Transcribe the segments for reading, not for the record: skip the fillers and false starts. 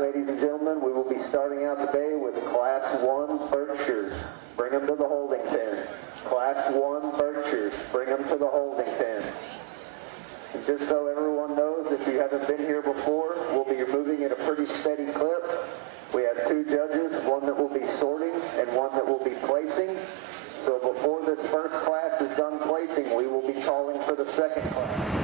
ladies and gentlemen, we will be starting out the day with Class 1 Berkshires. Bring them to the holding pen. Class 1 Berkshires. Bring them to the holding pen. And just so everyone knows, if you haven't been here before, we'll be moving at a pretty steady clip. We have two judges, one that will be sorting and one that will be placing. So before this first class is done placing, we will be calling for the second class.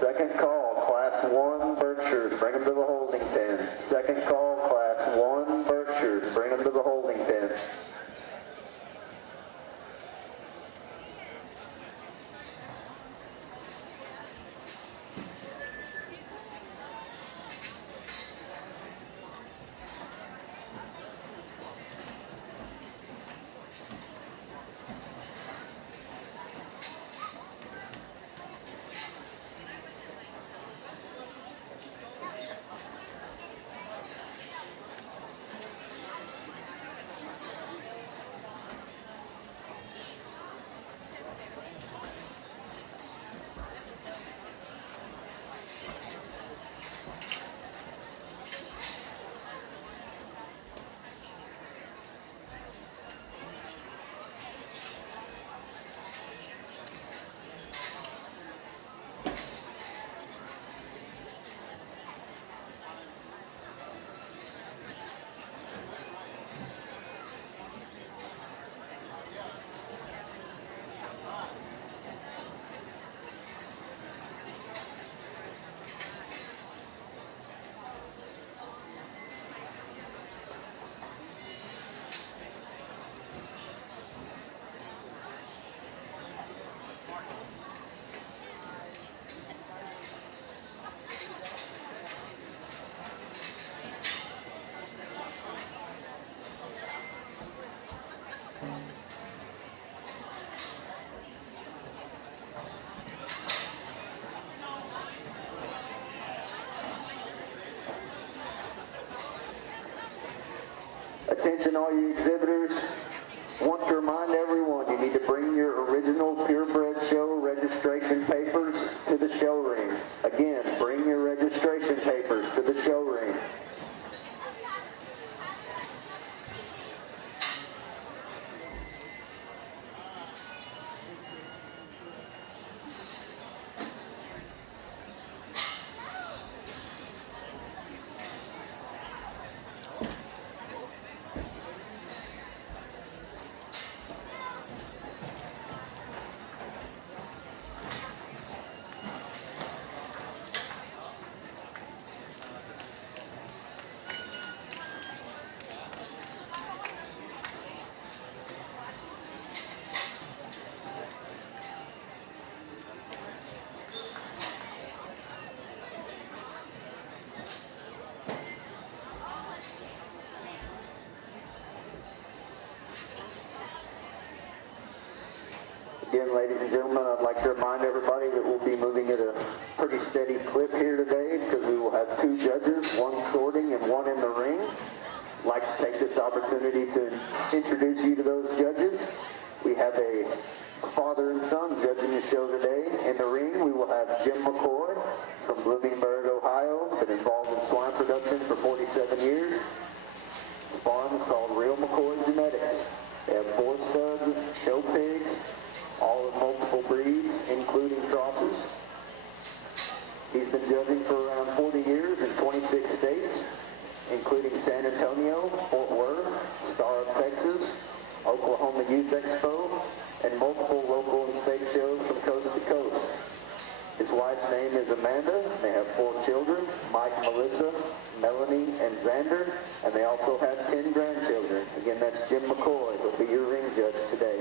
Second call, Class 1 Berkshires, bring them to the holding pen. Second call, Class 1 Berkshires, bring them to the holding pen. Attention all you exhibitors, want to remind everyone you need to bring your original purebred show registered registration papers to the show ring. Again, bring your registration papers to the show ring. Again, ladies and gentlemen, I'd like to remind everybody that we'll be moving at a pretty steady clip here today because we will have 2 judges, one sorting and one in the ring. I'd like to take this opportunity to introduce you to those judges. We have a father and son judging the show today. In the ring, we will have Jim McCoy from Bloomingburg, Ohio, been involved in swine production for 47 years. His farm is called Real McCoy Genetics. They have 4 studs, show pigs, all of multiple breeds, including crosses. He's been judging for around 40 years in 26 states, including San Antonio, Fort Worth, Star of Texas, Oklahoma Youth Expo, and multiple local and state shows from coast to coast. His wife's name is Amanda. They have 4 children, Mike, Melissa, Melanie, and Xander, and they also have 10 grandchildren. Again, that's Jim McCoy, who'll be your ring judge today.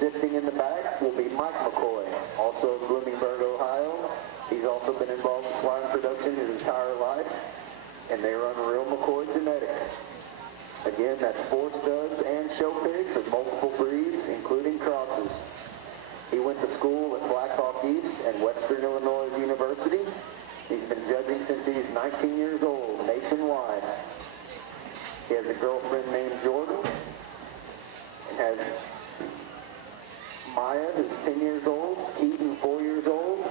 Sitting in the back will be Mike McCoy, also of Bloomingburg, Ohio. He's also been involved in swine production his entire life, and they run Real McCoy Genetics. Again, that's 4 studs and show pigs of multiple breeds, including crosses. He went to school at Blackhawk East and Western Illinois University. He's been judging since he was 19 years old, nationwide. He has a girlfriend named Jordan, and has Maya, who's 10 years old, Keaton, 4 years old,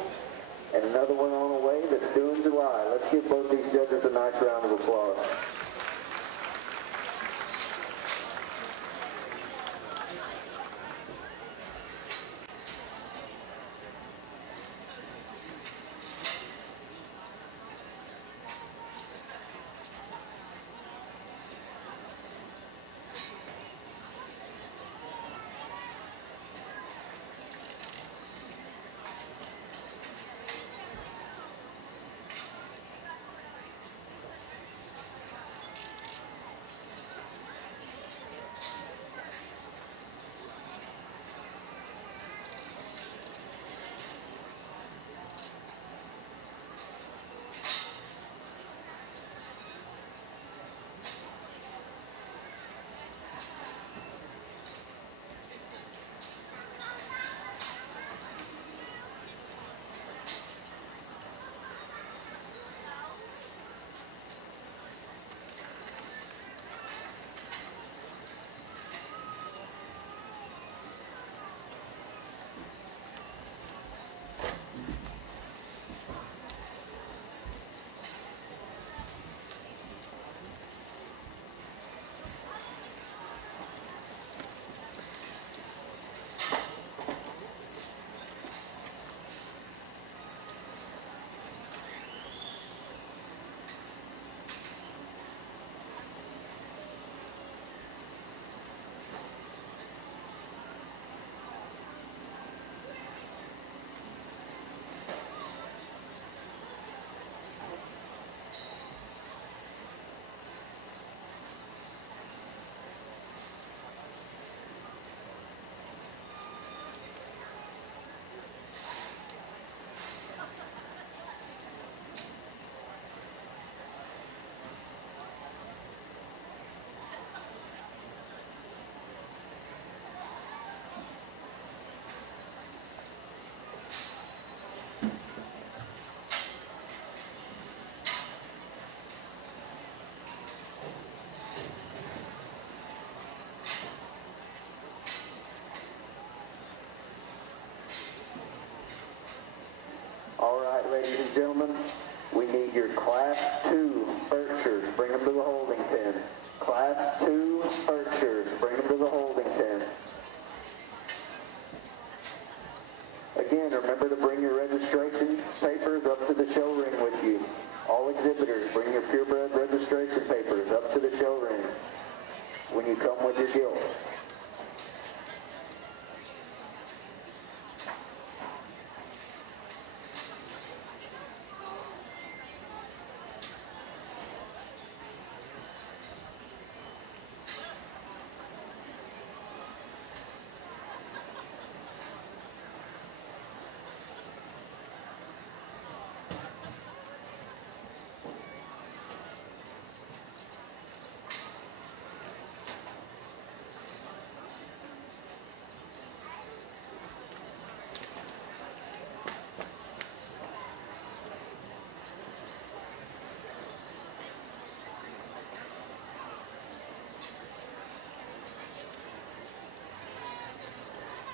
and another one on the way that's due in July. Let's give both these judges a nice round of applause. ladies and gentlemen, we need your Class 2 Berkshires. Bring them to the holding pen. Class 2 Berkshires. Bring them to the holding pen. Again, remember to bring your registration papers up to the show ring with you. All exhibitors, bring your purebred registration papers up to the show ring when you come with your gilts.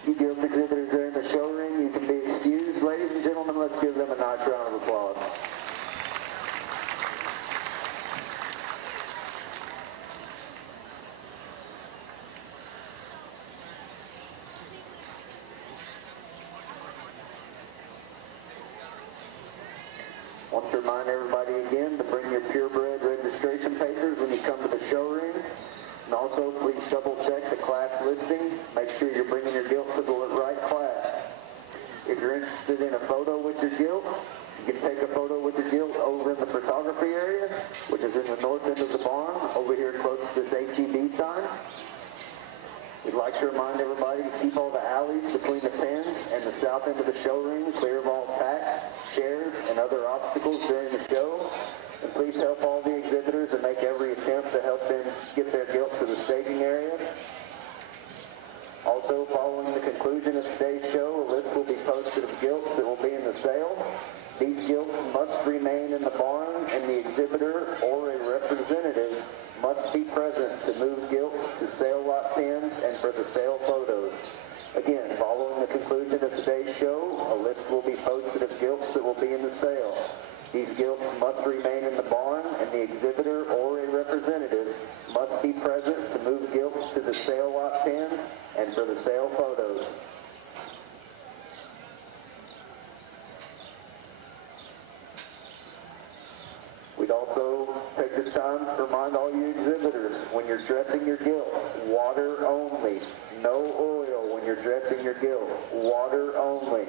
You Gilts exhibitors are in the show ring. You can be excused. Ladies and gentlemen, let's give them a nice round of applause. I want to remind everybody again to bring your purebred registration papers when you come to the show ring. And also, please double check the class listing. Make sure you're bringing your gilt to the right class. If you're interested in a photo with your gilt, you can take a photo with your gilt over in the photography area, which is in the north end of the barn, over here close to this HEB sign. We'd like to remind everybody to keep all the alleys between the pens and the south end of the show ring clear of all packs, chairs, and other obstacles during the show. And please help all the exhibitors and make every attempt to help them get their gilt to the staging area. Also, following the conclusion of today's show, a list will be posted of gilts that will be in the sale. These gilts must remain in the barn, and the exhibitor or a representative must be present to move gilts to sale lot pins and for the sale photos. Again, following the conclusion of today's show, a list will be posted of gilts that will be in the sale. These gilts must remain in the barn, and the exhibitor or a representative must be present to move gilts to the sale lot pins and for the sale photos. We'd also take this time to remind all you exhibitors, when you're dressing your gilt, water only. No oil when you're dressing your gilt. Water only.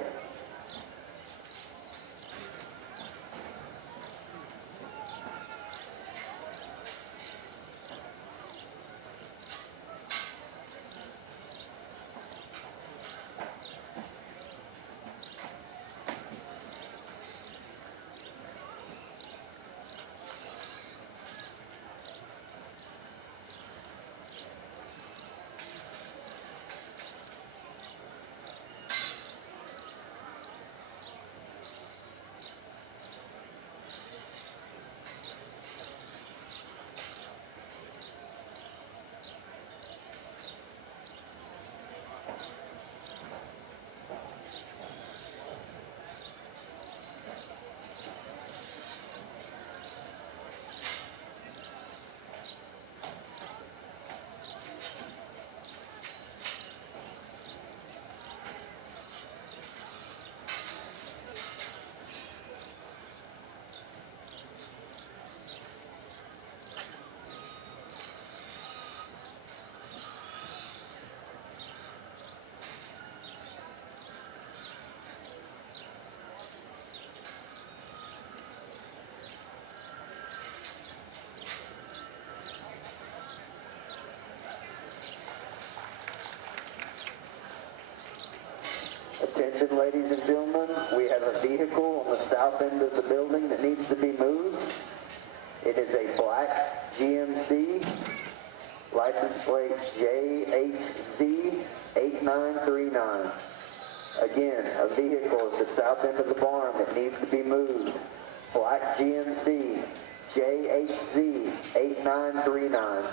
Attention, ladies and gentlemen, we have a vehicle on the south end of the building that needs to be moved. It is a black GMC, license plate JHZ 8939. Again, a vehicle at the south end of the barn that needs to be moved. Black GMC JHZ 8939.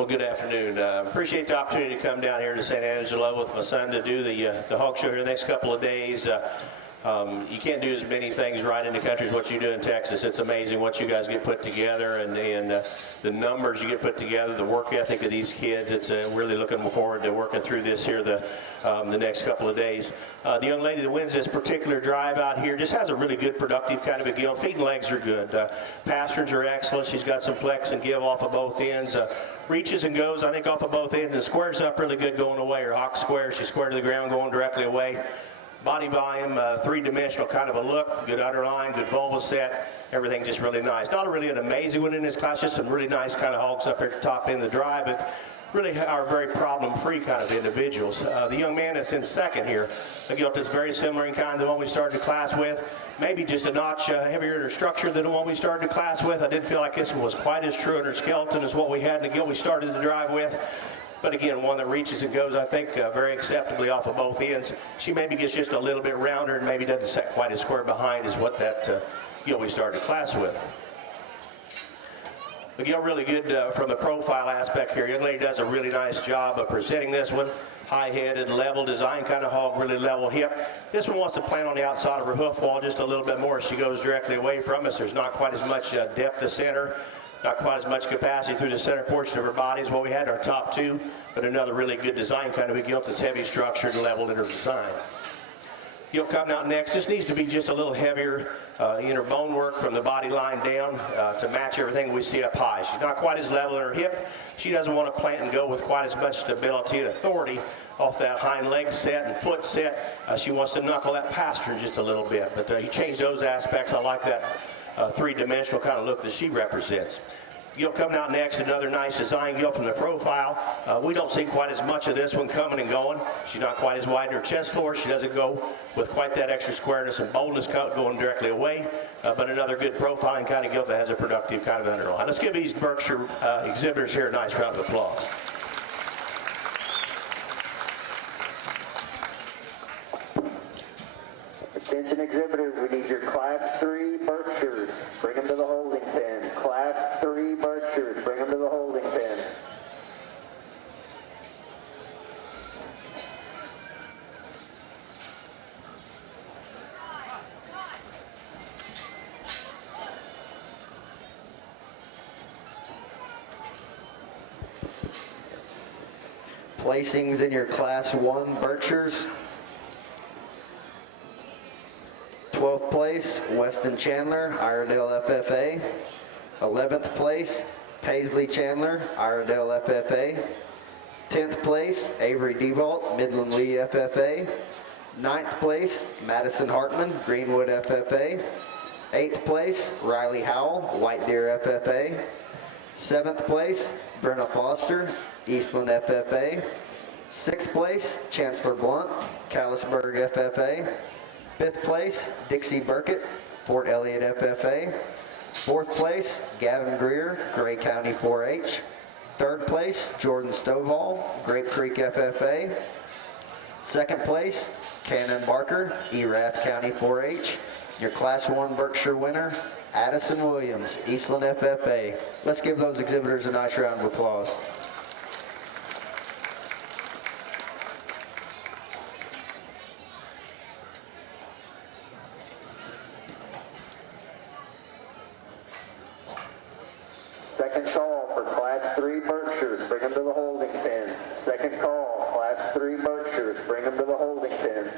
Well, good afternoon. Appreciate the opportunity to come down here to San Angelo with my son to do the hog show here the next couple of days. You can't do as many things right in the country as what you do in Texas. It's amazing what you guys get put together and the numbers you get put together, the work ethic of these kids. It's really looking forward to working through this here the next couple of days. The young lady that wins this particular drive out here just has a really good, productive kind of a gilt. Feet and legs are good. Pasterns are excellent. She's got some flex and give off of both ends. Reaches and goes, I think, off of both ends and squares up really good going away. Her hock square, she's square to the ground going directly away. Body volume, three-dimensional kind of a look, good underline, good vulva set, everything just really nice. Not really an amazing one in this class, just some really nice kind of hogs up here at the top end of the drive, but really are very problem-free kind of individuals. The young man that's in second here, a gilt that's very similar in kind to the one we started the class with, maybe just a notch heavier in her structure than the one we started the class with. I didn't feel like this one was quite as true in her skeleton as what we had in the gilt we started the drive with. But again, one that reaches and goes, I think, very acceptably off of both ends. She maybe gets just a little bit rounder and maybe doesn't set quite as square behind as what that gilt we started the class with. Again, really good from the profile aspect here. Young lady does a really nice job of presenting this one. High-headed, level design kind of hog, really level hip. This one wants to plant on the outside of her hoof wall just a little bit more as she goes directly away from us. There's not quite as much depth to center. Not quite as much capacity through the center portion of her body as what we had in our top two, but another really good design kind of a gilt that's heavy structured and leveled in her design. Gilt coming out next just needs to be just a little heavier in her bone work from the body line down to match everything we see up high. She's not quite as level in her hip. She doesn't want to plant and go with quite as much stability and authority off that hind leg set and foot set. She wants to knuckle that pastern just a little bit, but you change those aspects. I like that three-dimensional kind of look that she represents. Gilt coming out next, another nice design gilt from the profile. We don't see quite as much of this one coming and going. She's not quite as wide in her chest floor. She doesn't go with quite that extra squareness and boldness going directly away, but another good profiling kind of gilt that has a productive kind of underline. Let's give these Berkshire exhibitors here a nice round of applause. Attention exhibitors, we need your Class 3 Berkshires. Bring them to the holding pen. Class 3 Berkshires, bring them to the holding pen. Placings in your Class 1 Berkshires. 12th place, Weston Chandler, Iredale FFA. 11th place, Paisley Chandler, Iredale FFA. 10th place, Avery DeVault, Midland Lee FFA. 9th place, Madison Hartman, Greenwood FFA. 8th place, Riley Howell, White Deer FFA. 7th place, Brenna Foster, Eastland FFA. 6th place, Chancellor Blunt, Callisburg FFA. 5th place, Dixie Burkett, Fort Elliott FFA. 4th place, Gavin Greer, Gray County 4-H. 3rd place, Jordan Stovall, Grape Creek FFA. 2nd place, Cannon Barker, Erath County 4-H. Your Class 1 Berkshire winner, Addison Williams, Eastland FFA. Let's give those exhibitors a nice round of applause. Second call for Class 3 Berkshires, bring them to the holding pen. Second call, Class 3 Berkshires, bring them to the holding pen.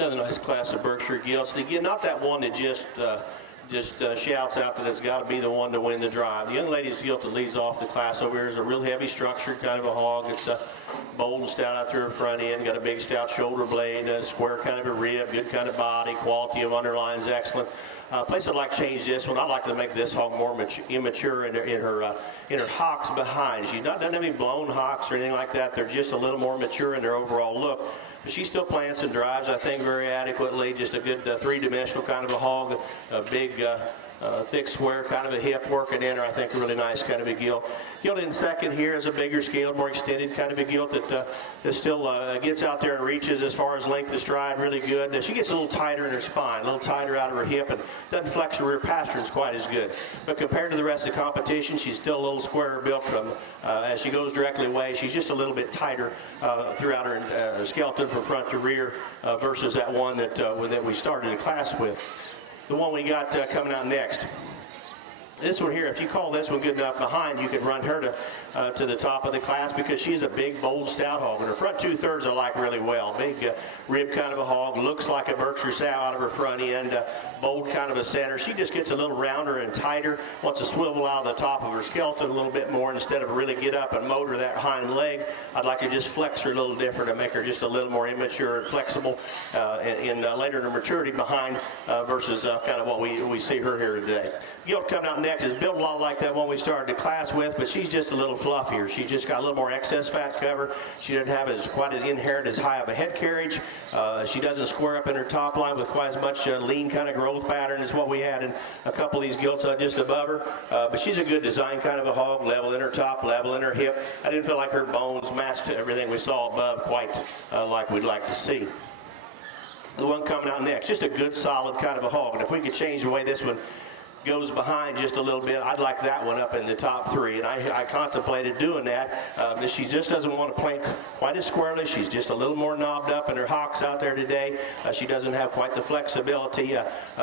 Another nice class of Berkshire Gilts. And again, not that one that just shouts out that it's got to be the one to win the drive. The young lady's gilt that leads off the class over here is a real heavy structured kind of a hog. It's a bold and stout out through her front end, got a big stout shoulder blade, a square kind of a rib, good kind of body, quality of underline's excellent. Place I'd like to change this one. I'd like to make this hog more immature in her hocks behind. She's not done any blown hocks or anything like that. They're just a little more mature in their overall look. But she still plants and drives, I think, very adequately. Just a good three-dimensional kind of a hog, a big, thick square kind of a hip working in her. I think a really nice kind of a gilt. Gilt in second here is a bigger scaled, more extended kind of a gilt that still gets out there and reaches as far as length of stride really good. Now, she gets a little tighter in her spine, a little tighter out of her hip, and doesn't flex her rear pasterns quite as good. But compared to the rest of the competition, she's still a little squarer built from as she goes directly away. She's just a little bit tighter throughout her skeleton from front to rear versus that one that we started the class with. The one we got coming out next. This one here, if you call this one good enough behind, you could run her to the top of the class because she's a big, bold, stout hog. And her front two-thirds I like really well. Big rib kind of a hog, looks like a Berkshire sow out of her front end, bold kind of a center. She just gets a little rounder and tighter, wants to swivel out of the top of her skeleton a little bit more, and instead of really get up and motor that hind leg, I'd like to just flex her a little different and make her just a little more immature and flexible later in her maturity behind versus kind of what we see her here today. Gilt coming out next is built a lot like that one we started the class with, but she's just a little fluffier. She's just got a little more excess fat cover. She doesn't have quite as inherent as high of a head carriage. She doesn't square up in her top line with quite as much lean kind of growth pattern as what we had in a couple of these gilts just above her. But she's a good design kind of a hog, level in her top, level in her hip. I didn't feel like her bones matched everything we saw above quite like we'd like to see. The one coming out next, just a good solid kind of a hog. And if we could change the way this one goes behind just a little bit, I'd like that one up in the top three, and I contemplated doing that. She just doesn't want to plank quite as squarely. She's just a little more knobbed up in her hocks out there today. She doesn't have quite the flexibility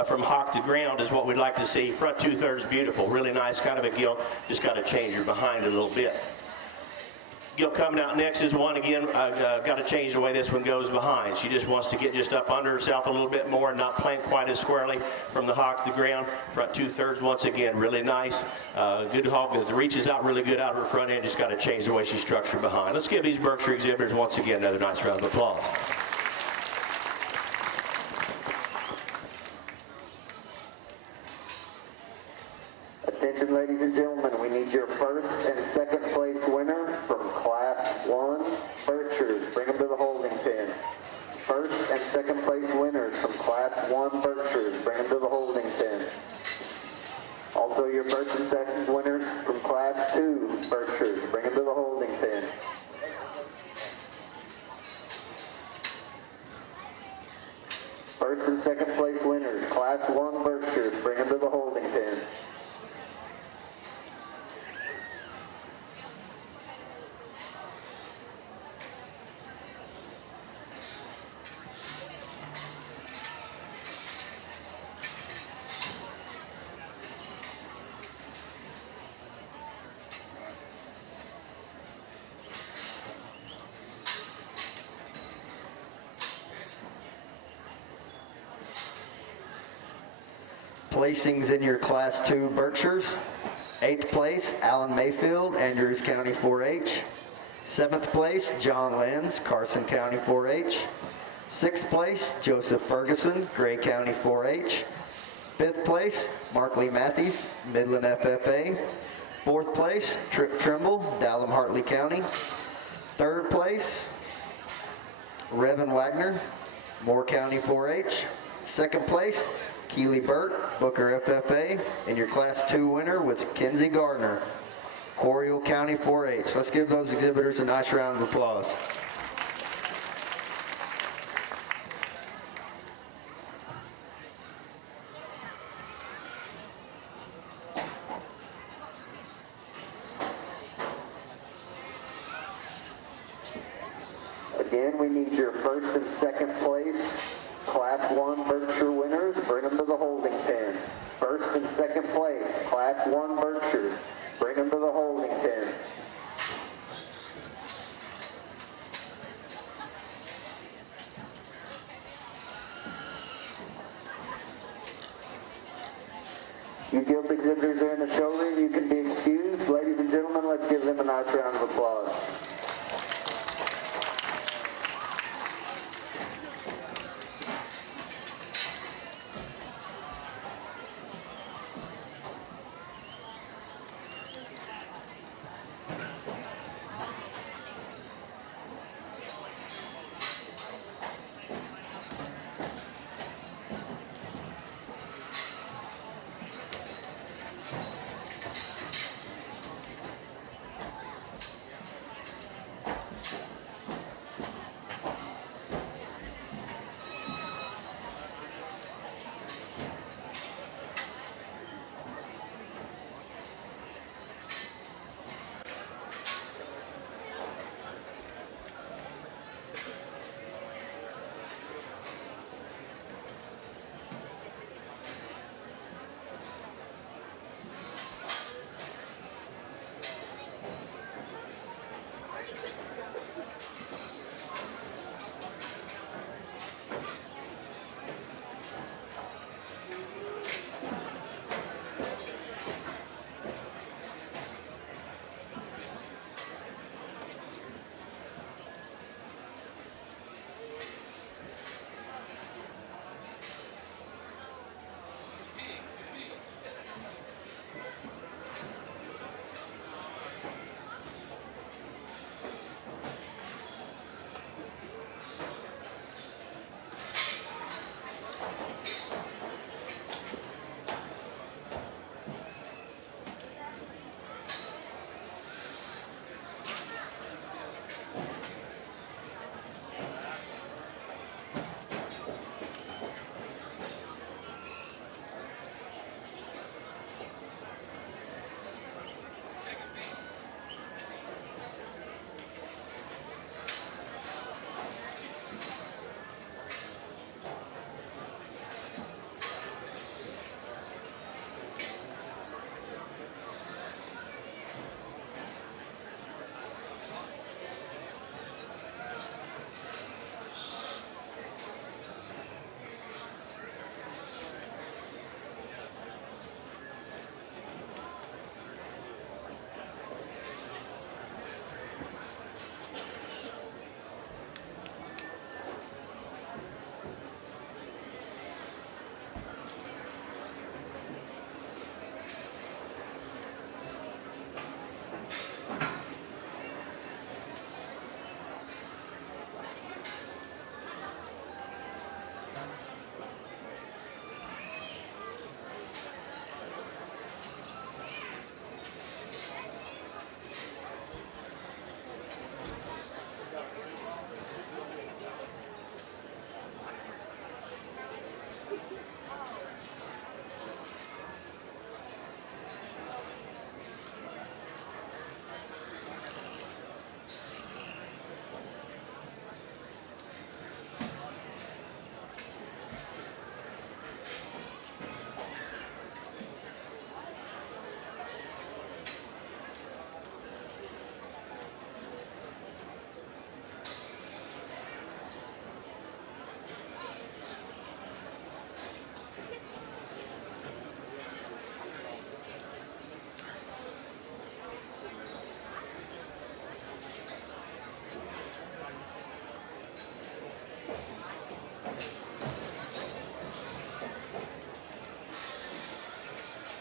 from hock to ground is what we'd like to see. Front two-thirds beautiful, really nice kind of a gilt. Just got to change her behind a little bit. Gilt coming out next is one, again, got to change the way this one goes behind. She just wants to get just up under herself a little bit more and not plank quite as squarely from the hock to the ground. Front two-thirds, once again, really nice. Good hog that reaches out really good out of her front end. Just got to change the way she's structured behind. Let's give these Berkshire exhibitors once again another nice round of applause. Attention, ladies and gentlemen, we need your first and second place winner from Class 1 Berkshires. Bring them to the holding pen. First and second place winners from Class 1 Berkshires. Bring them to the holding pen. Also, your first and second winners from Class 2 Berkshires. Bring them to the holding pen. First and second place winners, Class 1 Berkshires. Bring them to the holding pen. Placings in your Class 2 Berkshires. 8th place, Alan Mayfield, Andrews County 4-H. 7th place, John Lenz, Carson County 4-H. 6th place, Joseph Ferguson, Gray County 4-H. 5th place, Mark Lee Matthews, Midland FFA. 4th place, Trip Trimble, Dallam Hartley County. 3rd place, Revan Wagner, Moore County 4-H. 2nd place, Keely Burt, Booker FFA, and your Class 2 winner was Kenzie Gardner, Coryell County 4-H. Let's give those exhibitors a nice round of applause. Again, we need your first and second place Class 1 Berkshire winners. Bring them to the holding pen. First and second place, Class 1 Berkshires. Bring them to the holding pen. You Gilt exhibitors are in the showroom. You can be excused. Ladies and gentlemen, let's give them a nice round of applause.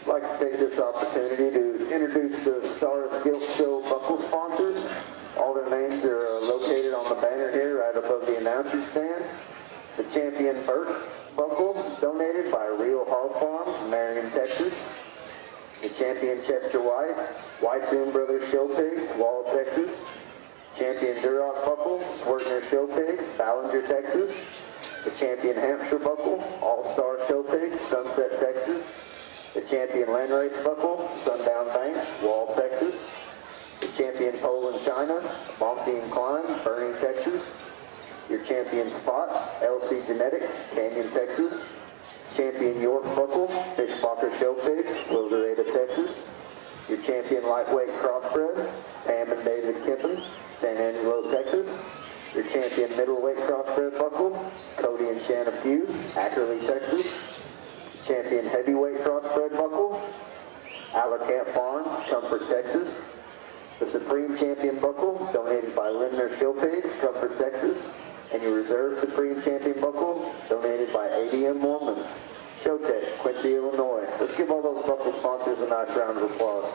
I'd like to take this opportunity to introduce the Stars Gilt Show buckle sponsors. All their names are located on the banner here right above the announcer stand. The Champion Burt buckle, donated by Real Hog Farm, Marion, Texas. The Champion Chester White, Weissoon Brothers Show Pigs, Wall, Texas. Champion Duroc buckle, Swertner Show Pigs, Ballinger, Texas. The Champion Hampshire buckle, All-Star Show Pigs, Sunset, Texas. The Champion Landrace buckle, Sundown Bank, Wall, Texas. The Champion Poland China, Monty and Klein, Bernie, Texas. Your Champion Spot, LC Genetics, Canyon, Texas. Champion York buckle, Fishbacher Show Pigs, Rosarita, Texas. Your Champion Lightweight Crossbred, Pam and David Kimpens, San Angelo, Texas. Your Champion Middleweight Crossbred buckle, Cody and Shanna Pugh, Ackerley, Texas. Champion Heavyweight Crossbred Buckle, Allercamp Farms, Comfort, Texas. The Supreme Champion Buckle, donated by Lindner Showpigs, Comfort, Texas. And your Reserve Supreme Champion Buckle, donated by ADM Woman, Showtech, Quincy, Illinois. Let's give all those buckle sponsors a nice round of applause.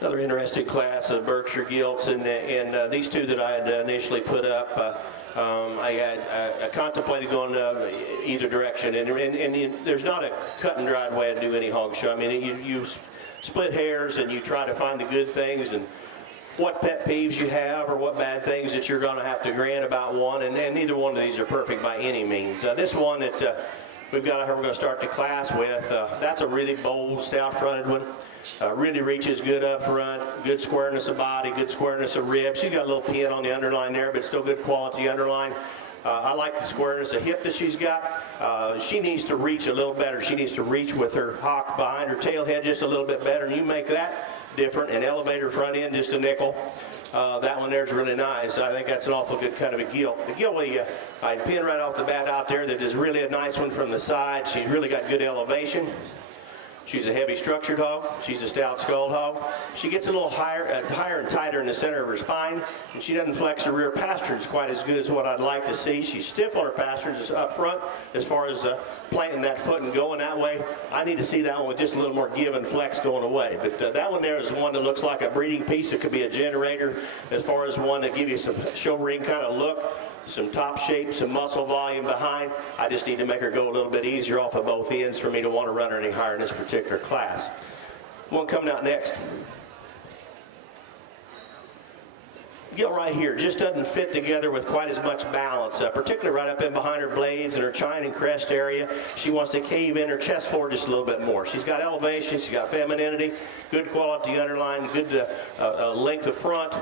Another interesting class of Berkshire Gilts, and these two that I had initially put up, I contemplated going either direction, and there's not a cut and dried way to do any hog show. I mean, you split hairs and you try to find the good things and what pet peeves you have or what bad things that you're going to have to grant about one, and neither one of these are perfect by any means. This one that we've got here, we're going to start the class with, that's a really bold, stout-fronted one. Really reaches good up front, good squareness of body, good squareness of ribs. She's got a little pin on the underline there, but still good quality underline. I like the squareness of hip that she's got. She needs to reach a little better. She needs to reach with her hock behind her tail head just a little bit better, and you make that different and elevate her front end just a nickel. That one there's really nice. I think that's an awful good kind of a gilt. The gilt I pin right off the bat out there that is really a nice one from the side. She's really got good elevation. She's a heavy structured hog. She's a stout skulled hog. She gets a little higher and tighter in the center of her spine, and she doesn't flex her rear pasterns quite as good as what I'd like to see. She's stiff on her pasterns up front as far as planting that foot and going that way. I need to see that one with just a little more give and flex going away. But that one there is one that looks like a breeding piece. It could be a generator as far as one that give you some show ring kind of look. Some top shape, some muscle volume behind. I just need to make her go a little bit easier off of both ends for me to want to run her any higher in this particular class. One coming out next. gilt right here just doesn't fit together with quite as much balance, particularly right up in behind her blades and her chine and crest area. She wants to cave in her chest floor just a little bit more. She's got elevation, she's got femininity, good quality underline, good length of front.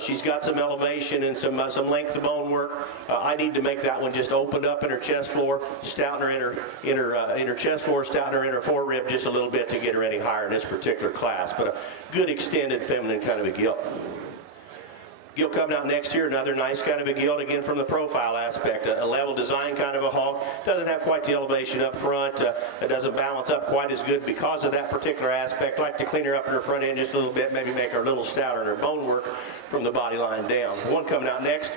She's got some elevation and some length of bone work. I need to make that one just opened up in her chest floor, stouten her in her chest floor, stouten her in her forerib just a little bit to get her any higher in this particular class. But a good extended feminine kind of a gilt. Gilt coming out next year, another nice kind of a gilt, again from the profile aspect. A level design kind of a hog. Doesn't have quite the elevation up front. It doesn't balance up quite as good because of that particular aspect. Like to clean her up in her front end just a little bit, maybe make her a little stouter in her bone work from the body line down. One coming out next.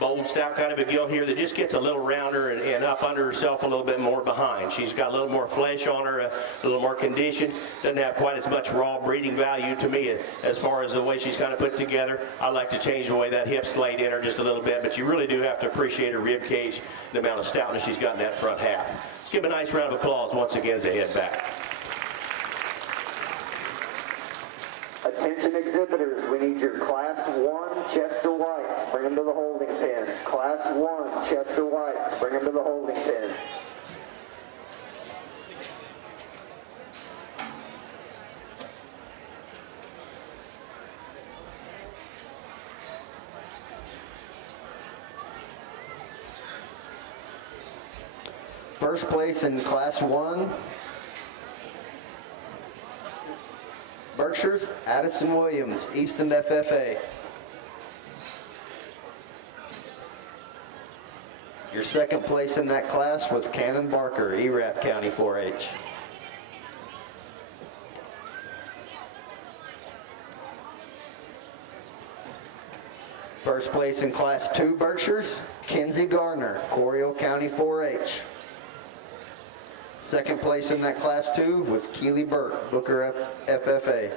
Bold, stout kind of a gilt here that just gets a little rounder and up under herself a little bit more behind. She's got a little more flesh on her, a little more condition. Doesn't have quite as much raw breeding value to me as far as the way she's kind of put together. I like to change the way that hip's laid in her just a little bit, but you really do have to appreciate her rib cage, the amount of stoutness she's got in that front half. Let's give a nice round of applause once again as they head back. Attention exhibitors, we need your Class 1 Chester Whites. Bring them to the holding pen. Class 1 Chester Whites. Bring them to the holding pen. First place in Class 1. Berkshire's Addison Williams, Easton FFA. Your second place in that class was Cannon Barker, Erath County 4-H. First place in Class 2 Berkshires, Kenzie Garner, Coryell County 4-H. Second place in that Class 2 was Keely Burke, Booker FFA.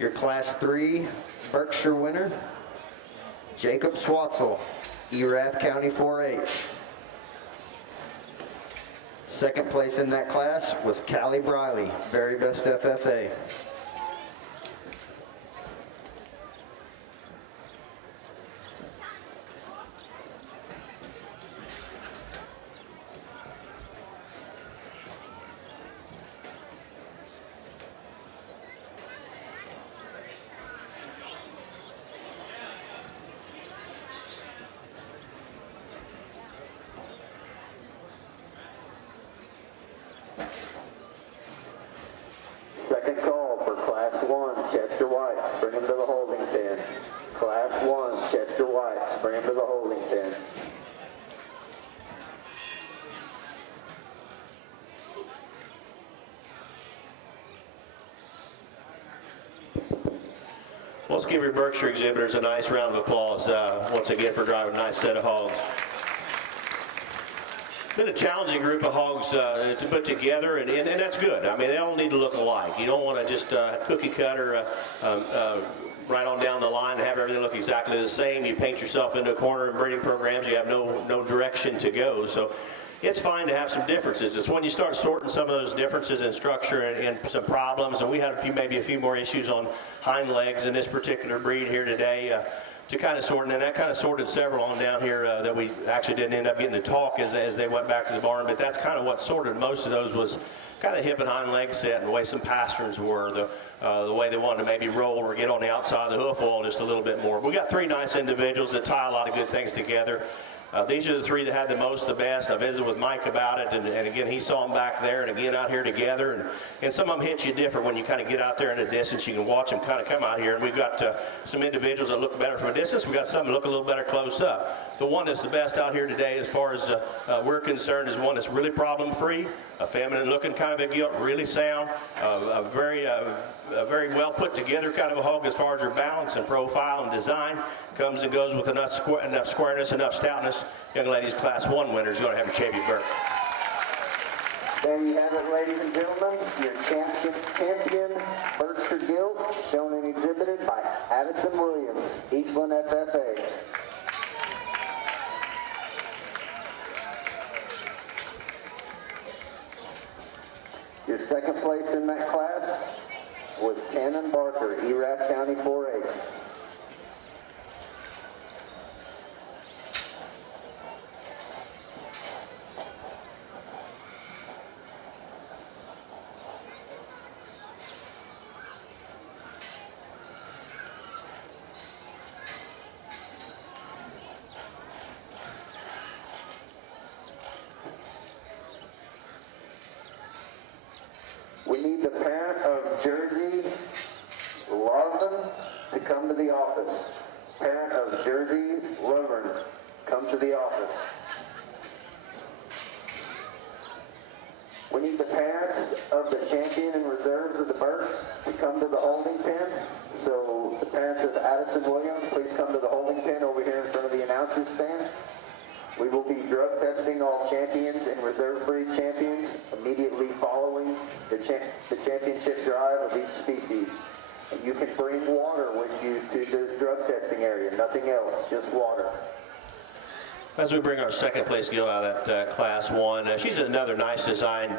Your Class 3 Berkshire winner, Jacob Swatzel, Erath County 4-H. Second place in that class was Callie Briley, Very Best FFA. Second call for Class 1 Chester Whites. Bring them to the holding pen. Class 1 Chester Whites. Bring them to the holding pen. Let's give your Berkshire exhibitors a nice round of applause once again for driving a nice set of hogs. Been a challenging group of hogs to put together, and that's good. I mean, they all need to look alike. You don't want to just cookie cutter right on down the line and have everything look exactly the same. You paint yourself into a corner in breeding programs. You have no direction to go. So it's fine to have some differences. It's when you start sorting some of those differences in structure and some problems, and we had maybe a few more issues on hind legs in this particular breed here today. To kind of sort, and that kind of sorted several on down here that we actually didn't end up getting to talk as they went back to the barn, but that's kind of what sorted most of those was kind of hip and hind leg set and the way some pasterns were, the way they wanted to maybe roll or get on the outside of the hoof wall just a little bit more. We got three nice individuals that tie a lot of good things together. These are the three that had the most, the best. I visited with Mike about it, and again, he saw them back there, and again, out here together. And some of them hit you different when you kind of get out there in the distance. You can watch them kind of come out here, and we've got some individuals that look better from a distance. We've got some that look a little better close up. The one that's the best out here today, as far as we're concerned, is one that's really problem-free, a feminine-looking kind of a gilt, really sound, a very well put together kind of a hog as far as her balance and profile and design. Comes and goes with enough squareness, enough stoutness. Young ladies, Class 1 winner is going to have a Chevy Burke. There you have it, ladies and gentlemen. Your champion Berkshire Gilt, shown and exhibited by Addison Williams, Eastland FFA. Your second place in that class was Cannon Barker, Erath County 4-H. We need the parent of Jersey Lovin to come to the office. Parent of Jersey Lovin, come to the office. We need the parents of the champion and reserves of the Burks to come to the holding pen. So the parents of Addison Williams, please come to the holding pen over here in front of the announcer's stand. We will be drug testing all champions and reserve breed champions immediately following the championship drive of each species. And you can bring water with you to the drug testing area, nothing else, just water. As we bring our second place gilt out of that class 1, she's another nice designed,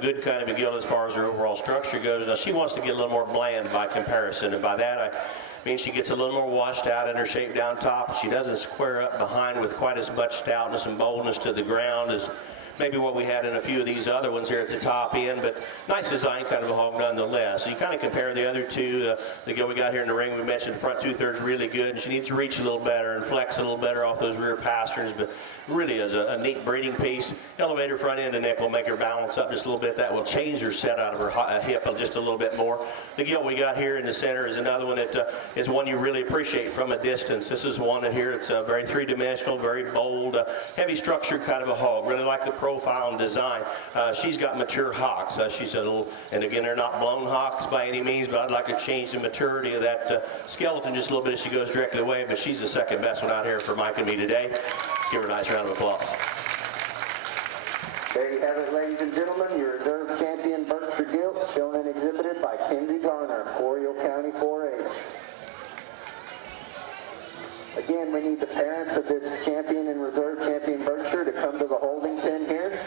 good kind of a gilt as far as her overall structure goes. Now she wants to get a little more bland by comparison, and by that I mean she gets a little more washed out in her shape down top. She doesn't square up behind with quite as much stoutness and boldness to the ground as maybe what we had in a few of these other ones here at the top end, but nice design kind of a hog nonetheless. So you kind of compare the other two, the gilt we got here in the ring, we mentioned the front 2/3 really good, and she needs to reach a little better and flex a little better off those rear pasterns, but really is a neat breeding piece. Elevator front end and neck will make her balance up just a little bit. That will change her set out of her hip just a little bit more. The gilt we got here in the center is another one that is one you really appreciate from a distance. This is one that here, it's very three-dimensional, very bold, heavy structure kind of a hog. Really like the profile and design. She's got mature hocks. She's a little, and again, they're not blown hocks by any means, but I'd like to change the maturity of that skeleton just a little bit as she goes directly away, but she's the second best one out here for Mike and me today. Let's give her a nice round of applause. There you have it, ladies and gentlemen, your reserve champion Berkshire Gilt, shown and exhibited by Kenzie Garner, Oriole County 4-H. Again, we need the parents of this champion and reserve champion Berkshire to come to the holding pen here.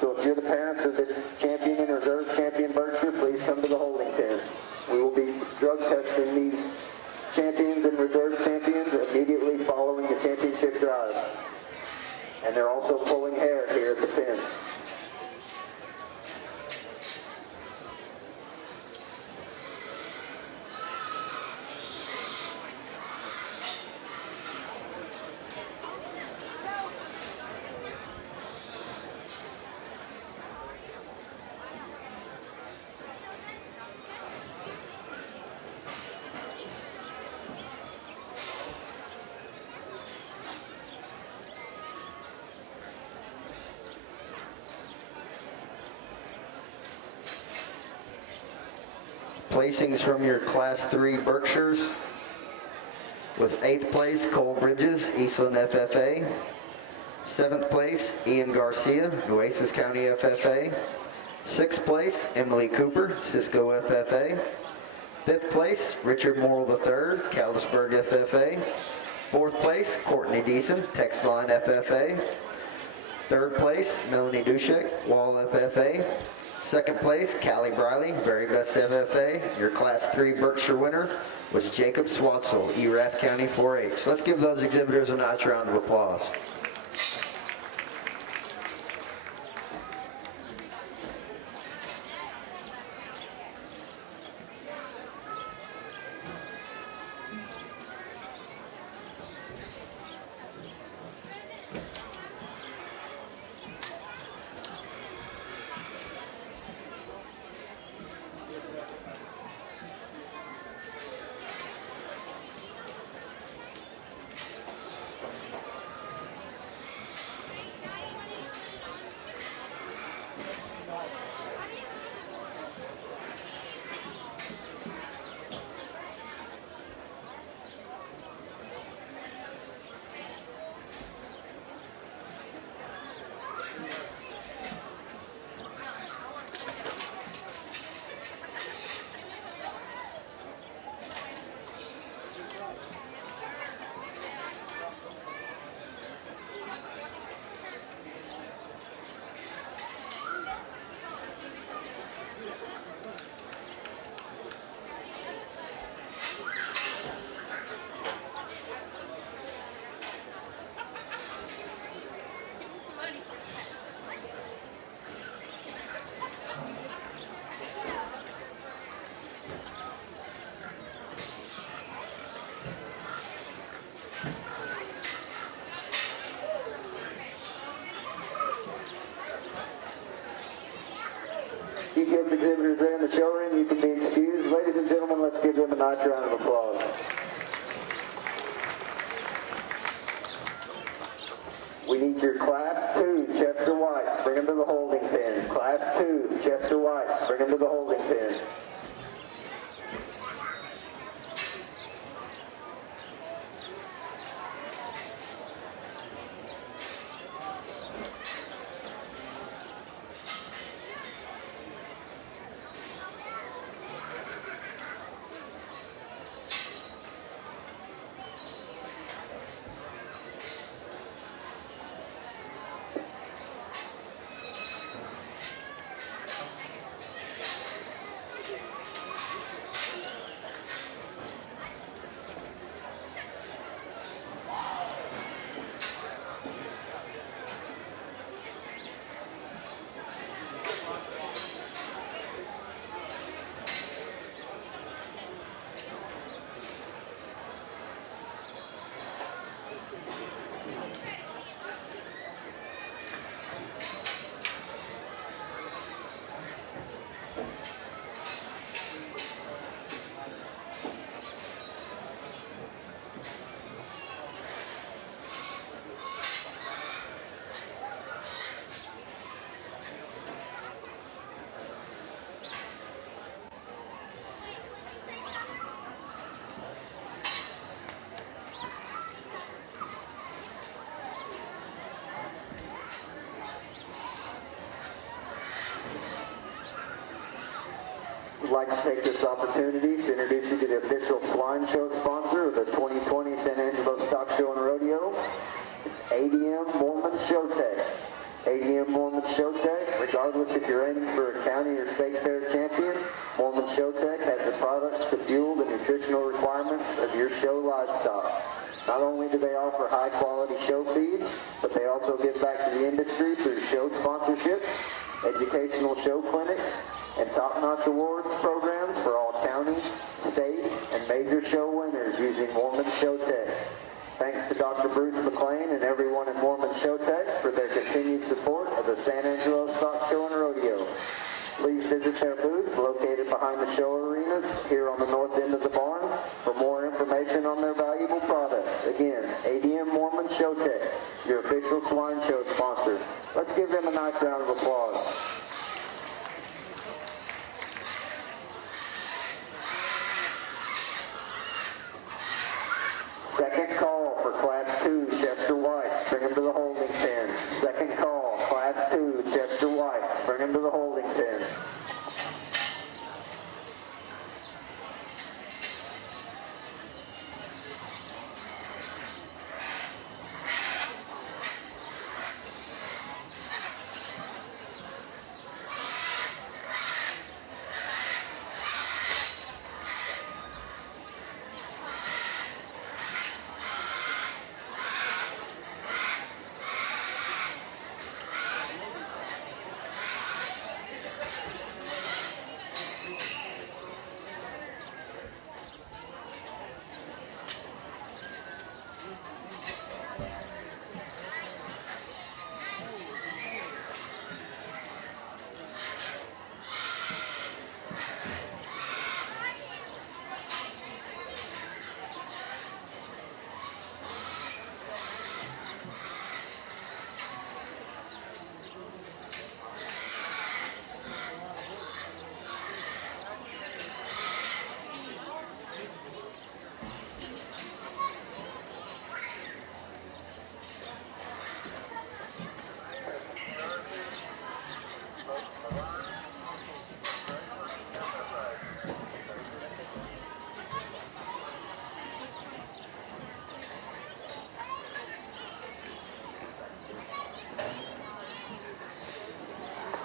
So if you're the parents of this champion and reserve champion Berkshire, please come to the holding pen. We will be drug testing these champions and reserve champions immediately following the championship drive. And they're also pulling hair here at the pen. Placings from your Class 3 Berkshires. With 8th place, Cole Bridges, Eastland FFA. 7th place, Ian Garcia, Nueces County FFA. 6th place, Emily Cooper, Cisco FFA. 5th place, Richard Morrill III, Callisburg FFA. 4th place, Courtney Deason, Textline FFA. 3rd place, Melanie Dushek, Wall FFA. 2nd place, Callie Briley, Very Best FFA. Your Class 3 Berkshire winner was Jacob Swatsville, Erath County 4-H. Let's give those exhibitors a nice round of applause. you Gilts exhibitors there in the showroom, you can be excused. Ladies and gentlemen, let's give them a nice round of applause. We need your Class 2 Chester Whites. Bring them to the holding pen. Class 2 Chester Whites. Bring them to the holding pen. I'd like to take this opportunity to introduce you to the official swine show sponsor of the 2020 San Angelo Stock Show and Rodeo. It's ADM Mormon Show Tech. ADM Mormon Show Tech, regardless if you're aiming for a county or state fair champion, Mormon Show Tech has the products to fuel the nutritional requirements of your show livestock. Not only do they offer high-quality show feeds, but they also give back to the industry through show sponsorships, educational show clinics, and top-notch awards programs for all county, state, and major show winners using Mormon Show Tech. Thanks to Dr. Bruce McLean and everyone at Mormon Show Tech for their continued support of the San Angelo Stock Show and Rodeo. Please visit their booth located behind the show arenas here on the north end of the barn for more information on their valuable products. Again, ADM Mormon Show Tech, your official swine show sponsor. Let's give them a nice round of applause. Second call for Class 2 Chester Whites. Bring them to the holding pen. Second call, Class 2 Chester Whites. Bring them to the holding pen.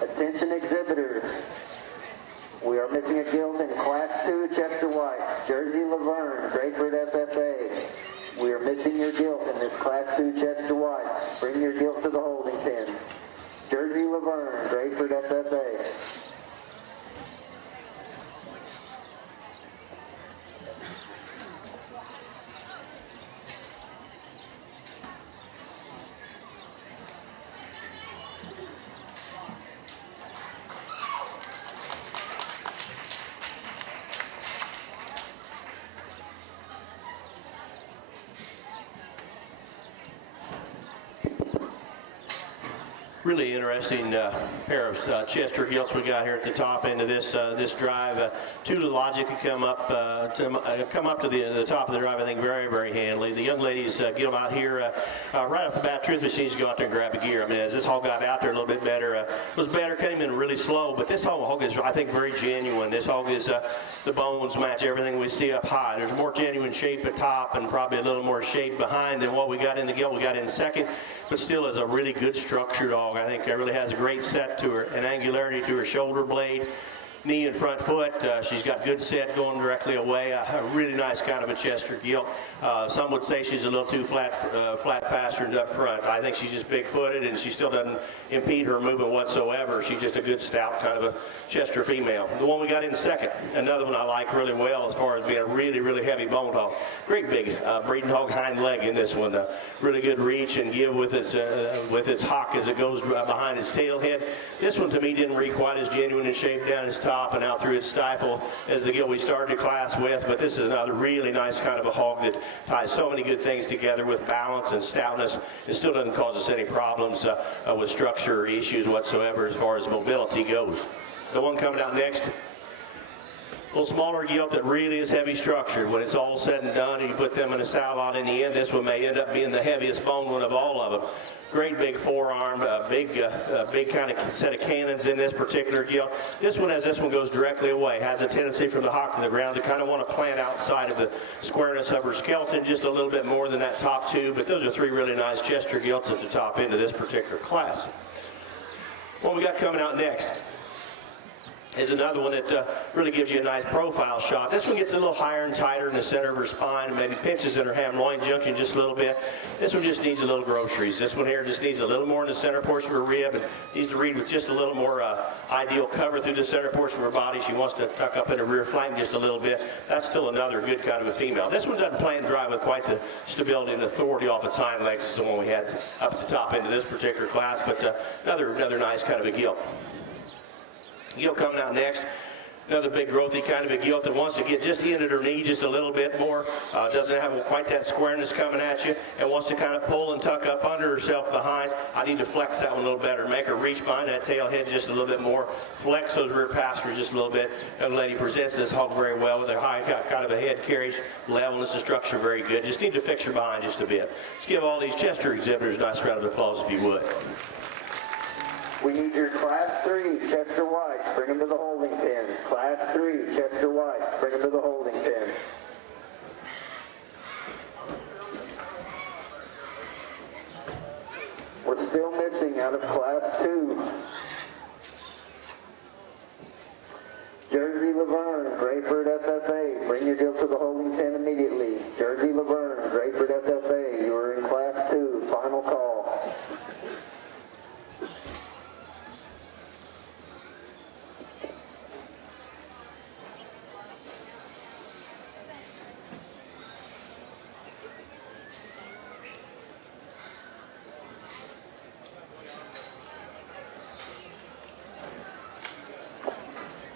Attention exhibitors. We are missing a gilt in Class 2 Chester Whites, Jersey Laverne, Grayford FFA. We are missing your gilt in this Class 2 Chester Whites. Bring your gilt to the holding pen. Jersey Laverne, Grayford FFA. really interesting pair of Chester Gilts we got here at the top end of this drive. Two to logic come up to the top of the drive, I think, very, very handily. The young ladies get them out here right off the bat. Truthfully, she needs to go out there and grab a gear. I mean, as this hog got out there a little bit better, was better, came in really slow, but this hog is, I think, very genuine. This hog is, the bones match everything we see up high. There's more genuine shape at top and probably a little more shape behind than what we got in the gilt. We got in second, but still is a really good structured hog. I think it really has a great set to her, an angularity to her shoulder blade, knee and front foot. She's got good set going directly away. A really nice kind of a Chester Gilt. Some would say she's a little too flat pastured up front. I think she's just big-footed, and she still doesn't impede her movement whatsoever. She's just a good stout kind of a Chester female. The one we got in second, another one I like really well as far as being a really, really heavy boned hog. Great big breeding hog hind leg in this one. Really good reach and give with its hock as it goes behind its tail head. This one to me didn't read quite as genuine in shape down its top and out through its stifle as the gilt we started the class with, but this is another really nice kind of a hog that ties so many good things together with balance and stoutness. It still doesn't cause us any problems with structure or issues whatsoever as far as mobility goes. The one coming out next, a little smaller gilt that really is heavy structured. When it's all said and done and you put them in a sow lot in the end, this one may end up being the heaviest bone one of all of them. Great big forearm, big kind of set of cannons in this particular gilt. This one, as this one goes directly away, has a tendency from the hock to the ground to kind of want to plant outside of the squareness of her skeleton just a little bit more than that top two, but those are three really nice Chester Gilts at the top end of this particular class. What we got coming out next is another one that really gives you a nice profile shot. This one gets a little higher and tighter in the center of her spine, and maybe pinches in her ham-loin junction just a little bit. This one just needs a little groceries. This one here just needs a little more in the center portion of her rib and needs to read with just a little more ideal cover through the center portion of her body. She wants to tuck up in her rear flank just a little bit. That's still another good kind of a female. This one doesn't plant and drive with quite the stability and authority off its hind legs as the one we had up at the top end of this particular class, but another nice kind of a gilt. Gilt coming out next, another big growthy kind of a gilt that wants to get just in at her knee just a little bit more, doesn't have quite that squareness coming at you, and wants to kind of pull and tuck up under herself behind. I need to flex that one a little better, make her reach behind that tail head just a little bit more, flex those rear pastures just a little bit. The lady presents this hog very well with her high kind of a head carriage, levelness and structure very good. Just need to fix her behind just a bit. Let's give all these Chester exhibitors a nice round of applause if you would. We need your Class 3 Chester Whites. Bring them to the holding pen. Class 3 Chester Whites. Bring them to the holding pen. We're still missing out of Class 2. Jersey Laverne, Grayford FFA. Bring your gilt to the holding pen immediately. Jersey Laverne, Grayford FFA. You are in Class 2. Final call.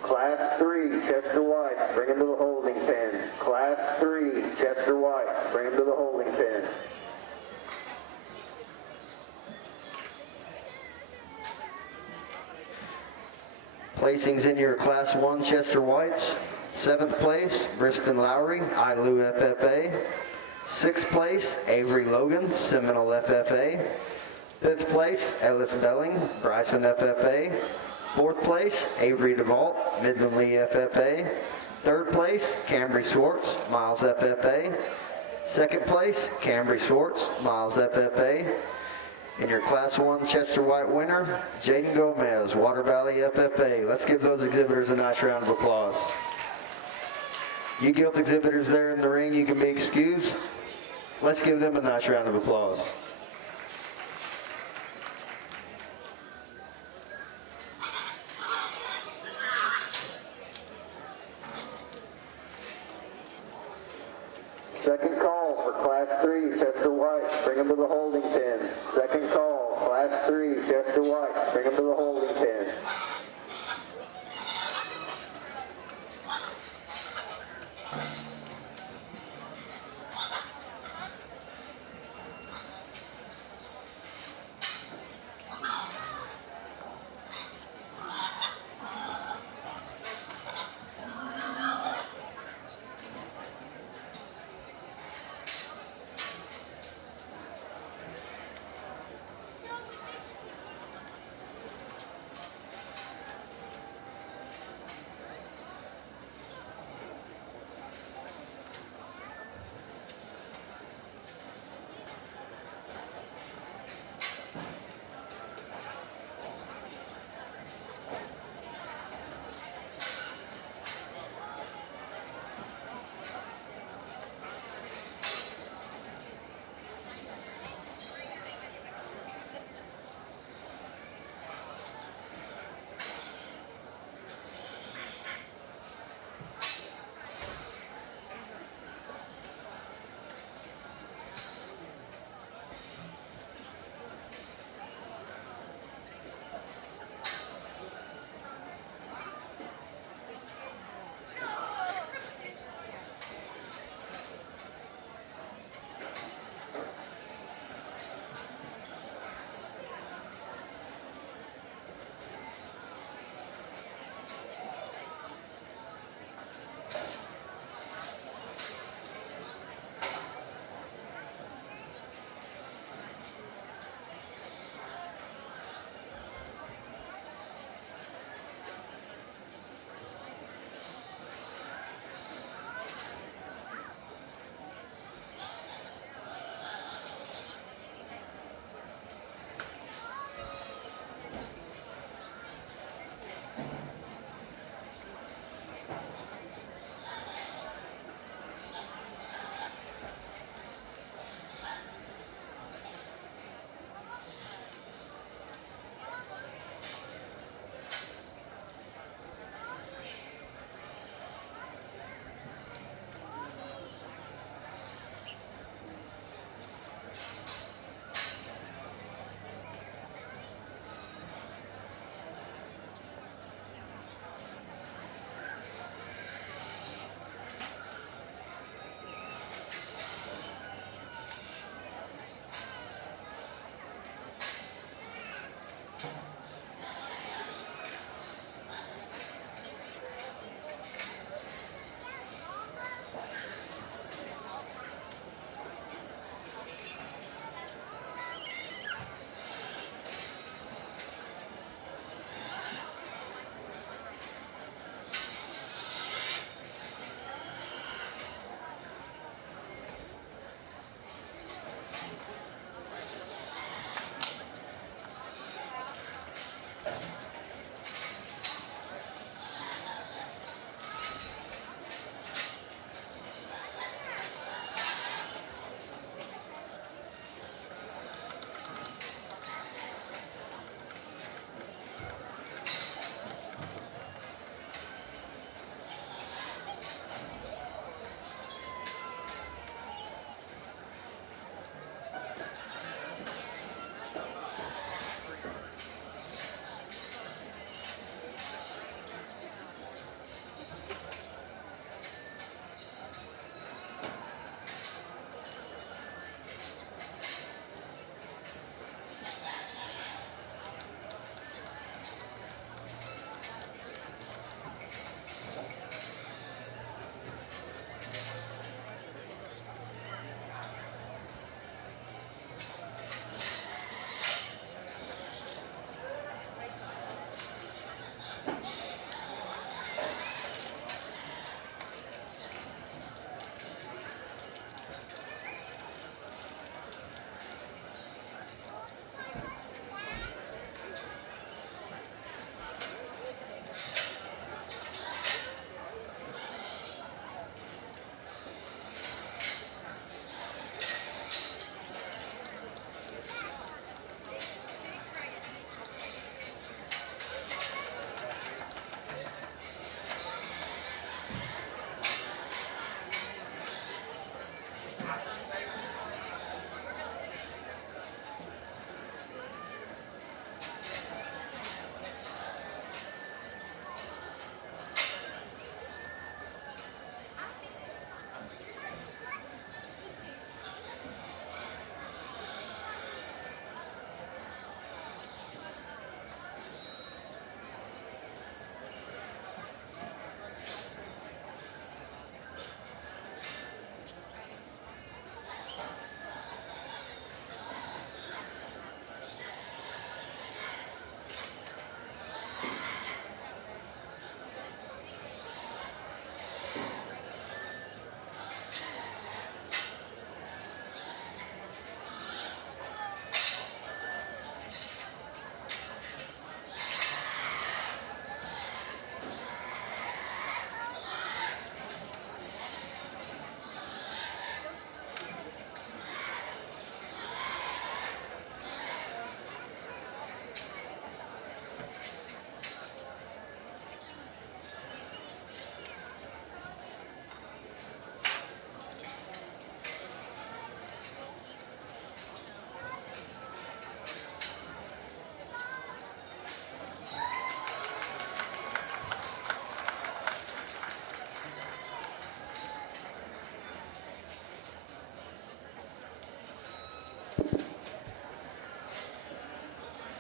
Class 3, Chester Whites, bring him to the holding pen. Class 3, Chester Whites, bring him to the holding pen. Placings in your Class 1 Chester Whites. 7th place, Briston Lowry, ILU FFA. 6th place, Avery Logan, Seminole FFA. 5th place, Ellis Belling, Bryson FFA. 4th place, Avery DeVault, Midland Lee FFA. 3rd place, Cambry Swartz, Miles FFA. 2nd place, Cambry Swartz, Miles FFA. And your Class 1 Chester White winner, Jaden Gomez, Water Valley FFA. Let's give those exhibitors a nice round of applause. You gilt exhibitors there in the ring, you can be excused. Let's give them a nice round of applause. Second call for Class 3, Chester Whites, bring him to the holding pen. Second call, Class 3, Chester Whites, bring him to the holding pen.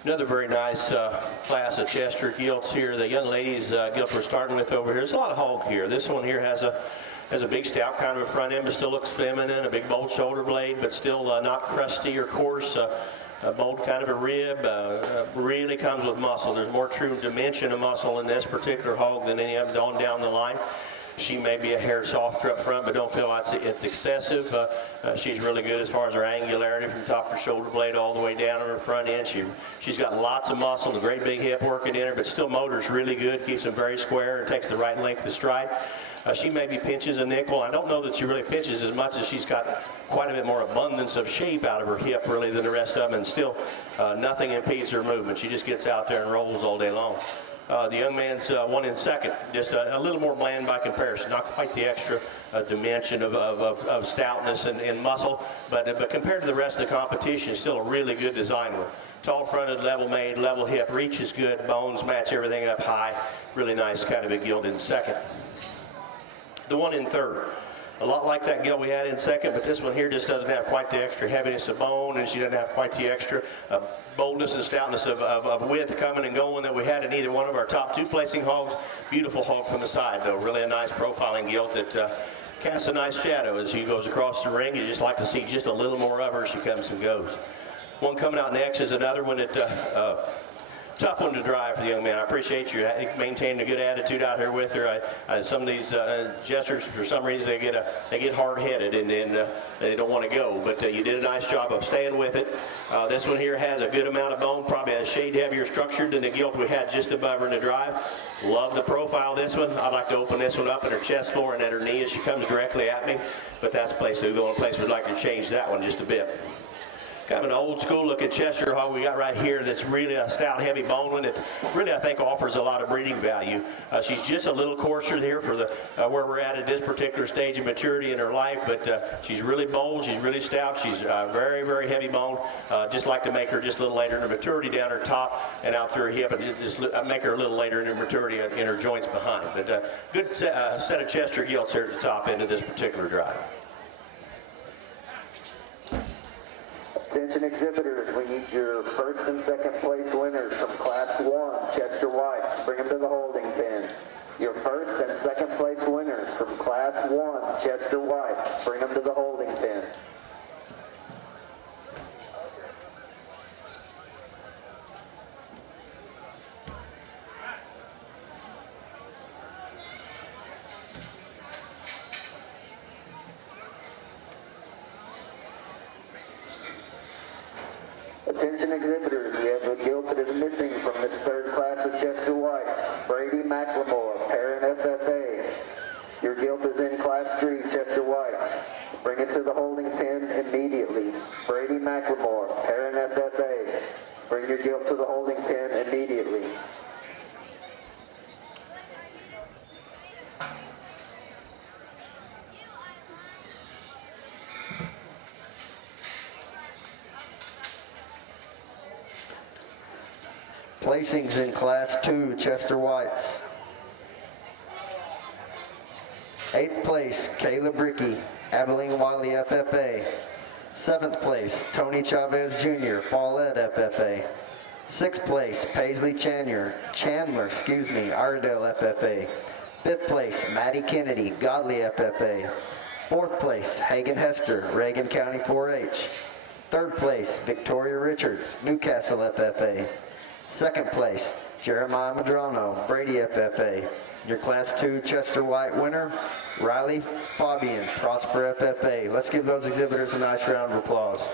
Another very nice class of Chester Gilts here. The young ladies Gilt we're starting with over here. There's a lot of hog here. This one here has a big stout kind of a front end, but still looks feminine. A big bold shoulder blade, but still not crusty or coarse. A bold kind of a rib. Really comes with muscle. There's more true dimension of muscle in this particular hog than any of them on down the line. She may be a hair softer up front, but don't feel like it's excessive. She's really good as far as her angularity from top of her shoulder blade all the way down on her front end. She's got lots of muscle, a great big hip working in her, but still motor's really good, keeps them very square, and takes the right length of stride. She maybe pinches a nickel. I don't know that she really pinches as much as she's got quite a bit more abundance of shape out of her hip really than the rest of them, and still nothing impedes her movement. She just gets out there and rolls all day long. The young man's one in second, just a little more bland by comparison, not quite the extra dimension of stoutness and muscle, but compared to the rest of the competition, still a really good design one. Tall fronted, level made, level hip, reach is good, bones match everything up high. Really nice kind of a gilt in second. The one in third. A lot like that gilt we had in second, but this one here just doesn't have quite the extra heaviness of bone, and she doesn't have quite the extra boldness and stoutness of width coming and going that we had in either one of our top two placing hogs. Beautiful hog from the side, though. Really a nice profiling gilt that casts a nice shadow as she goes across the ring. You just like to see just a little more of her as she comes and goes. One coming out next is another one that tough one to drive for the young man. I appreciate you maintaining a good attitude out here with her. Some of these jesters, for some reason, they get hard-headed and they don't want to go. But you did a nice job of staying with it. This one here has a good amount of bone, probably a shade heavier structured than the gilt we had just above her in the drive. Love the profile of this one. I'd like to open this one up at her chest floor and at her knee as she comes directly at me. But that's the only place we'd like to change that one just a bit. Kind of an old school looking Cheshire hog we got right here that's really a stout heavy bone one that really I think offers a lot of breeding value. She's just a little coarser here for the where we're at this particular stage of maturity in her life, but she's really bold, she's really stout, she's very, very heavy bone. Just like to make her just a little later in her maturity down her top and out through her hip, and just make her a little later in her maturity in her joints behind. But good set of Chester Gilts here at the top end of this particular drive. Attention exhibitors, we need your first and second place winners from Class 1, Chester Whites. Bring them to the holding pen. Your first and second place winners from Class 1, Chester Whites. Bring them to the holding pen. Attention exhibitors, we have a gilt that is missing from this third class of Chester Whites. Brady McLemore, parent FFA. Your gilt is in Class 3, Chester Whites. Bring it to the holding pen immediately. Brady McLemore, parent FFA. Bring your gilt to the holding pen immediately. Placings in Class 2, Chester Whites. 8th place, Caleb Rickey, Abilene Wiley FFA. 7th place, Tony Chavez Jr., Paulette FFA. 6th place, Paisley Chandler, Iredell FFA. 5th place, Maddie Kennedy, Godley FFA. 4th place, Hagen Hester, Reagan County 4-H. 3rd place, Victoria Richards, Newcastle FFA. 2nd place, Jeremiah Madrano, Brady FFA. Your Class 2 Chester White winner, Riley Fabian, Prosper FFA. Let's give those exhibitors a nice round of applause.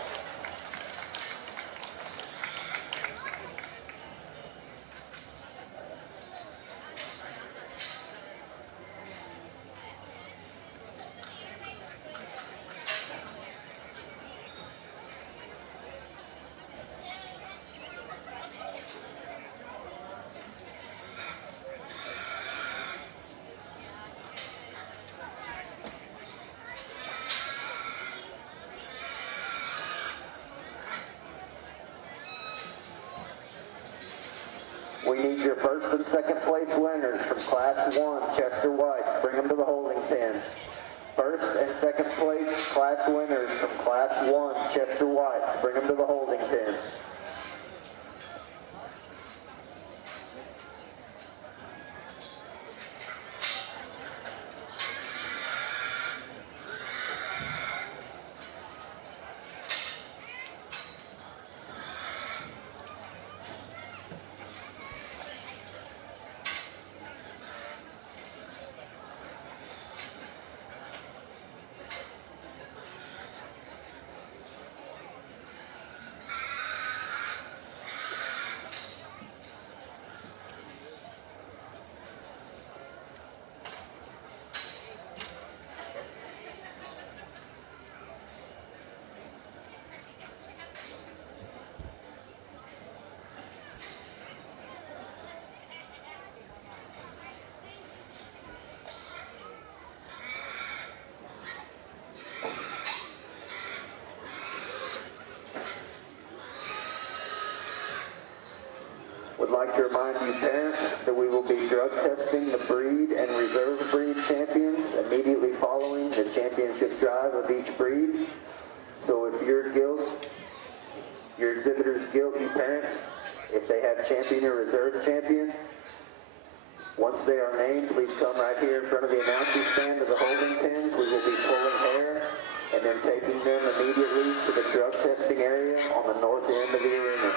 We need your first and second place winners from Class 1, Chester Whites. Bring them to the holding pen. First and second place class winners from Class 1, Chester Whites. Bring them to the holding pen. Would like to remind you parents that we will be drug testing the breed and reserve breed champions immediately following the championship drive of each breed. So if your exhibitor's gilt, you parents, if they have champion or reserve champion, once they are named, please come right here in front of the announcer stand to the holding pens. We will be pulling hair and then taking them immediately to the drug testing area on the north end of the arena.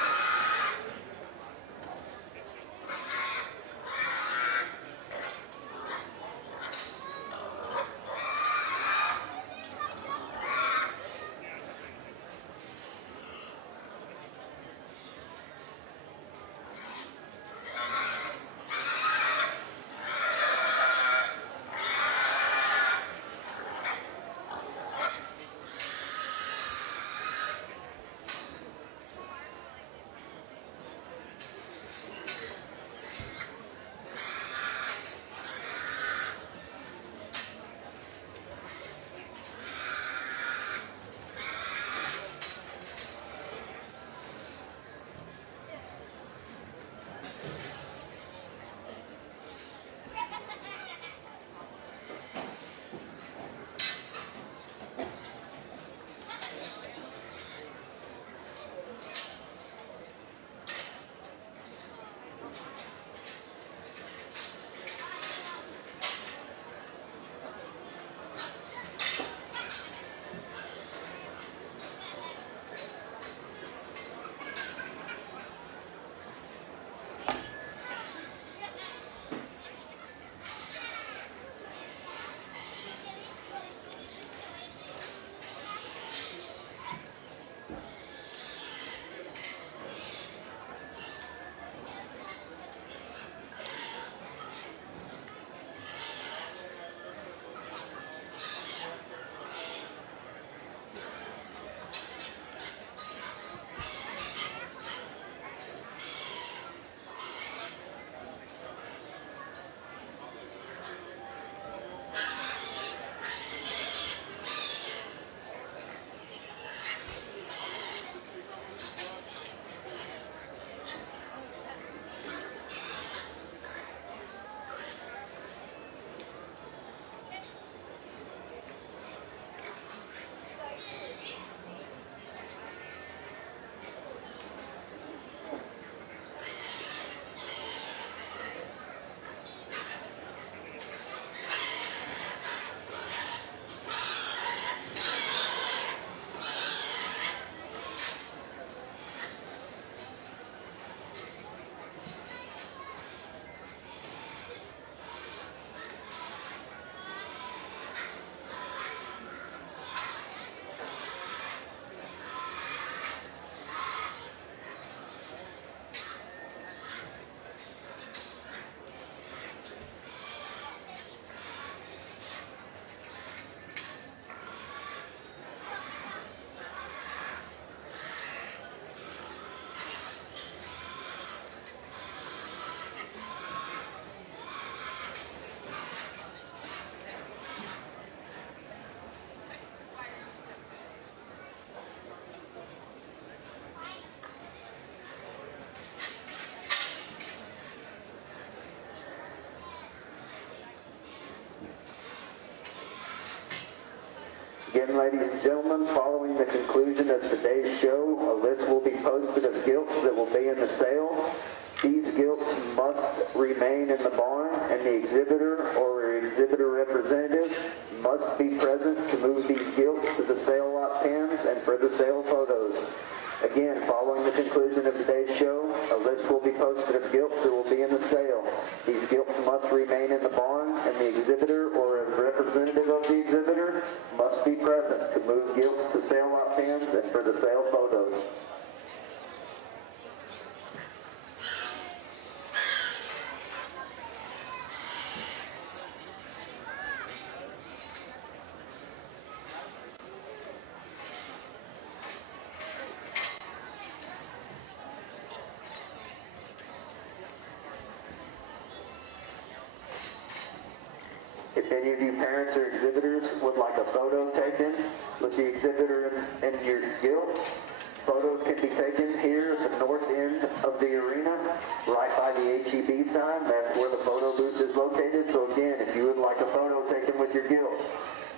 Again, ladies and gentlemen, following the conclusion of today's show, a list will be posted of gilts that will be in the sale. These gilts must remain in the barn, and the exhibitor or exhibitor representative must be present to move these gilts to the sale lot pens and for the sale photos. Again, following the conclusion of today's show, a list will be posted of gilts that will be in the sale. These gilts must remain in the barn, and the exhibitor or a representative of the exhibitor must be present to move gilts to sale lot pens and for the sale photos. If any of you parents or exhibitors would like a photo taken with the exhibitor and your gilt, photos can be taken here at the north end of the arena, right HEB sign. That's where the photo booth is located. So again, if you would like a photo taken with your gilt,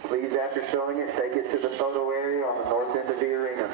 please, after showing it, take it to the photo area on the north end of the arena.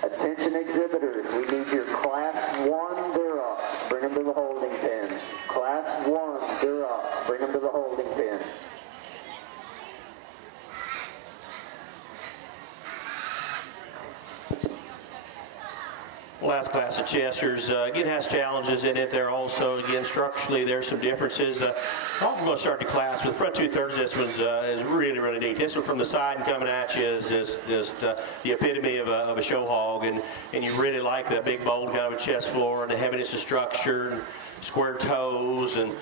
Attention exhibitors, we need your Class 1, they're up. Bring them to the holding pen. Class 1, they're up. Bring them to the holding pen. Last class of Chesters, again, has challenges in it there also. Again, structurally, there's some differences. I'm going to start the class with front 2/3. This one's is really, really neat. This one from the side and coming at you is just the epitome of a show hog, and you really like that big, bold kind of a chest floor and the heaviness of structure and square toes and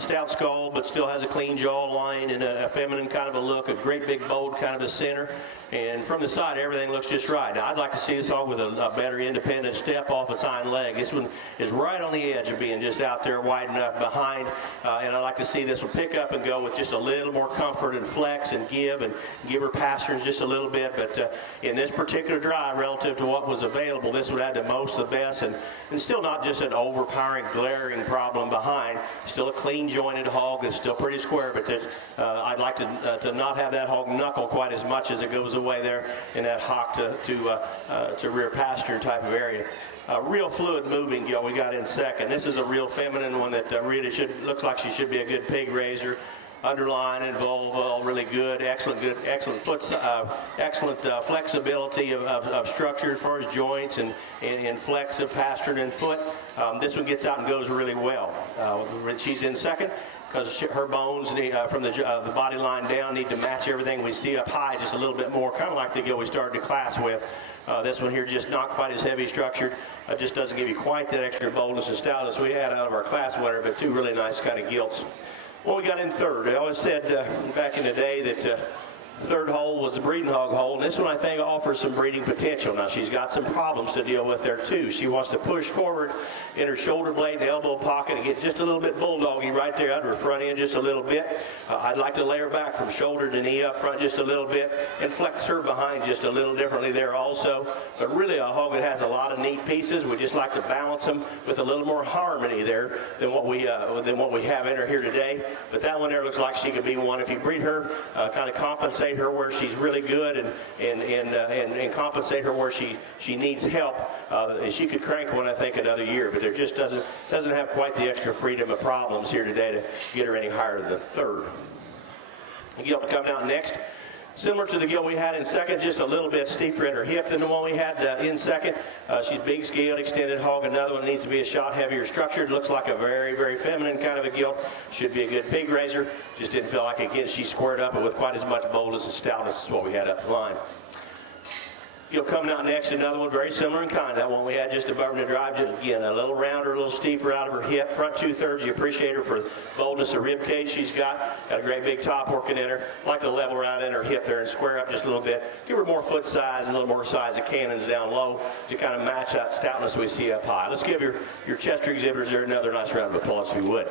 stout skull, but still has a clean jawline and a feminine kind of a look, a great big bold kind of a center. And from the side, everything looks just right. Now, I'd like to see this hog with a better independent step off its hind leg. This one is right on the edge of being just out there wide enough behind. And I'd like to see this one pick up and go with just a little more comfort and flex and give her pasterns just a little bit. But in this particular drive, relative to what was available, this would add the most, the best, and still not just an overpowering, glaring problem behind. Still a clean jointed hog. It's still pretty square, but I'd like to not have that hog knuckle quite as much as it goes away there in that hock to rear pasture type of area. Real fluid moving gilt we got in second. This is a real feminine one that really looks like she should be a good pig raiser. Underline and vulva all really good, excellent foot, excellent flexibility of structure as far as joints and flex of pastern and foot. This one gets out and goes really well. She's in second because her bones from the body line down need to match everything we see up high just a little bit more, kind of like the gilt we started the class with. This one here just not quite as heavy structured, just doesn't give you quite that extra boldness and stoutness we had out of our class winner, but two really nice kind of gilts. What we got in third, I always said back in the day that third hole was the breeding hog hole, and this one I think offers some breeding potential. Now she's got some problems to deal with there too. She wants to push forward in her shoulder blade and elbow pocket and get just a little bit bulldoggy right there out of her front end just a little bit. I'd like to lay her back from shoulder to knee up front just a little bit and flex her behind just a little differently there also. But really a hog that has a lot of neat pieces. We just like to balance them with a little more harmony there than what we have in her here today. But that one there looks like she could be one. If you breed her, kind of compensate her where she's really good and compensate her where she needs help. And she could crank one, I think, another year, but there just doesn't have quite the extra freedom of problems here today to get her any higher than third. The gilt coming out next. Similar to the gilt we had in second, just a little bit steeper in her hip than the one we had in second. She's big scaled, extended hog. Another one needs to be a shot heavier structured. Looks like a very, very feminine kind of a gilt. Should be a good pig raiser. Just didn't feel like, again, she squared up with quite as much boldness and stoutness as what we had up the line. You'll come out next, another one very similar in kind. That one we had just above her to drive, just, again, a little rounder, a little steeper out of her hip, front 2/3. You appreciate her for the boldness of rib cage she's got. Got a great big top working in her. Like to level around in her hip there and square up just a little bit. Give her more foot size and a little more size of cannons down low to kind of match that stoutness we see up high. Let's give your Chester exhibitors there another nice round of applause if you would.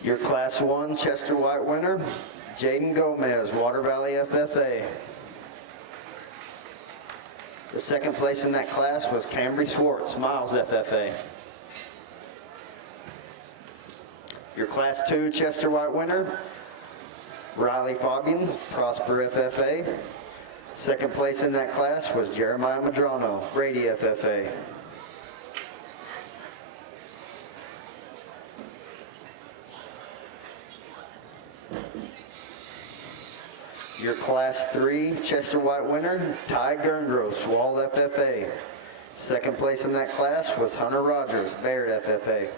Your Class 1 Chester White winner, Jaden Gomez, Water Valley FFA. The second place in that class was Cambry Swartz, Miles FFA. Your Class 2 Chester White winner, Riley Fabian, Prosper FFA. Second place in that class was Jeremiah Madrano, Brady FFA. Your Class 3 Chester White winner, Ty Gerngross, Wall FFA. Second place in that class was Hunter Rogers, Baird FFA.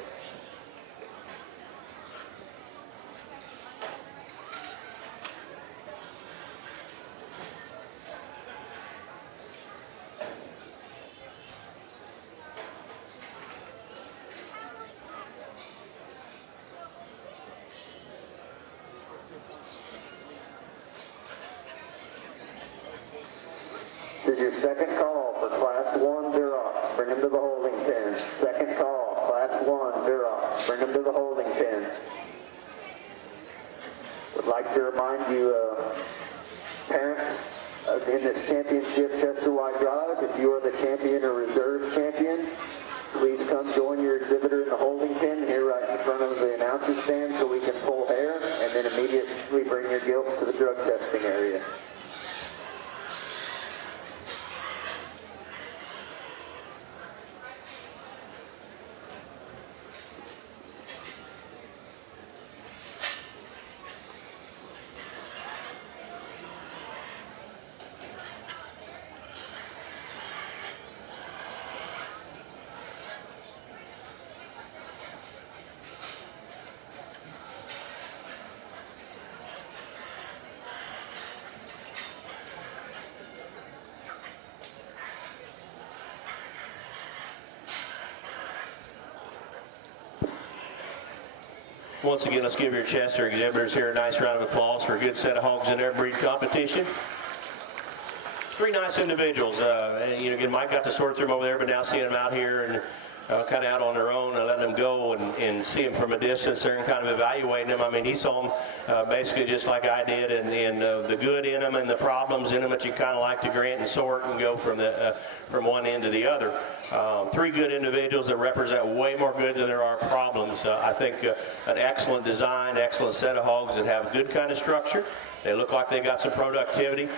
This is your second call for Class 1 Durocs. Bring them to the holding pen. Second call, Class 1 Durocs. Bring them to the holding pen. Would like to remind you, parents, in this championship Chester White Drive, if you are the champion or reserve champion, please come join your exhibitor in the holding pen here right in front of the announcer stand so we can pull hair and then immediately bring your Gilts to the drug testing area. Once again, let's give your Chester exhibitors here a nice round of applause for a good set of hogs in their breed competition. Three nice individuals. And, again, Mike got to sort through them over there, but now seeing them out here and kind of out on their own and letting them go and see them from a distance there and kind of evaluating them. I mean, he saw them basically just like I did, and the good in them and the problems in them that you kind of like to grant and sort and go from one end to the other. Three good individuals that represent way more good than there are problems. I think an excellent design, excellent set of hogs that have good kind of structure. They look like they got some productivity.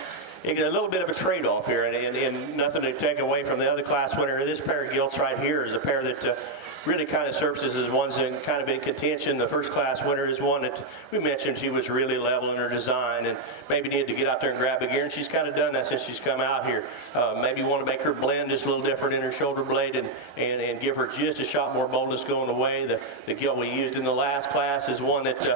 You get a little bit of a trade-off here, and nothing to take away from the other class winner. This pair of Gilts right here is a pair that really kind of surfaces as ones that kind of in contention. The first class winner is one that we mentioned she was really level in her design and maybe needed to get out there and grab a gear, and she's kind of done that since she's come out here. Maybe want to make her blend just a little different in her shoulder blade and give her just a shot more boldness going away. The gilt we used in the last class is one that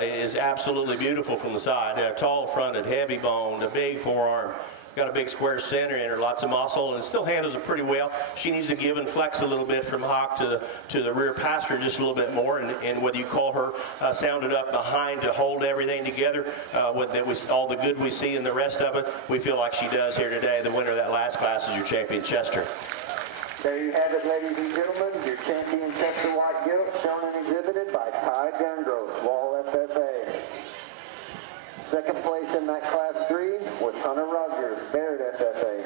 is absolutely beautiful from the side. Tall fronted, heavy boned, a big forearm. Got a big square center in her, lots of muscle, and still handles it pretty well. She needs to give and flex a little bit from hock to the rear pasture just a little bit more, and whether you call her sounded up behind to hold everything together, all the good we see in the rest of it, we feel like she does here today. The winner of that last class is your champion, Chester. There you have it, ladies and gentlemen, your champion Chester White Gilt, shown and exhibited by Ty Gerngross, Wall FFA. Second place in that Class 3 was Hunter Rogers, Baird FFA.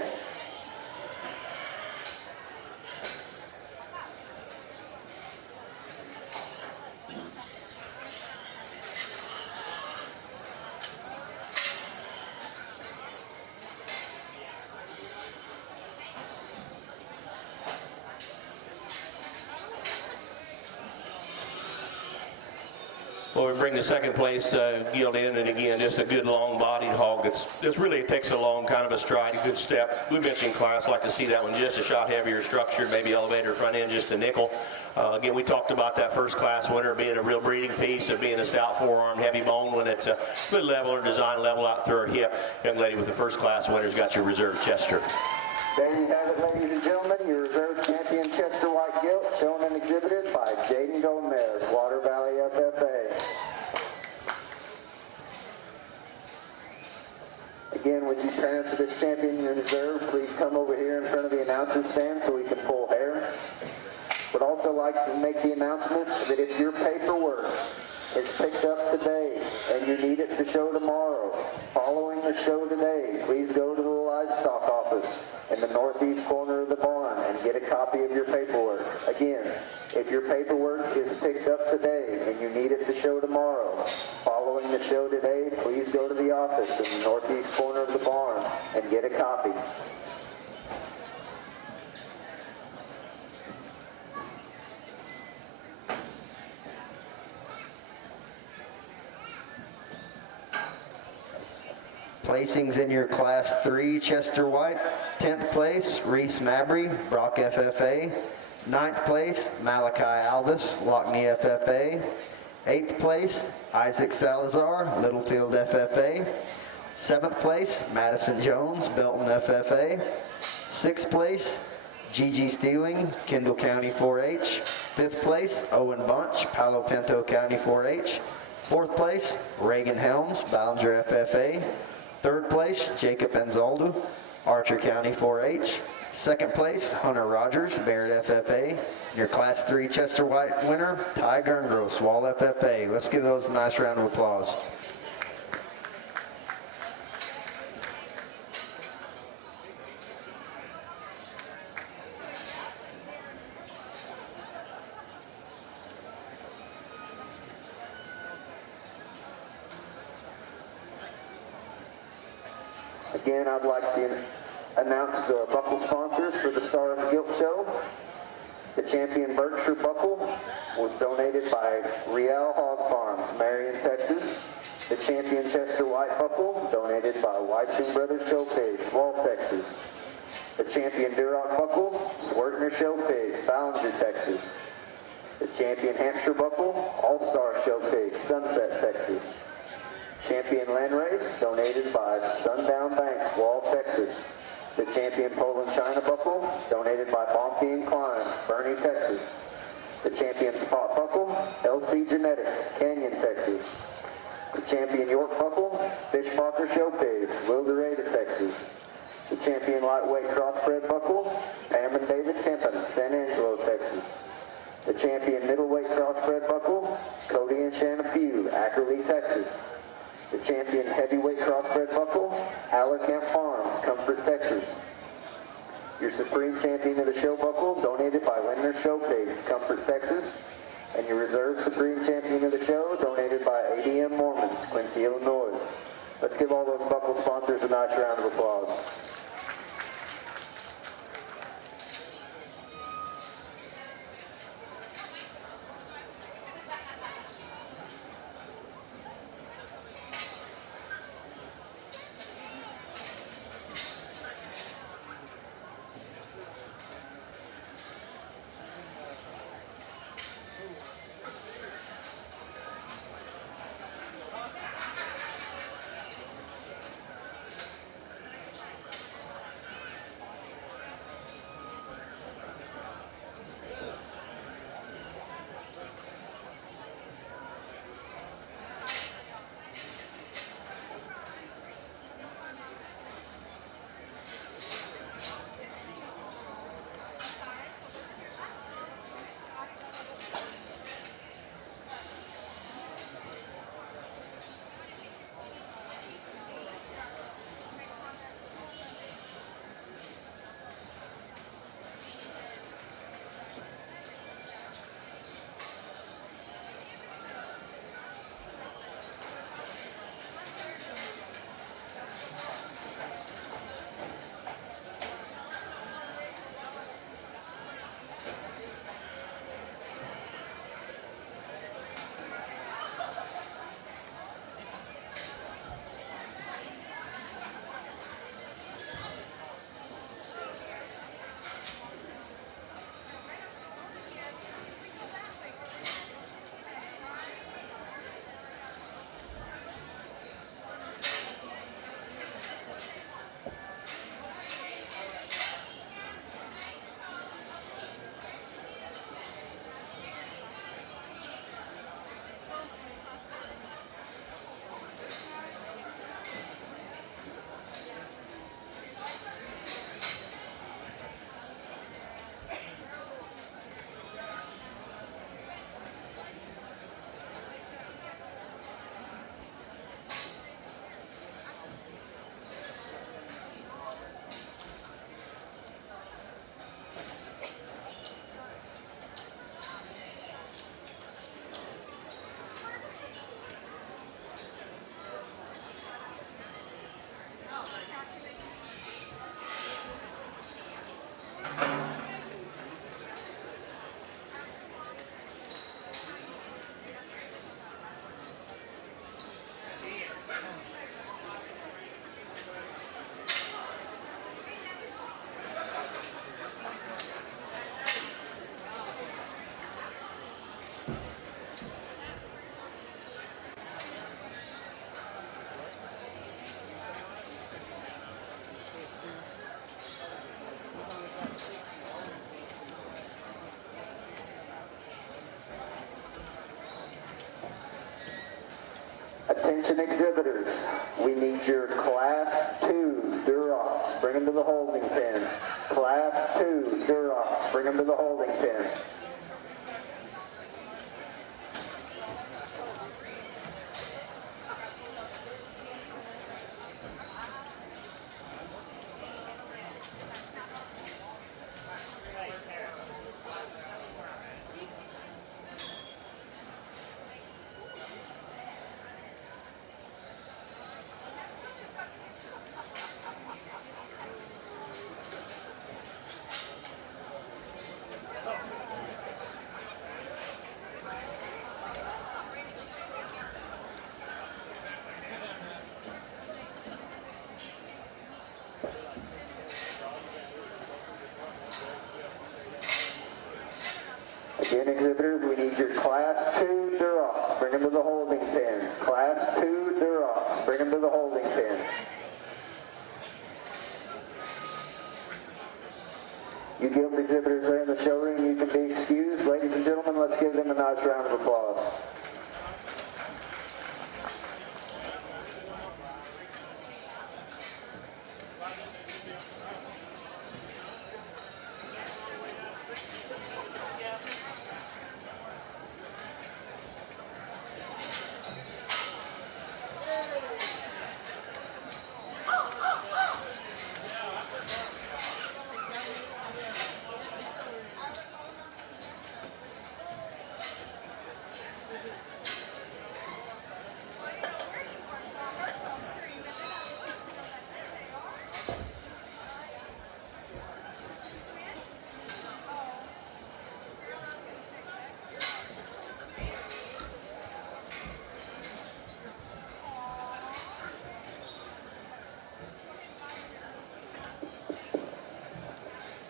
Well, we bring the second place Gilt in, and again, just a good long-bodied hog. That's really, it takes a long kind of a stride, a good step. We mentioned clients like to see that one just a shot heavier structured, maybe elevator front end just a nickel. Again, we talked about that first class winner being a real breeding piece of being a stout forearm, heavy bone when it's good level or design level out through her hip. Young lady with the first class winner's got your reserve Chester. There you have it, ladies and gentlemen, your reserve champion Chester White Gilt, shown and exhibited by Jaden Gomez, Water Valley FFA. Again, would you transfer this champion in reserve, please come over here in front of the announcer's stand so we can pull hair. Would also like to make the announcement that if your paperwork is picked up today and you need it to show tomorrow, following the show today, please go to the livestock office in the northeast corner of the barn and get a copy of your paperwork. Again, if your paperwork is picked up today and you need it to show tomorrow, following the show today, please go to the office in the northeast corner of the barn and get a copy. Placings in your Class 3, Chester White. 10th place, Reese Mabry, Brock FFA. 9th place, Malachi Albus, Lockney FFA. 8th place, Isaac Salazar, Littlefield FFA. 7th place, Madison Jones, Belton FFA. 6th place, Gigi Steeling, Kendall County 4-H. 5th place, Owen Bunch, Palo Pinto County 4-H. 4th place, Reagan Helms, Ballinger FFA. 3rd place, Jacob Enzaldo, Archer County 4-H. 2nd place, Hunter Rogers, Barrett FFA. Your Class 3 Chester White winner, Ty Gerngross, Wall FFA. Let's give those a nice round of applause. Again, I'd like to announce the buckle sponsors for the Star of the Gilt Show. The champion Berkshire buckle was donated by Real Hog Farms, Marion, Texas. The champion Chester White buckle, donated by Whiteson Brothers Show Pigs, Wall, Texas. The champion Duroc buckle, Swertner Show Pigs, Ballinger, Texas. The champion Hampshire buckle, All-Star Show Pigs, Sunset, Texas. Champion Landrace, donated by Sundown Banks, Wall, Texas. The champion Poland China buckle, donated by Bonke and Klein, Bernie, Texas. The champion Spot buckle, LC Genetics, Canyon, Texas. The champion York buckle, Fishmonger Show Pigs, Wildorada, Texas. The champion lightweight crossbred buckle, Pam and David Kempen, San Angelo, Texas. The champion middleweight crossbred buckle, Cody and Shanna Pugh, Ackerley, Texas. The champion heavyweight crossbred buckle, Allercamp Farms, Comfort, Texas. Your supreme champion of the show buckle, donated by Lindner Show Pigs, Comfort, Texas. And your reserve supreme champion of the show, donated by ADM Mormons, Quincy, Illinois. Let's give all those buckle sponsors a nice round of applause. Attention exhibitors, we need your Class 2 Durocs. Bring them to the holding pen. Class 2 Durocs. Bring them to the holding pen. Again, exhibitors, we need your Class 2 Durocs. Bring them to the holding pen. Class 2 Durocs. Bring them to the holding pen. You Gilts exhibitors are in the show ring. You can be excused. Ladies and gentlemen, let's give them a nice round of applause.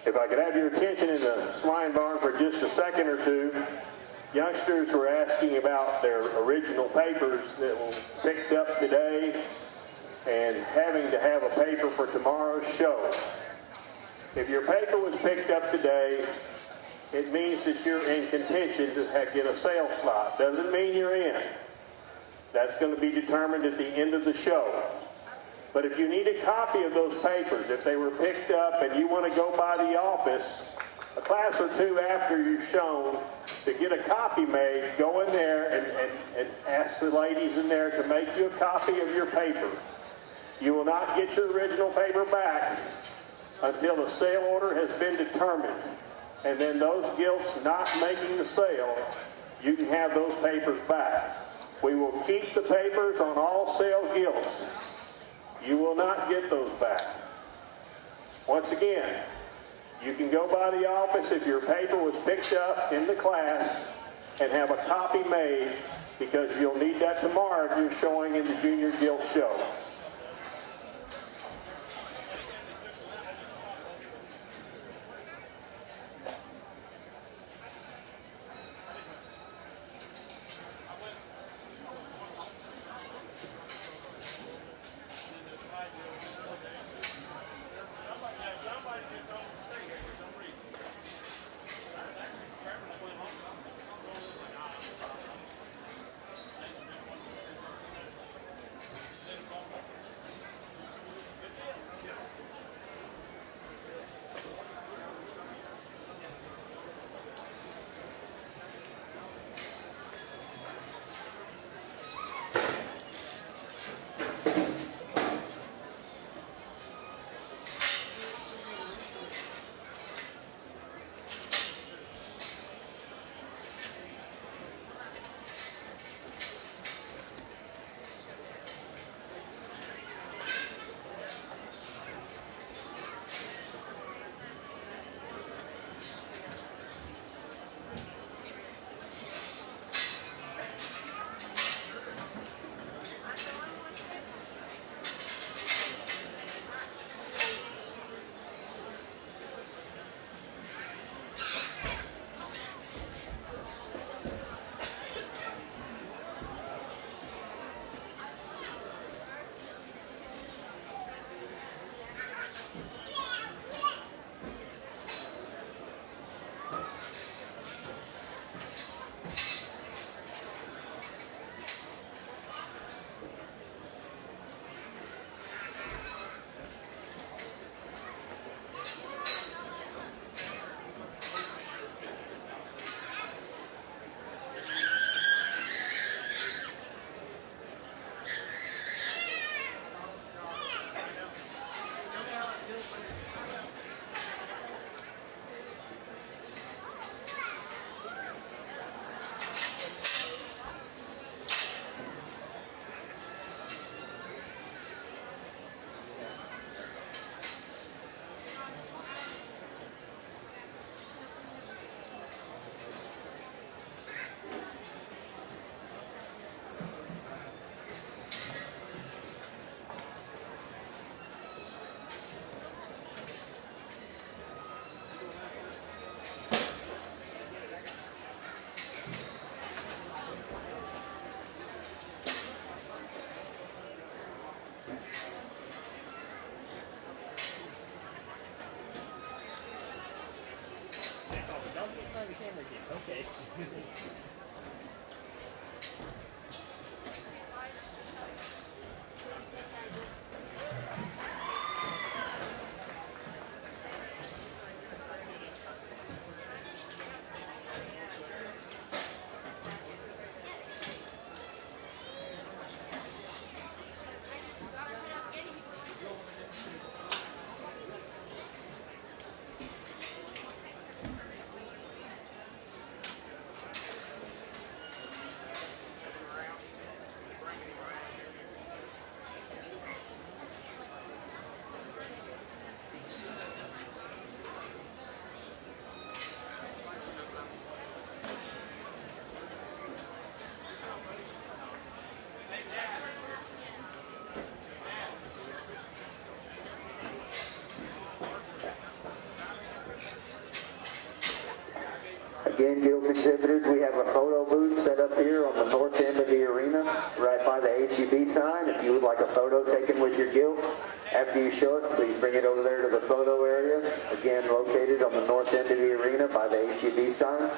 If I could have your attention in the swine barn for just a second or two, youngsters were asking about their original papers that were picked up today and having to have a paper for tomorrow's show. If your paper was picked up today, it means that you're in contention to get a sale slot. Doesn't mean you're in. That's going to be determined at the end of the show. But if you need a copy of those papers, if they were picked up and you want to go by the office a class or two after you've shown to get a copy made, go in there and ask the ladies in there to make you a copy of your paper. You will not get your original paper back until the sale order has been determined. And then those Gilts not making the sale, you can have those papers back. We will keep the papers on all sale Gilts. You will not get those back. Once again, you can go by the office if your paper was picked up in the class and have a copy made, because you'll need that tomorrow if you're showing in the Junior Gilt show. Again, Gilts exhibitors, we have a photo booth set up here on the north end of the arena, right by the HEB sign. If you would like a photo taken with your Gilt, after you show it, please bring it over there to the photo area. Again, located on the north end of the arena by the HEB sign.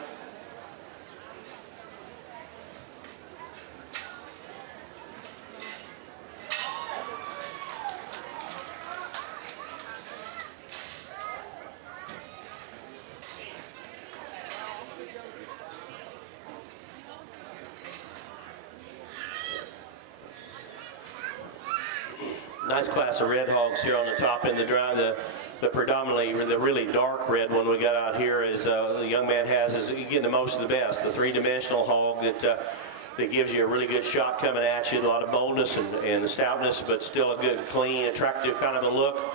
Nice class of red hogs here on the top end of the drive. The predominantly, the really dark red one we got out here is the young man has is getting the most of the best. The three-dimensional hog that gives you a really good shot coming at you, a lot of boldness and stoutness, but still a good, clean, attractive kind of a look.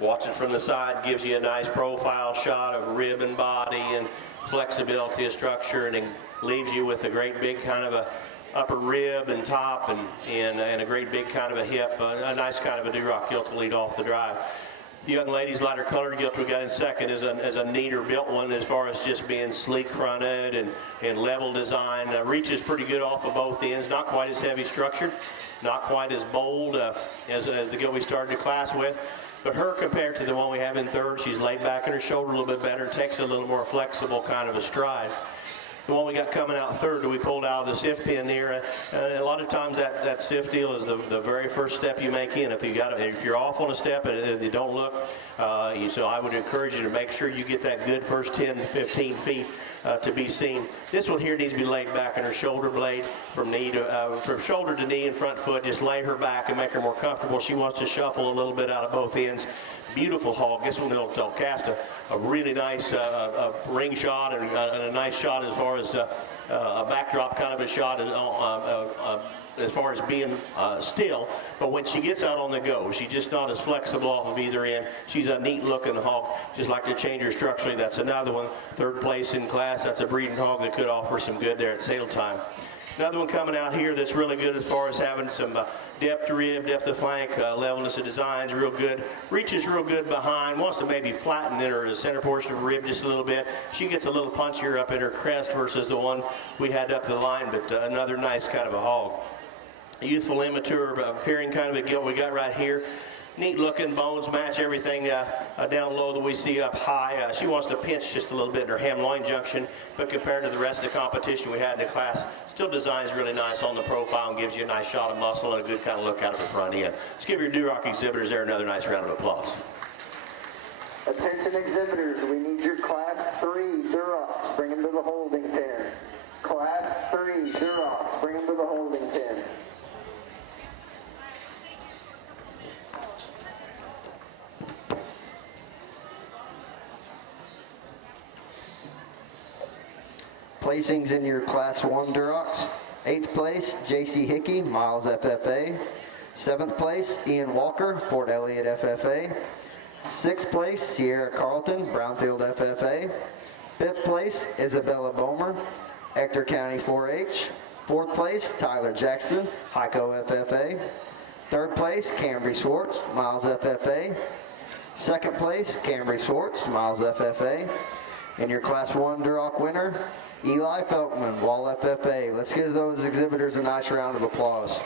Watching from the side gives you a nice profile shot of rib and body and flexibility of structure, and it leaves you with a great big kind of a upper rib and top and a great big kind of a hip, a nice kind of a Duroc gilt to lead off the drive. The young lady's lighter colored gilt we got in second is a neater built one as far as just being sleek fronted and level design. Reaches pretty good off of both ends, not quite as heavy structured, not quite as bold as the gilt we started the class with. But her, compared to the one we have in third, she's laid back in her shoulder a little bit better and takes a little more flexible kind of a stride. The one we got coming out third, we pulled out of the sift pin here. A lot of times that sift deal is the very first step you make in. If you're off on a step and you don't look, so I would encourage you to make sure you get that good first 10 to 15 feet to be seen. This one here needs to be laid back in her shoulder blade from shoulder to knee and front foot. Just lay her back and make her more comfortable. She wants to shuffle a little bit out of both ends. Beautiful hog. This one will cast a really nice ring shot and a nice shot as far as a backdrop kind of a shot as far as being still. But when she gets out on the go, she's just not as flexible off of either end. She's a neat looking hog. Just like to change her structurally. That's another one. Third place in class. That's a breeding hog that could offer some good there at sale time. Another one coming out here that's really good as far as having some depth to rib, depth of flank, levelness of designs, real good. Reaches real good behind, wants to maybe flatten in her center portion of rib just a little bit. She gets a little punchier up in her crest versus the one we had up the line, but another nice kind of a hog. A youthful, immature, appearing kind of a gilt we got right here. Neat looking, bones match everything down low that we see up high. She wants to pinch just a little bit in her ham-loin junction, but compared to the rest of the competition we had in the class, still designs really nice on the profile and gives you a nice shot of muscle and a good kind of look out of the front end. Let's give your Duroc exhibitors there another nice round of applause. Attention exhibitors, we need your Class 3 Durocs. Bring them to the holding pen. Class 3 Durocs. Bring them to the holding pen. Placings in your Class 1 Durocs. 8th place, J.C. Hickey, Miles FFA. 7th place, Ian Walker, Fort Elliott FFA. 6th place, Sierra Carlton, Brownfield FFA. 5th place, Isabella Bomer, Ector County 4-H. 4th place, Tyler Jackson, Hyco FFA. 3rd place, Cambry Swartz, Miles FFA. 2nd place, Cambry Swartz, Miles FFA. And your Class 1 Duroc winner, Eli Felkman, Wall FFA. Let's give those exhibitors a nice round of applause.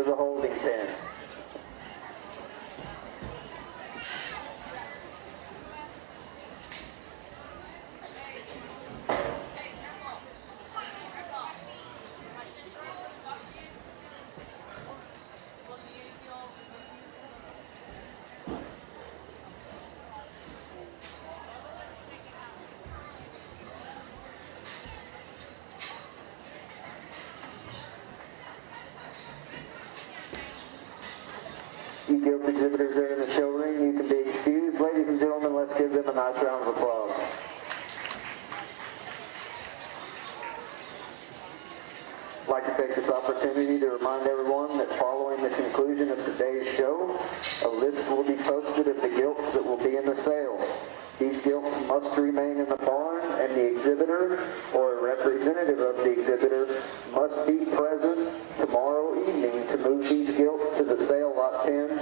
to the holding pen. You Gilts exhibitors are in the show ring. You can be excused. Ladies and gentlemen, let's give them a nice round of applause. I'd like to take this opportunity to remind everyone that following the conclusion of today's show, a list will be posted of the gilts that will be in the sale. These gilts must remain in the barn, and the exhibitor or a representative of the exhibitor must be present tomorrow evening to move these gilts to the sale lot pens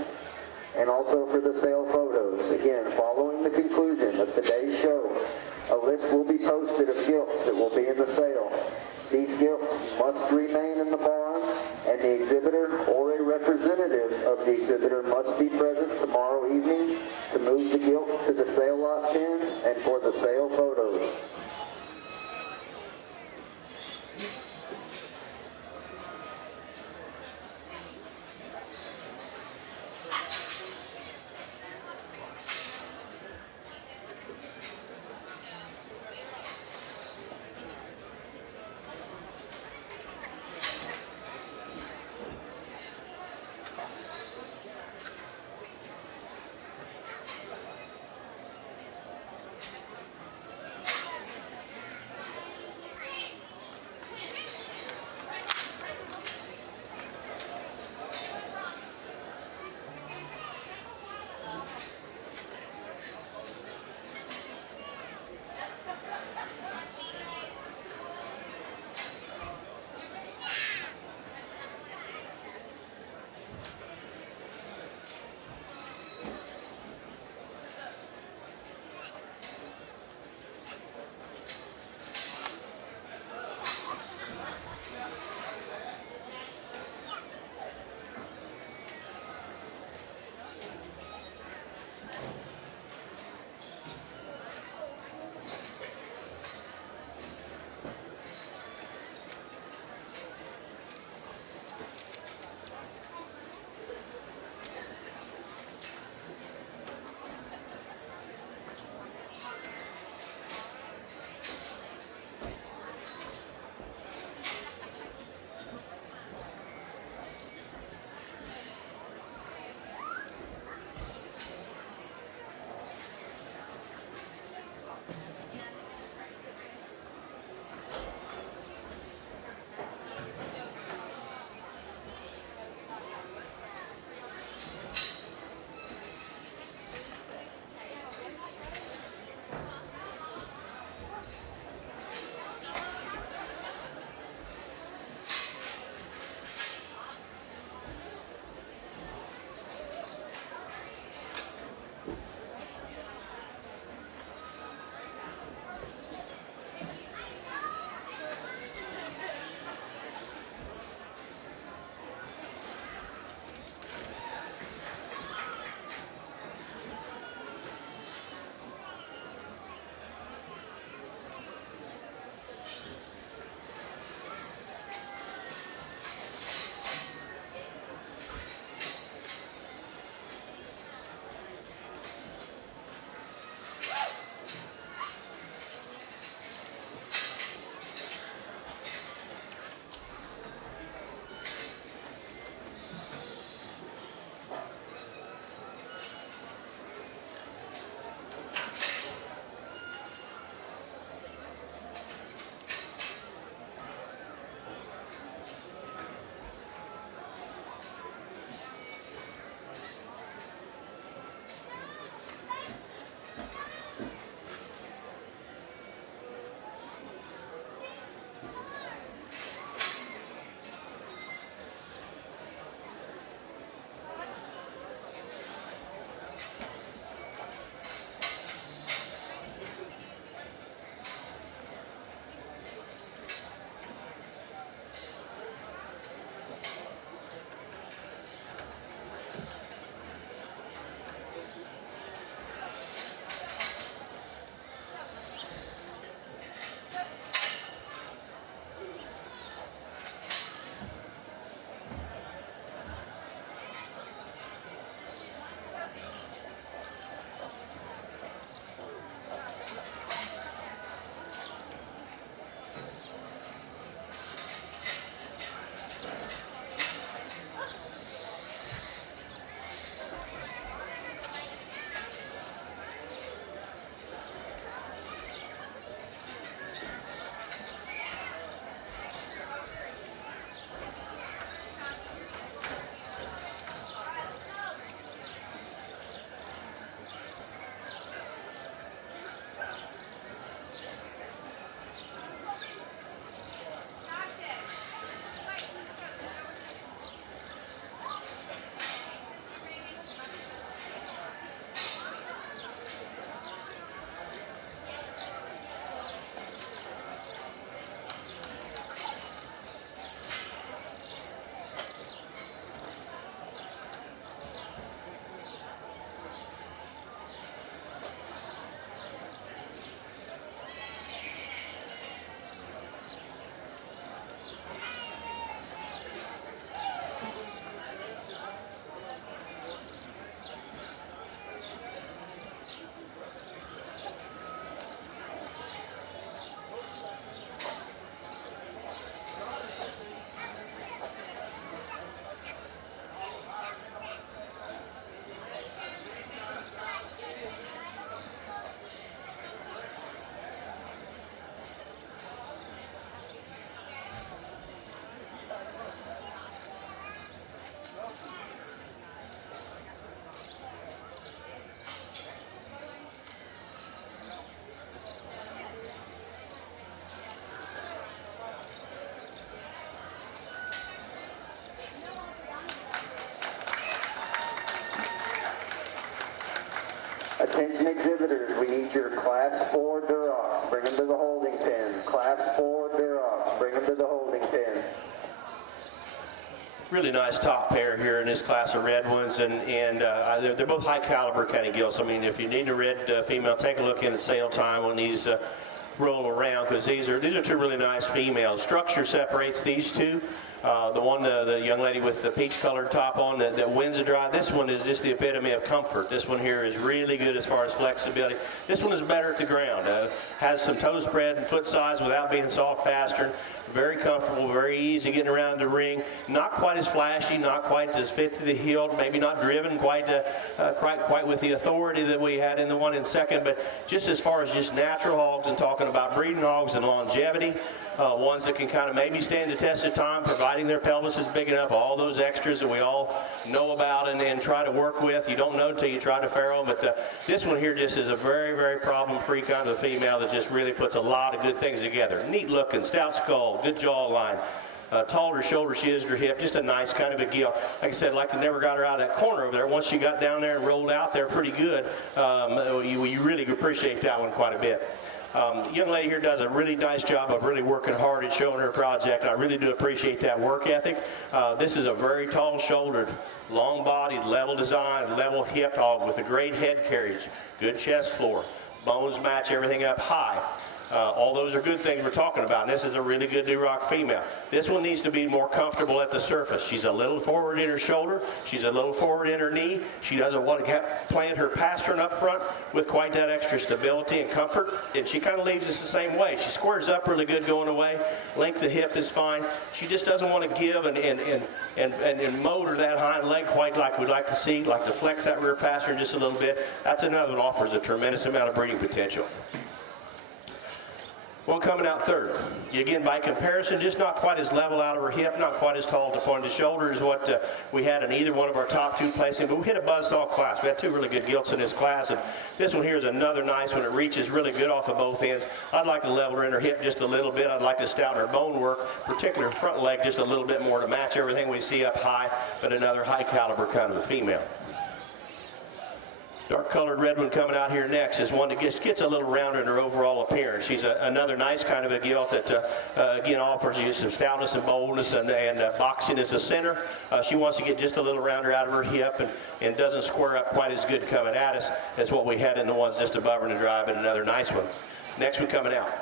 and also for the sale photos. Again, following the conclusion of today's show, a list will be posted of gilts that will be in the sale. These gilts must remain in the barn, and the exhibitor or a representative of the exhibitor must be present tomorrow evening to move the gilts to the sale lot pins and for the sale photos. Attention exhibitors, we need your Class 4 Durocs. Bring them to the holding pen. Class 4 Durocs. Bring them to the holding pen. Really nice top pair here in this class of red ones, and they're both high caliber kind of gilts. I mean, if you need a red female, take a look in at sale time when these roll around, because these are two really nice females. Structure separates these two. The young lady with the peach colored top on that wins the drive, this one is just the epitome of comfort. This one here is really good as far as flexibility. This one is better at the ground. Has some toe spread and foot size without being soft pastern. Very comfortable, very easy getting around the ring. Not quite as flashy, not quite as fit to the hilt, maybe not driven quite with the authority that we had in the one in second, but just as far as just natural hogs and talking about breeding hogs and longevity, ones that can kind of maybe stand the test of time, providing their pelvis is big enough, all those extras that we all know about and try to work with. You don't know until you try to farrow them, but this one here just is a very, very problem-free kind of female that just really puts a lot of good things together. Neat looking, stout skull, good jawline. Taller shoulder she is to her hip, just a nice kind of a gilt. Like I said, like they never got her out of that corner over there. Once she got down there and rolled out there pretty good, you really appreciate that one quite a bit. The young lady here does a really nice job of really working hard at showing her project. I really do appreciate that work ethic. This is a very tall-shouldered, long-bodied, level design, level hip hog with a great head carriage, good chest floor, bones match everything up high. All those are good things we're talking about, and this is a really good Duroc female. This one needs to be more comfortable at the surface. She's a little forward in her shoulder. She's a little forward in her knee. She doesn't want to plant her pastern up front with quite that extra stability and comfort, and she kind of leaves us the same way. She squares up really good going away. Length of hip is fine. She just doesn't want to give and motor that hind leg quite like we'd like to see, like to flex that rear pastern just a little bit. That's another one that offers a tremendous amount of breeding potential. One coming out third. Again, by comparison, just not quite as level out of her hip, not quite as tall to point of the shoulder as what we had in either one of our top two placing, but we hit a buzzsaw class. We had two really good gilts in this class, and this one here is another nice one. It reaches really good off of both ends. I'd like to level her in her hip just a little bit. I'd like to stouten her bone work, particularly her front leg, just a little bit more to match everything we see up high, but another high caliber kind of a female. Dark colored red one coming out here next is one that gets a little rounder in her overall appearance. She's another nice kind of a gilt that again offers you some stoutness and boldness and boxing as a center. She wants to get just a little rounder out of her hip and doesn't square up quite as good coming at us as what we had in the ones just above her in the drive, and another nice one. Next one coming out.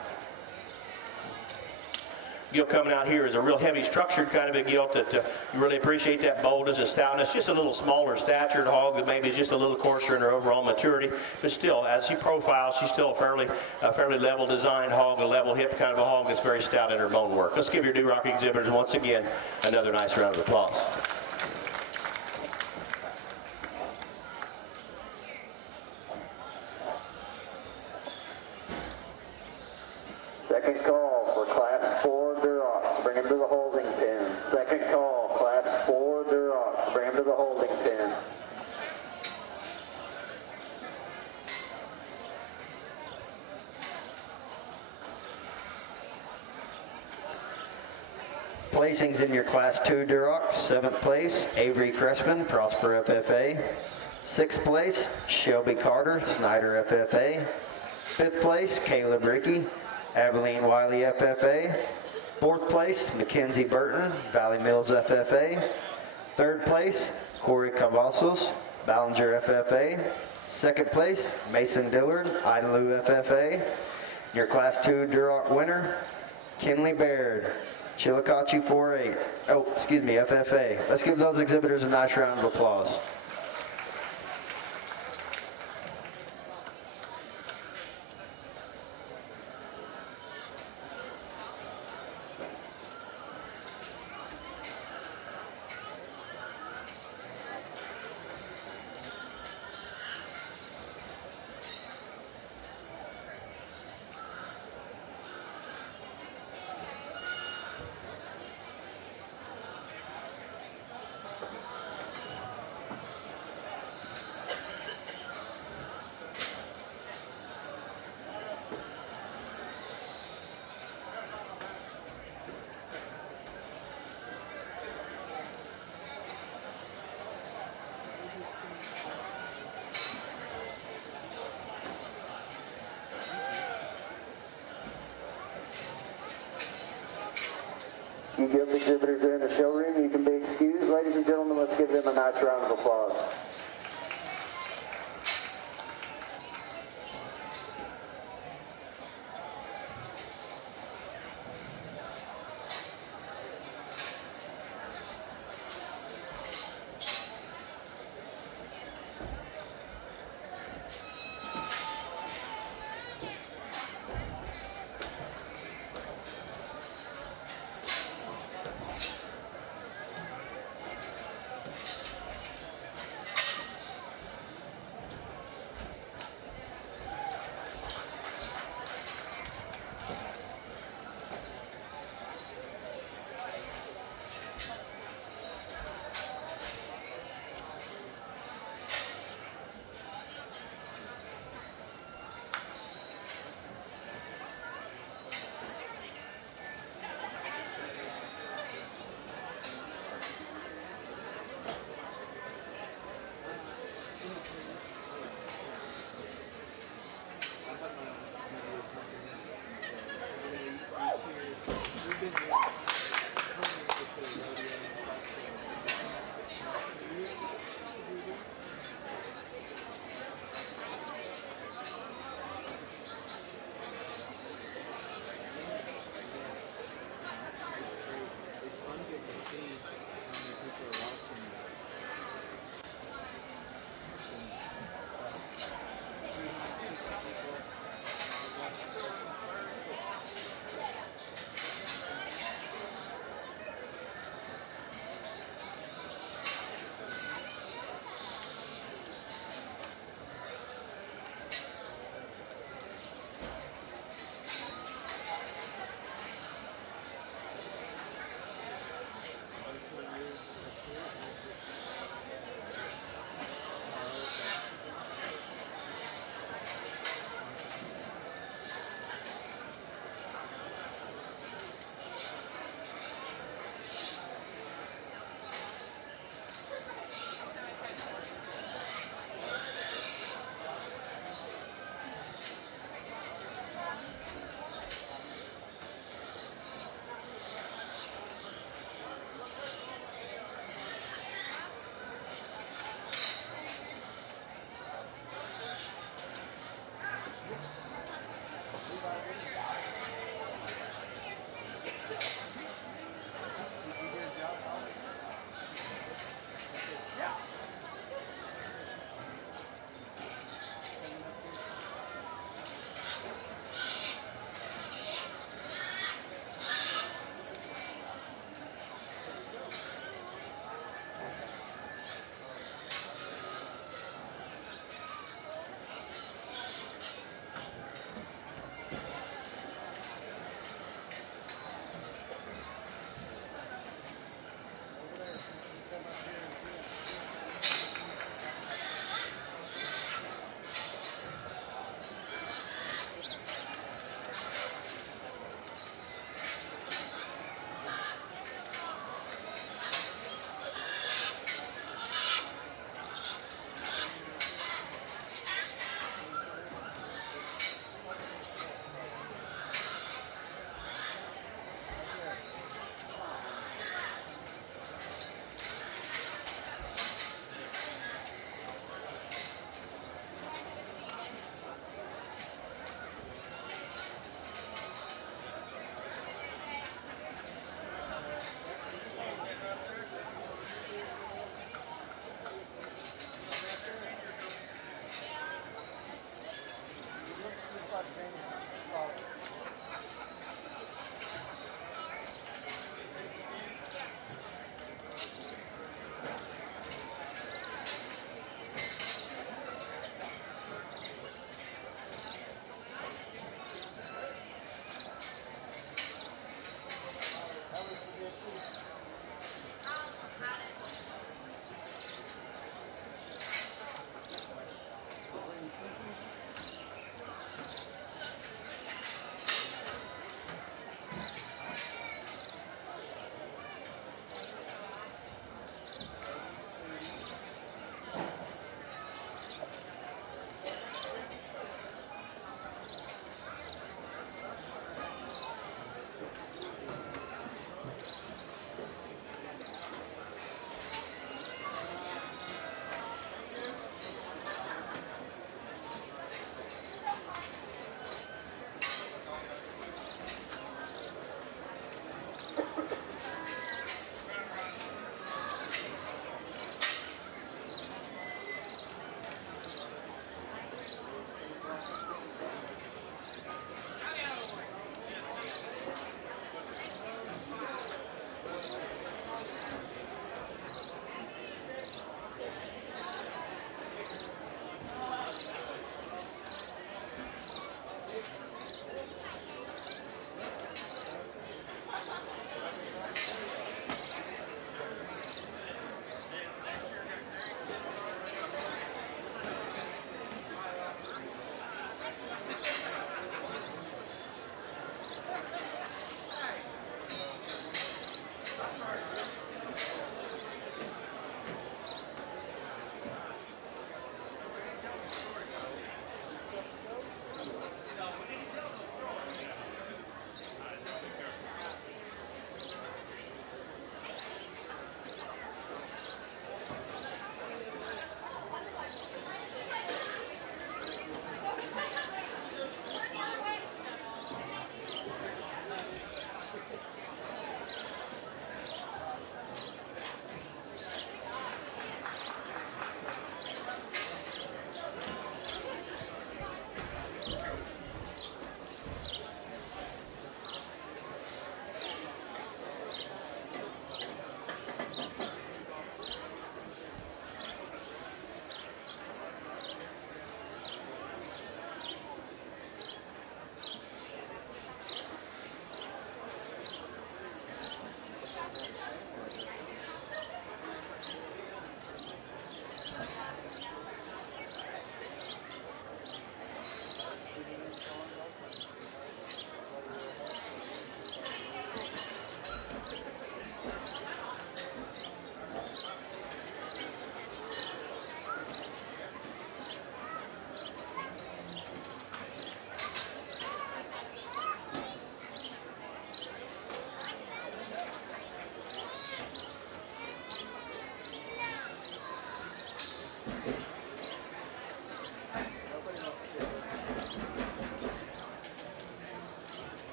Gilt coming out here is a real heavy structured kind of a gilt that you really appreciate that boldness and stoutness. Just a little smaller statured hog that maybe is just a little coarser in her overall maturity, but still, as she profiles, she's still a fairly level designed hog, a level hip kind of a hog that's very stout in her bone work. Let's give your Duroc exhibitors once again another nice round of applause. Second call for Class 4 Durocs. Bring them to the holding pen. Second call, Class 4 Durocs. Bring them to the holding pen. Placings in your Class 2 Durocs. 7th place, Avery Crespin, Prosper FFA. 6th place, Shelby Carter, Snyder FFA. 5th place, Caleb Rickey, Abilene Wiley FFA. 4th place, Mackenzie Burton, Valley Mills FFA. 3rd place, Corey Cavazos, Ballinger FFA. 2nd place, Mason Dillard, Idalou FFA. Your Class 2 Duroc winner, Kinley Baird, Chillicothe 4-8. Oh, excuse me, FFA. Let's give those exhibitors a nice round of applause. You Gilt exhibitors are in the showroom. You can be excused. Ladies and gentlemen, let's give them a nice round of applause.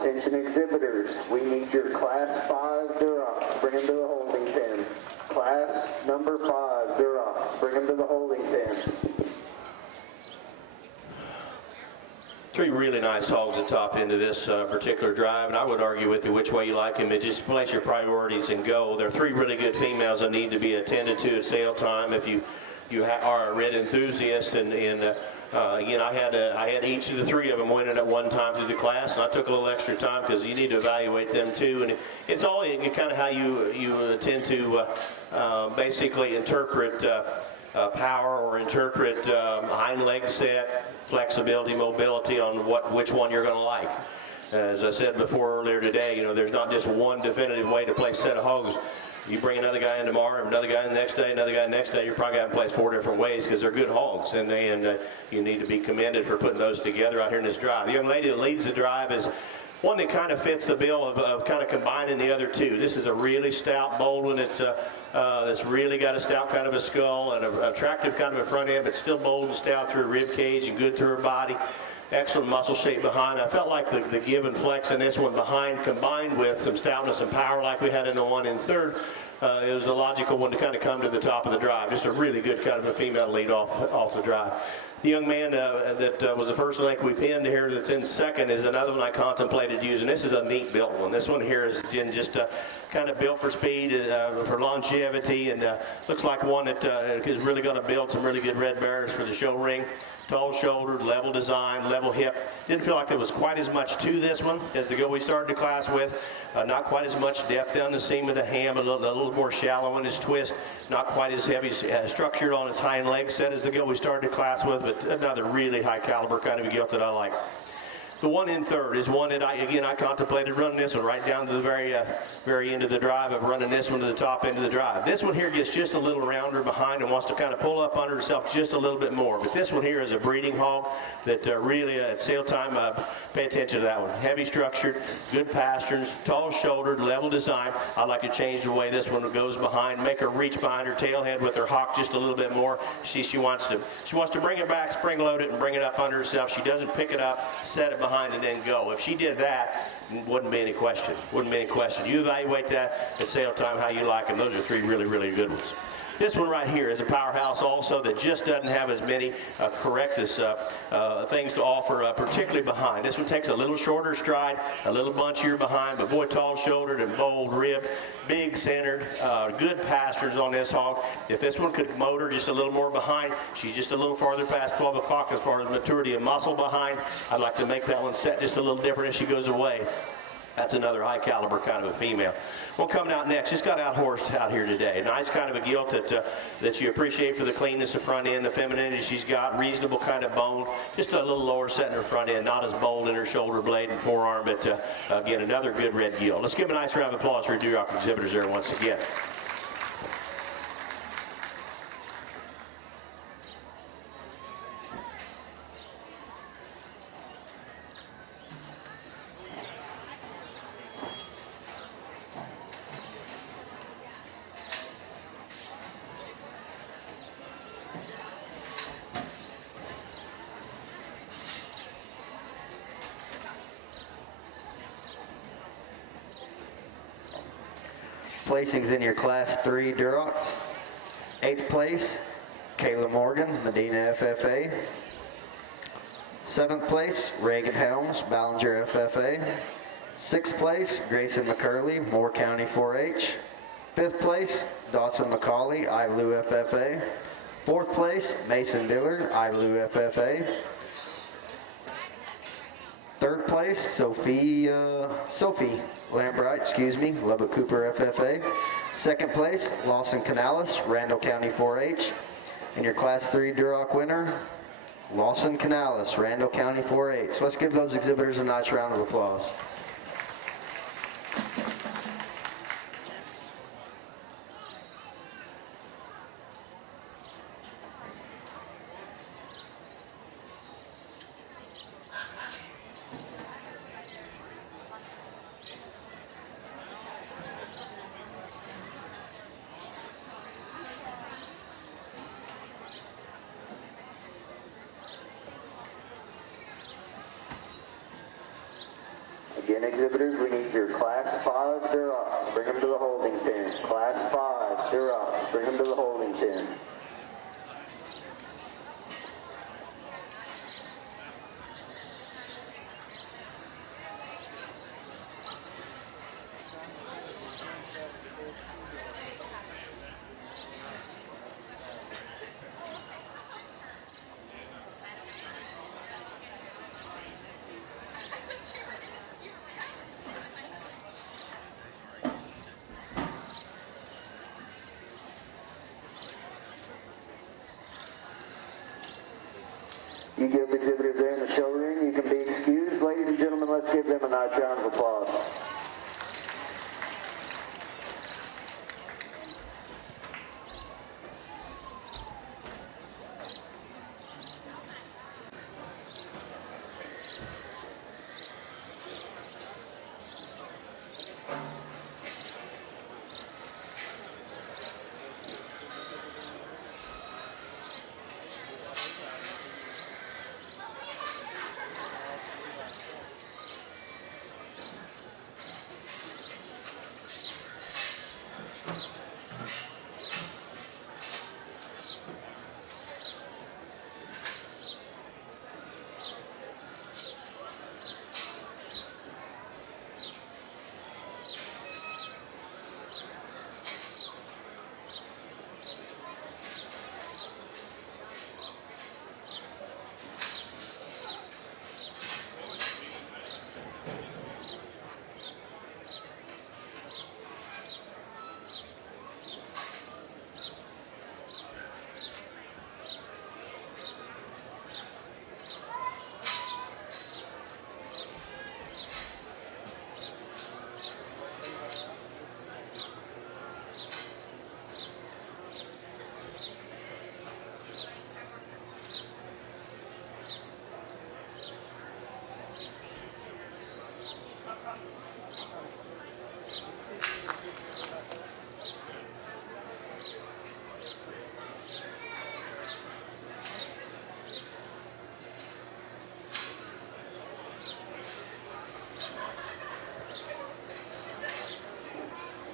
Attention exhibitors, we need your Class 5 Durocs. Bring them to the holding pen. Class number 5 Durocs. Bring them to the holding pen. Three really nice hogs at top into this particular drive, and I would argue with you which way you like them. It just place your priorities and go. There are three really good females that need to be attended to at sale time if you are a red enthusiast. And again, I had each of the three of them winning at one time through the class, and I took a little extra time because you need to evaluate them too. And it's all kind of how you tend to basically interpret power or interpret hind leg set, flexibility, mobility on which one you're going to like. As I said before earlier today, there's not just one definitive way to place a set of hogs. You bring another guy in tomorrow, another guy the next day, another guy the next day, you're probably going to place 4 different ways because they're good hogs, and you need to be commended for putting those together out here in this drive. The young lady that leads the drive is one that kind of fits the bill of kind of combining the other two. This is a really stout, bold one. It's that's really got a stout kind of a skull and an attractive kind of a front end, but still bold and stout through her rib cage and good through her body. Excellent muscle shape behind. I felt like the give and flex in this one behind, combined with some stoutness and power like we had in the one in third, it was a logical one to kind of come to the top of the drive. Just a really good kind of a female lead off the drive. The young man that was the first leg we pinned here that's in second is another one I contemplated using. This is a neat built one. This one here is just kind of built for speed, for longevity, and looks like one that is really going to build some really good red bears for the show ring. Tall shouldered, level design, level hip. Didn't feel like there was quite as much to this one as the girl we started the class with. Not quite as much depth down the seam of the ham, a little more shallow in its twist. Not quite as heavy structured on its hind leg set as the girl we started the class with, but another really high caliber kind of a gilt that I like. The one in third is one that I contemplated running this one right down to the very end of the drive of running this one to the top end of the drive. This one here gets just a little rounder behind and wants to kind of pull up under herself just a little bit more. But this one here is a breeding hog that really at sale time, pay attention to that one. Heavy structured, good pasterns, tall shouldered, level design. I like to change the way this one goes behind, make her reach behind her tail head with her hock just a little bit more. She wants to bring it back, spring load it, and bring it up under herself. She doesn't pick it up, set it behind, and then go. If she did that, wouldn't be any question. Wouldn't be any question. You evaluate that at sale time how you like them. Those are three really, really good ones. This one right here is a powerhouse also that just doesn't have as many correctness things to offer, particularly behind. This one takes a little shorter stride, a little bunchier behind, but boy, tall-shouldered and bold rib, big centered, good pasterns on this hog. If this one could motor just a little more behind, she's just a little farther past 12 o'clock as far as maturity of muscle behind. I'd like to make that one set just a little different as she goes away. That's another high caliber kind of a female. Well, coming out next, just got outhorsed out here today. Nice kind of a gilt that you appreciate for the cleanness of front end, the femininity she's got, reasonable kind of bone, just a little lower set in her front end, not as bold in her shoulder blade and forearm, but again, another good red gilt. Let's give a nice round of applause for Duroc exhibitors there once again. Placings in your Class 3 Durocs. 8th place, Kayla Morgan, Medina FFA. 7th place, Reagan Helms, Ballinger FFA. 6th place, Grayson McCurley, Moore County 4-H. 5th place, Dawson McCauley, ILU FFA. 4th place, Mason Dillard, ILU FFA. 3rd place, Sophie Lambright, Lubbock Cooper FFA. 2nd place, Lawson Canales, Randall County 4-H. And your Class 3 Duroc winner, Lawson Canales, Randall County 4-H. So let's give those exhibitors a nice round of applause. Again, Again, exhibitors, we need your Class 5 Durocs. Bring them to the holding pen. Class 5 Durocs. Bring them to the holding pen. You give exhibitors there in the show ring, you can be excused. Ladies and gentlemen, let's give them a nice round of applause.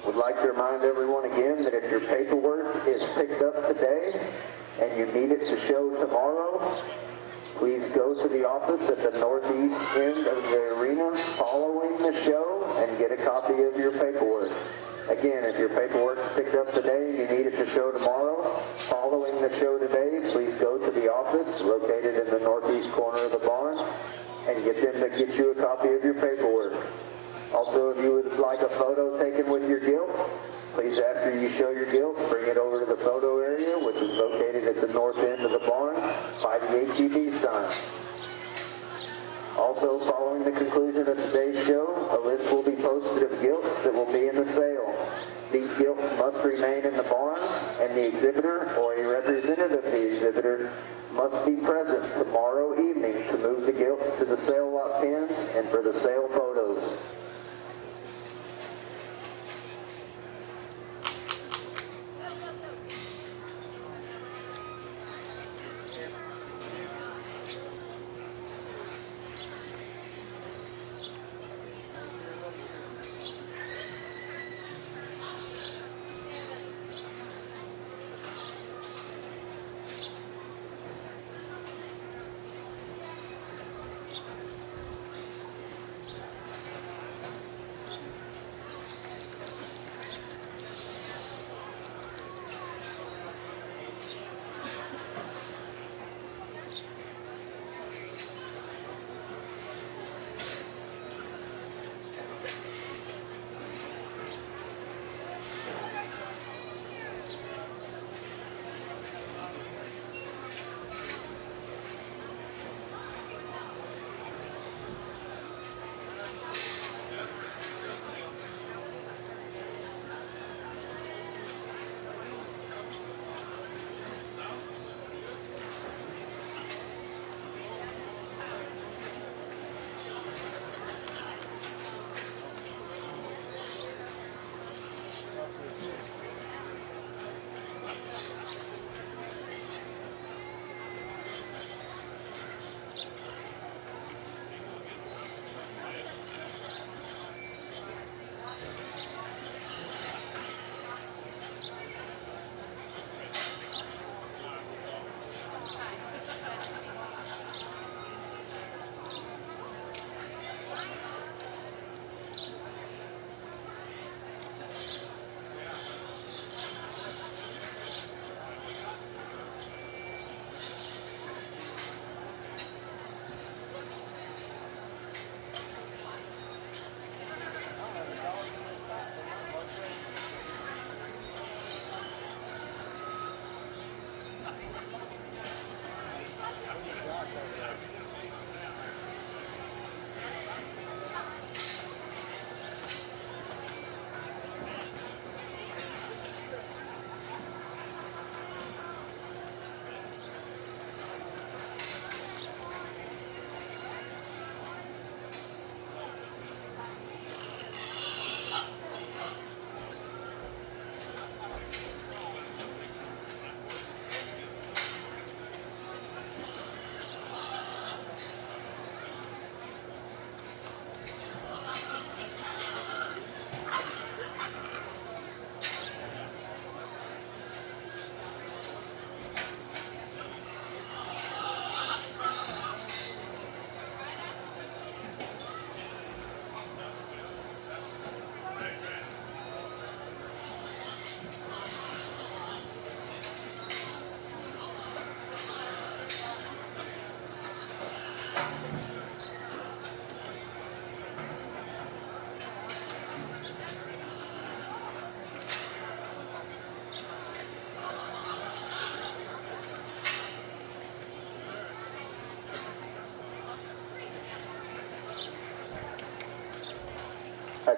Would like to remind everyone again that if your paperwork is picked up today and you need it to show tomorrow, please go to the office at the northeast end of the arena following the show and get a copy of your paperwork. Again, if your paperwork's picked up today and you need it to show tomorrow, following the show today, please go to the office located in the northeast corner of the barn and get them to get you a copy of your paperwork. Also, if you would like a photo taken with your gilt, please, after you show your gilt, bring it over to the photo area, which is located at the north end of the barn by the HEB sign. Also, following the conclusion of today's show, a list will be posted of gilts that will be in the sale. These gilts must remain in the barn, and the exhibitor or a representative of the exhibitor must be present tomorrow evening to move the gilts to the sale lot pens and for the sale photos.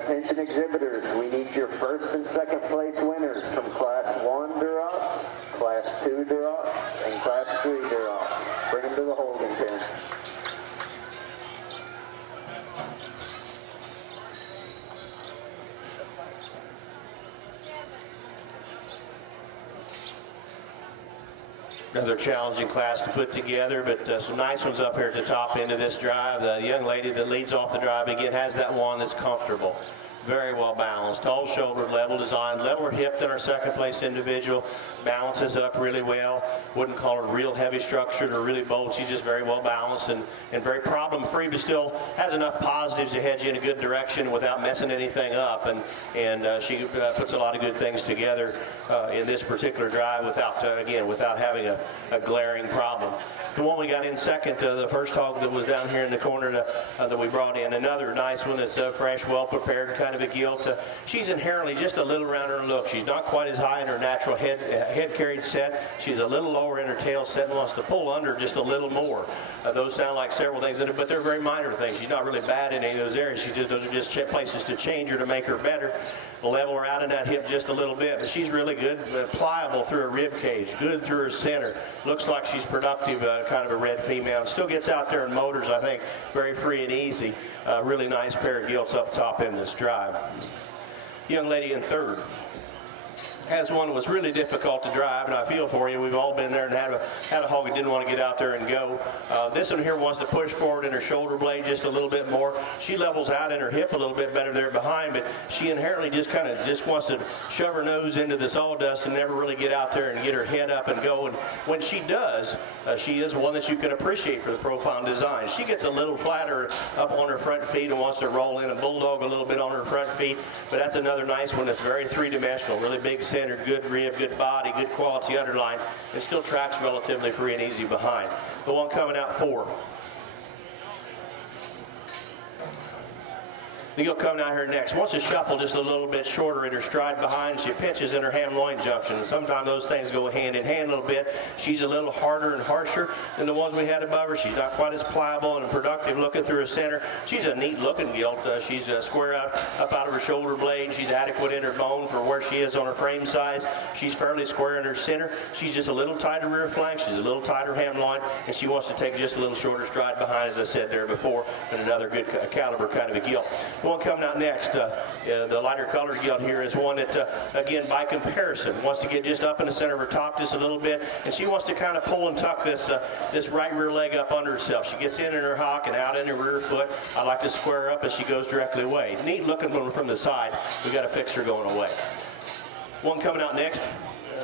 Attention exhibitors, we need your first and second place winners from Class 1 Durocs, Class 2 Durocs, and Class 3 Durocs. Bring them to the holding pen. Another challenging class to put together, but some nice ones up here at the top end of this drive. The young lady that leads off the drive again has that one that's comfortable. Very well balanced, tall shouldered, level design, level hipped in our second place individual, balances up really well. Wouldn't call her real heavy structured or really bold. She's just very well balanced and very problem free, but still has enough positives to head you in a good direction without messing anything up. And she puts a lot of good things together in this particular drive without, again, without having a glaring problem. The one we got in second, the first hog that was down here in the corner that we brought in, another nice one that's fresh, well prepared, kind of a gilt. She's inherently just a little rounder in look. She's not quite as high in her natural head carried set. She's a little lower in her tail set and wants to pull under just a little more. Those sound like several things, but they're very minor things. She's not really bad in any of those areas. Those are just places to change her to make her better. Level her out in that hip just a little bit, but she's really good, pliable through her rib cage, good through her center. Looks like she's productive, kind of a red female. Still gets out there in motors, I think, very free and easy. Really nice pair of gilts up top in this drive. Young lady in third has one that was really difficult to drive, and I feel for you. We've all been there and had a hog that didn't want to get out there and go. This one here wants to push forward in her shoulder blade just a little bit more. She levels out in her hip a little bit better there behind, but she inherently just wants to shove her nose into the sawdust and never really get out there and get her head up and go. And when she does, she is one that you can appreciate for the profile design. She gets a little flatter up on her front feet and wants to roll in and bulldog a little bit on her front feet, but that's another nice one that's very three-dimensional, really big center, good rib, good body, good quality underline, and still tracks relatively free and easy behind. The one coming out 4. The gilt coming out here next wants to shuffle just a little bit shorter in her stride behind. She pinches in her ham-loin junction, and sometimes those things go hand in hand a little bit. She's a little harder and harsher than the ones we had above her. She's not quite as pliable and productive looking through her center. She's a neat-looking gilt. She's square up out of her shoulder blade. She's adequate in her bone for where she is on her frame size. She's fairly square in her center. She's just a little tighter rear flank. She's a little tighter ham-loin, and she wants to take just a little shorter stride behind, as I said there before, and another good caliber kind of a gilt. The one coming out next, the lighter colored gilt here, is one that, again, by comparison, wants to get just up in the center of her top just a little bit, and she wants to kind of pull and tuck this right rear leg up under herself. She gets in her hock and out in her rear foot. I like to square her up as she goes directly away. Neat looking one from the side. We got to fix her going away. One coming out next.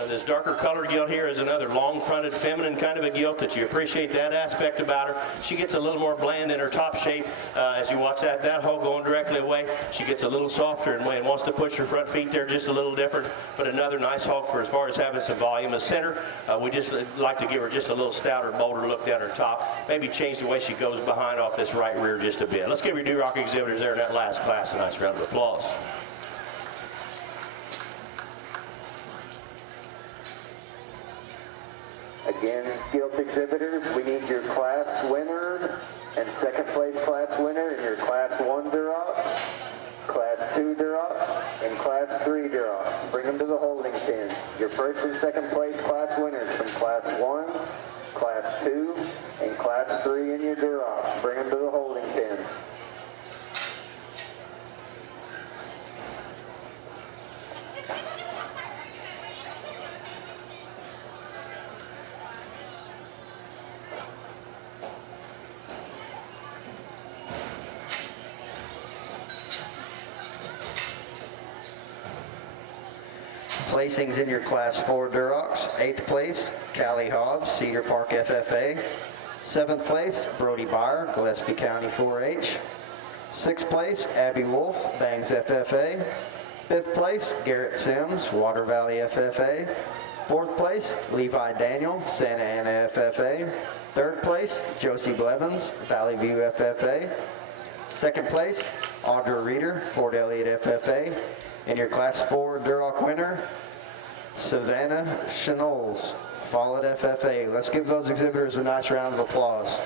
This darker colored gilt here is another long-fronted, feminine kind of a gilt that you appreciate that aspect about her. She gets a little more bland in her top shape as you watch that hog going directly away. She gets a little softer and wants to push her front feet there just a little different, but another nice hog for as far as having some volume. The center, we just like to give her just a little stouter, bolder look down her top. Maybe change the way she goes behind off this right rear just a bit. Let's give your Duroc exhibitors there in that last class a nice round of applause. Again, gilt exhibitors, we need your class winner and second place class winner in your Class 1 Duroc, Class 2 Duroc, and Class 3 Duroc. Bring them to the holding pen. Your first and second place class winners from Class 1, Class 2, and Class 3 in your Duroc. Bring them to the holding pen. Placings in your Class 4 Durocs. 8th place, Callie Hobbs, Cedar Park FFA. 7th place, Brody Byer, Gillespie County 4-H. 6th place, Abby Wolf, Bangs FFA. 5th place, Garrett Sims, Water Valley FFA. 4th place, Levi Daniel, Santa Ana FFA. 3rd place, Josie Blevins, Valley View FFA. 2nd place, Audra Reeder, Fort Elliott FFA. And your Class 4 Duroc winner, Savannah Chenolles, Follett FFA. Let's give those exhibitors a nice round of applause.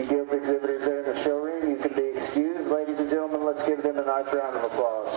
You Gilt exhibitors there in the showroom, you can be excused. Ladies and gentlemen, let's give them a nice round of applause.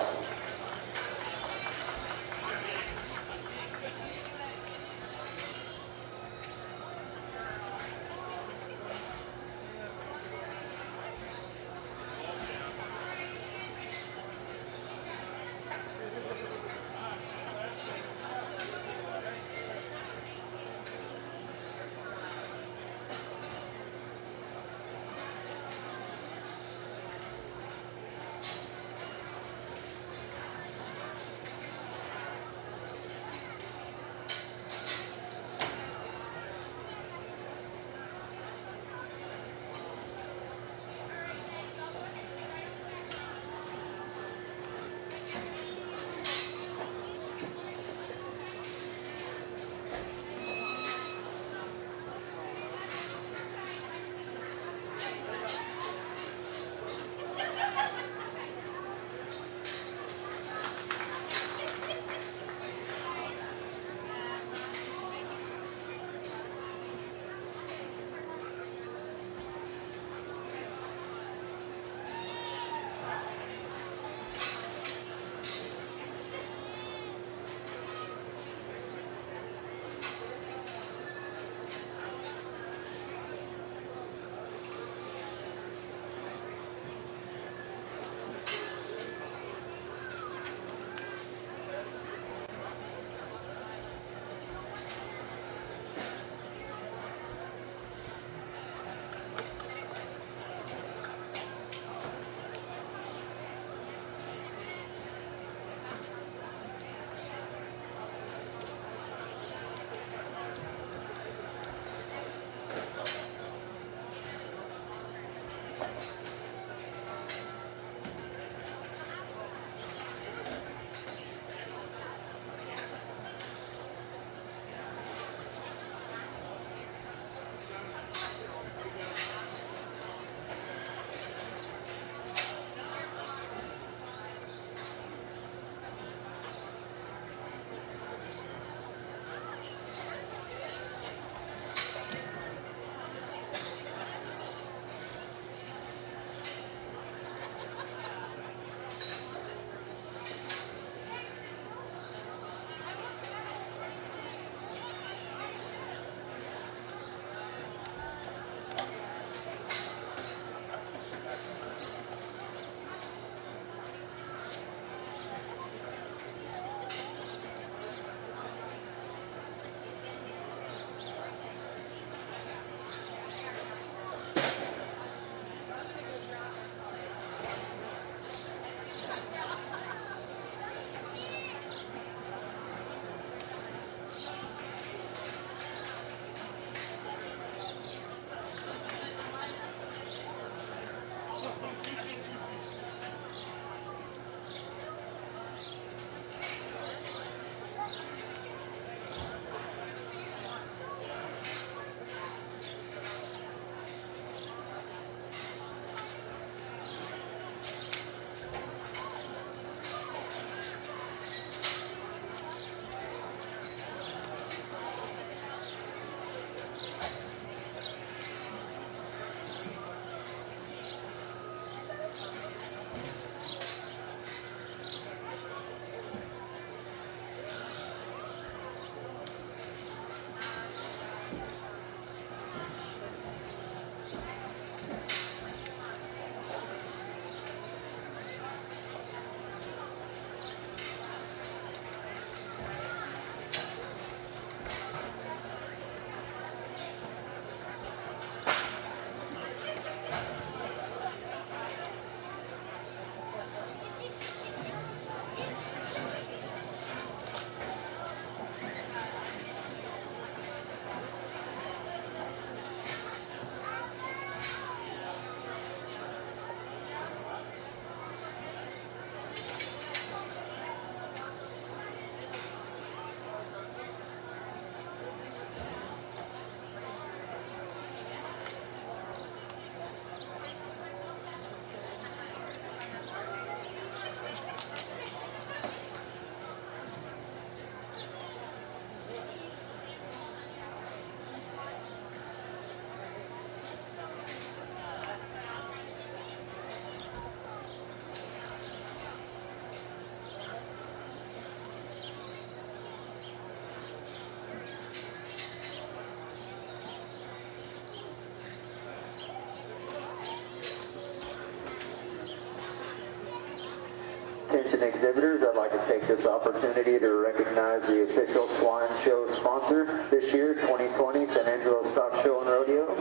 Attention exhibitors, I'd like to take this opportunity to recognize the official swine show sponsor this year, 2020 San Angelo Stock Show and Rodeo,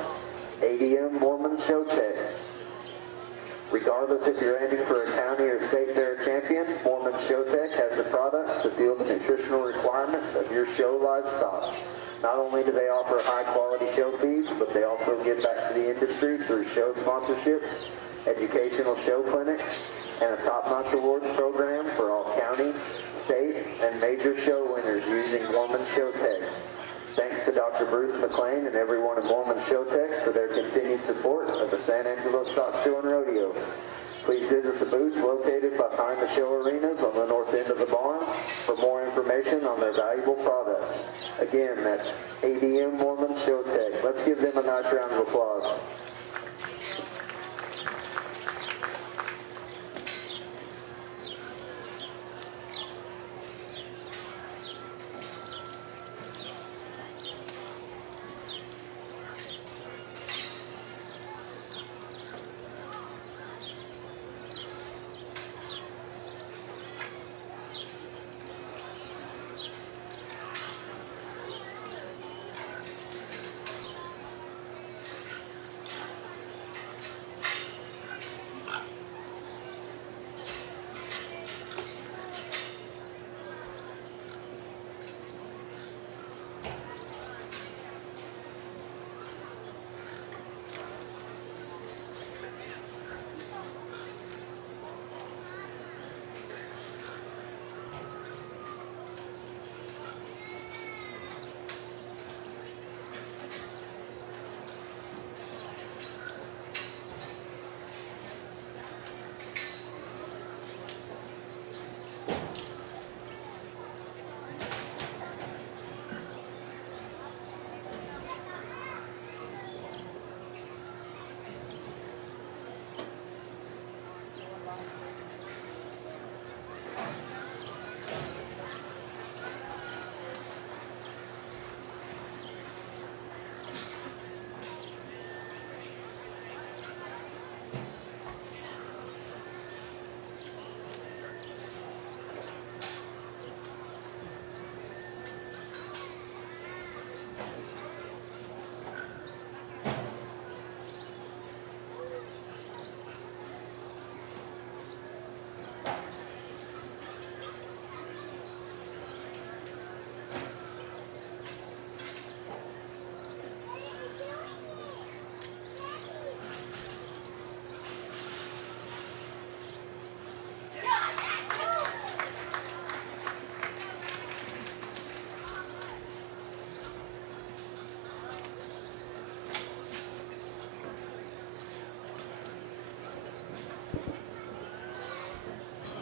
ADM Mormon Show Tech. Regardless if you're aiming for a county or state fair champion, Mormon Show Tech has the products to field the nutritional requirements of your show livestock. Not only do they offer high-quality show feeds, but they also give back to the industry through show sponsorships, educational show clinics, and a top-notch awards program for all county, state, and major show winners using Mormon Show Tech. Thanks to Dr. Bruce McLean and everyone at Mormon Show Tech for their continued support of the San Angelo Stock Show and Rodeo. Please visit the booths located behind the show arenas on the north end of the barn for more information on their valuable products. Again, that's ADM Mormon Show Tech. Let's give them a nice round of applause.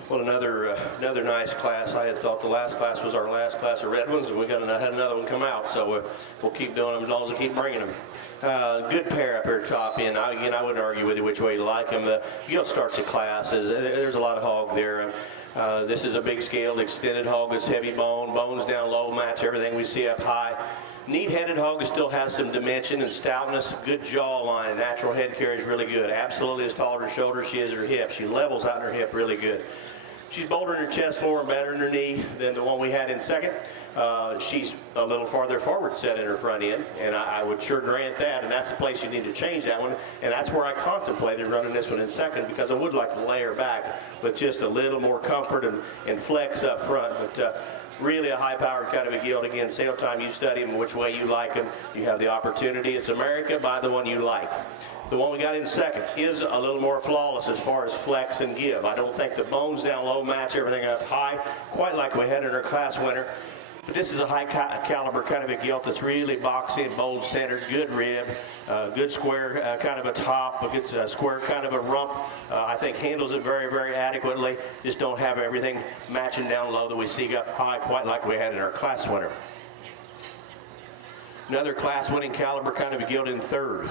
Well, another nice class. I had thought the last class was our last class of red ones, and we had another one come out. So we'll keep doing them as long as we keep bringing them. Good pair up here top end. Again, I wouldn't argue with you which way you like them. The Gilts starts the classes. There's a lot of hog there. This is a big scaled extended hog. It's heavy bone, bones down low, match everything we see up high. Neat-headed hog still has some dimension and stoutness, good jaw line, natural head carriage really good. Absolutely as tall as her shoulder she is her hip. She levels out in her hip really good. She's bolder in her chest floor and better in her knee than the one we had in second. She's a little farther forward set in her front end, and I would sure grant that, and that's the place you need to change that one, and that's where I contemplated running this one in second, because I would like to lay her back with just a little more comfort and flex up front. But really a high-powered kind of a gilt. Again, sale time, you study them which way you like them. You have the opportunity. It's America, buy the one you like. The one we got in second is a little more flawless as far as flex and give. I don't think the bones down low match everything up high, quite like we had in our class winner. But this is a high caliber kind of a gilt that's really boxy, bold centered, good rib, good square kind of a top, a good square kind of a rump. I think handles it very, very adequately. Just don't have everything matching down low that we see up high, quite like we had in our class winner. Another class winning caliber kind of a gilt in third.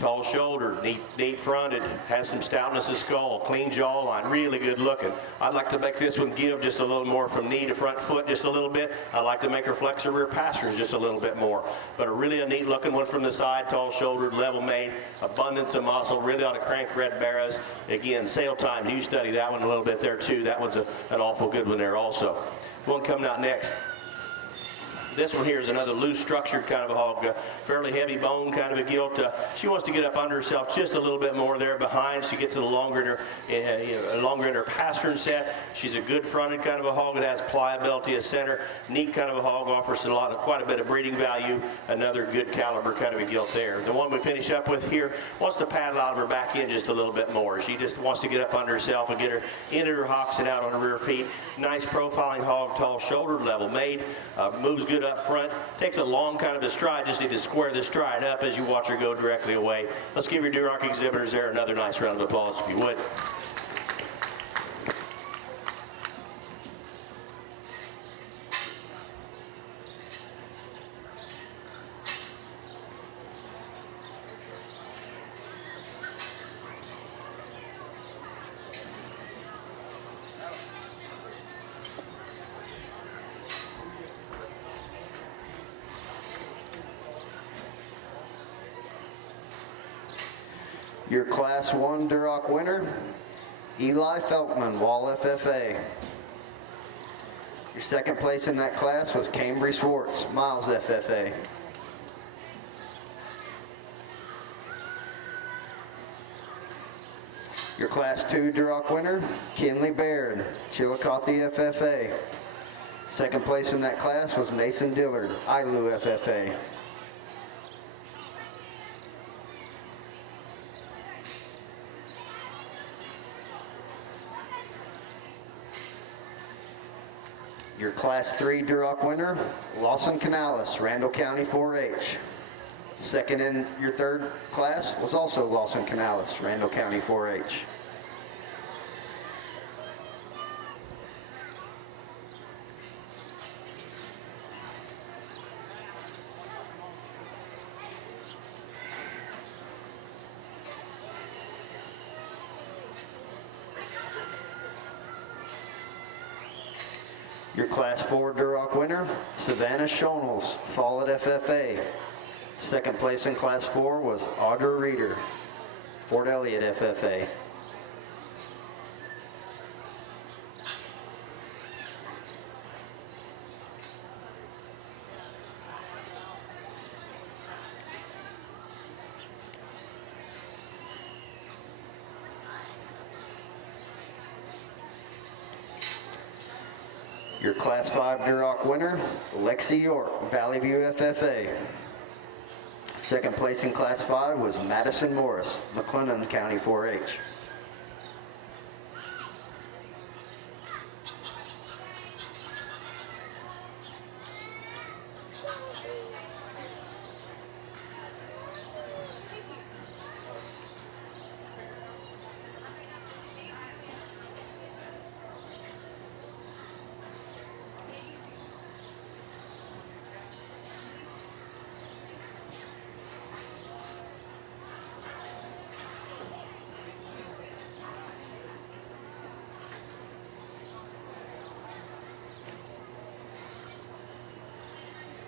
Tall shouldered, neat fronted, has some stoutness of skull, clean jawline, really good looking. I'd like to make this one give just a little more from knee to front foot, just a little bit. I'd like to make her flex her rear pastures just a little bit more. But a really neat looking one from the side, tall shouldered, level made, abundance of muscle, really ought to crank red barrows. Again, sale time, you study that one a little bit there too. That one's an awful good one there also. One coming out next. This one here is another loose structured kind of a hog, fairly heavy bone kind of a gilt. She wants to get up under herself just a little bit more there behind. She gets a little longer in her pastern set. She's a good fronted kind of a hog. It has pliability as center. Neat kind of a hog, offers quite a bit of breeding value. Another good caliber kind of a gilt there. The one we finish up with here wants to paddle out of her back end just a little bit more. She just wants to get up under herself and get her into her hocks and out on her rear feet. Nice profiling hog, tall shouldered, level made, moves good up front, takes a long kind of a stride, just need to square the stride up as you watch her go directly away. Let's give your Duroc exhibitors there another nice round of applause if you would. Your Class 1 Duroc winner, Eli Felkman, Wall FFA. Your second place in that class was Cambry Swartz, Miles FFA. Your Class 2 Duroc winner, Kinley Baird, Chillicothe FFA. Second place in that class was Mason Dillard, Ilu FFA. Your Class 3 Duroc winner, Lawson Canales, Randall County 4-H. Second in your third class was also Lawson Canales, Randall County 4-H. Your Class 4 Duroc winner, Savannah Shonels, Follett FFA. Second place in Class 4 was Audra Reeder, Fort Elliott FFA. Your Class 5 Duroc winner, Lexi York, Valley View FFA. Second place in Class 5 was Madison Morris, McLennan County 4-H.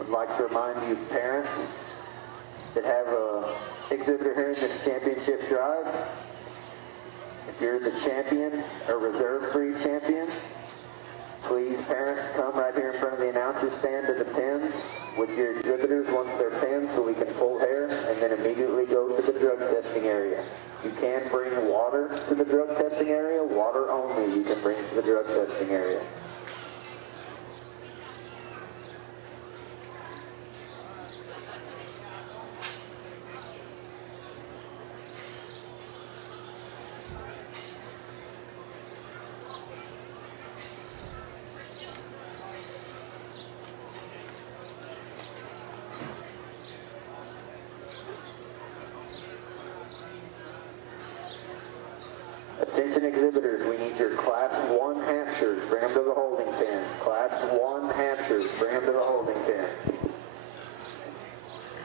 I'd like to remind you parents that have a exhibitor here in this championship drive, if you're the champion or reserve breed champion, please parents come right here in front of the announcer stand to the pens with your exhibitors once they're pinned so we can pull hair and then immediately go to the drug testing area. You can bring water to the drug testing area, water only you can bring to the drug testing area. Attention exhibitors, we need your Class 1 Hampshires. Bring them to the holding pen. Class 1 Hampshires. Bring them to the holding pen.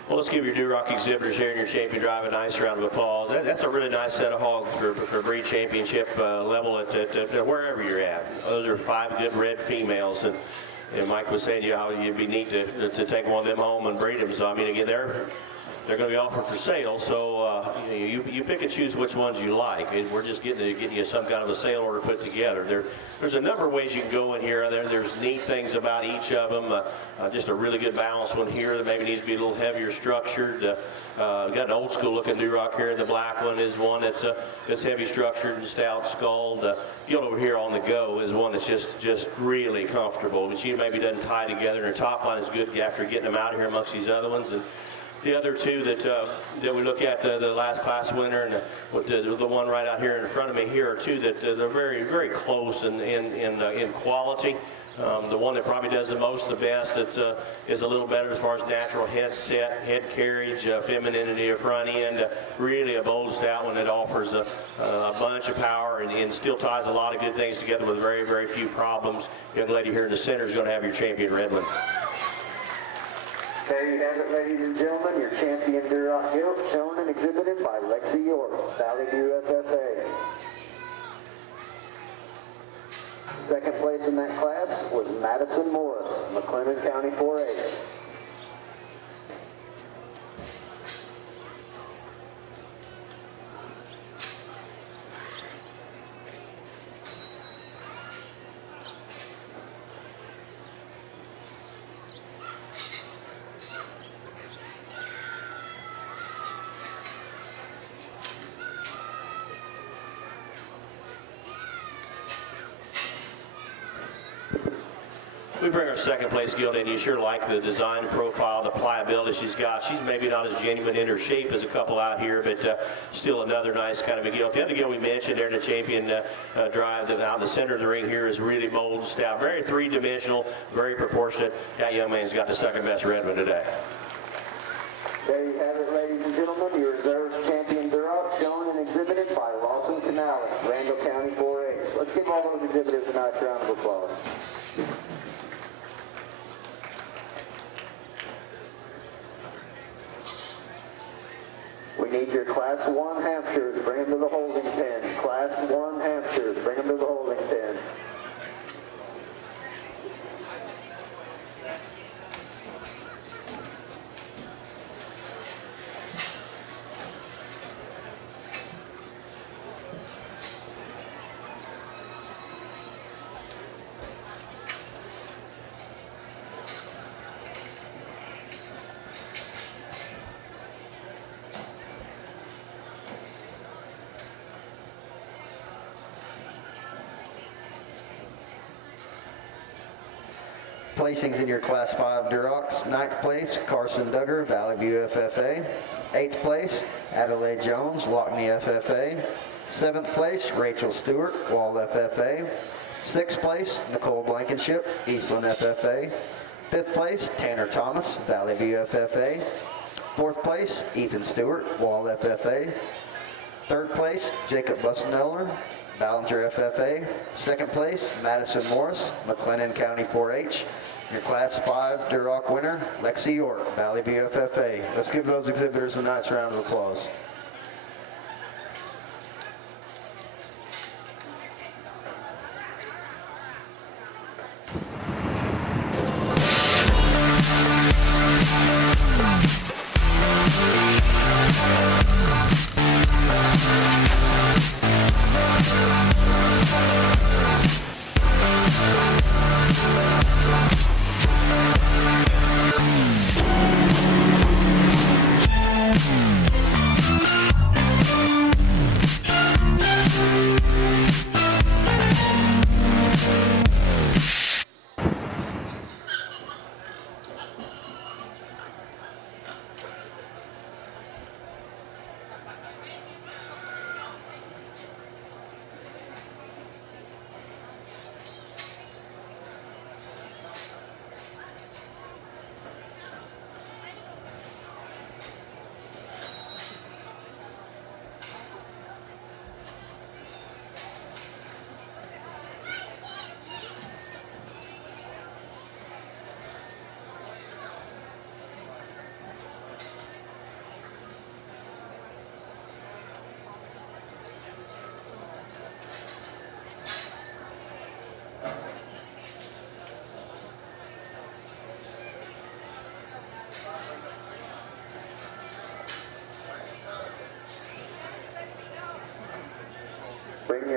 Well, let's give your Duroc exhibitors here and your champion drive a nice round of applause. That's a really nice set of hogs for breed championship level at wherever you're at. Those are 5 good red females, and Mike was saying how it'd be neat to take one of them home and breed them. So I mean, again, they're going to be offered for sale, so you pick and choose which ones you like. And we're just getting you some kind of a sale order put together. There's a number of ways you can go in here. There's neat things about each of them. Just a really good balanced one here that maybe needs to be a little heavier structured. Got an old school looking Duroc here. The black one is one that's heavy structured and stout skulled. Gilt over here on the go is one that's just really comfortable. But she maybe doesn't tie together, and her top line is good after getting them out of here amongst these other ones. And the other two that we look at, the last class winner and the one right out here in front of me here are two that they're very, very close in quality. The one that probably does the most, the best, that is a little better as far as natural headset, head carriage, femininity of front end, really a bold stout one that offers a bunch of power and still ties a lot of good things together with very, very few problems. Young lady here in the center is going to have your champion red one. There you have it, ladies and gentlemen, your champion Duroc Gilt, shown and exhibited by Lexi York, Valley View FFA. Second place in that class was Madison Morris, McLennan County 4-H. We bring our second place Gilt in. You sure like the design and profile, the pliability she's got. She's maybe not as genuine in her shape as a couple out here, but still another nice kind of a Gilt. The other Gilt we mentioned there in the champion drive out in the center of the ring here is really bold and stout, very three-dimensional, very proportionate. That young man's got the second best red one today. There you have it, ladies and gentlemen, your reserve champion Duroc, shown and exhibited by Lawson Canales, Randall County 4-H. Let's give all those exhibitors a nice round of applause. We need your Class 1 Hampshires. Bring them to the holding pen. Class 1 Hampshires. Bring them to the holding pen. Placings in your Class 5 Durocs. 9th place, Carson Duggar, Valley View FFA. 8th place, Adelaide Jones, Lockney FFA. 7th place, Rachel Stewart, Wall FFA. 6th place, Nicole Blankenship, Eastland FFA. 5th place, Tanner Thomas, Valley View FFA. 4th place, Ethan Stewart, Wall FFA. 3rd place, Jacob Busseneller, Ballinger FFA. 2nd place, Madison Morris, McLennan County 4-H. Your Class 5 Duroc winner, Lexi York, Valley View FFA. Let's give those exhibitors a nice round of applause.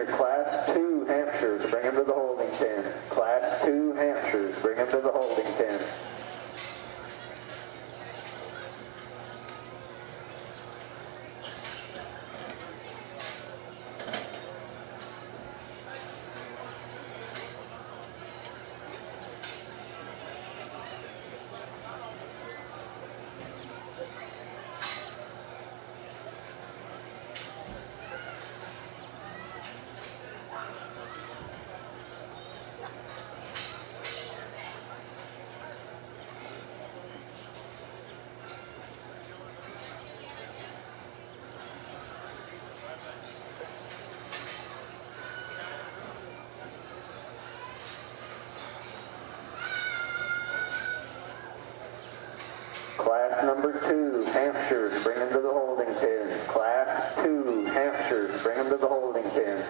your Class 2 Hampshires, bring them to the holding pen. Class 2 Hampshires, bring them to the holding pen. Class number 2, Hampshires, bring them to the holding pen. Class 2, Hampshires, bring them to the holding pen.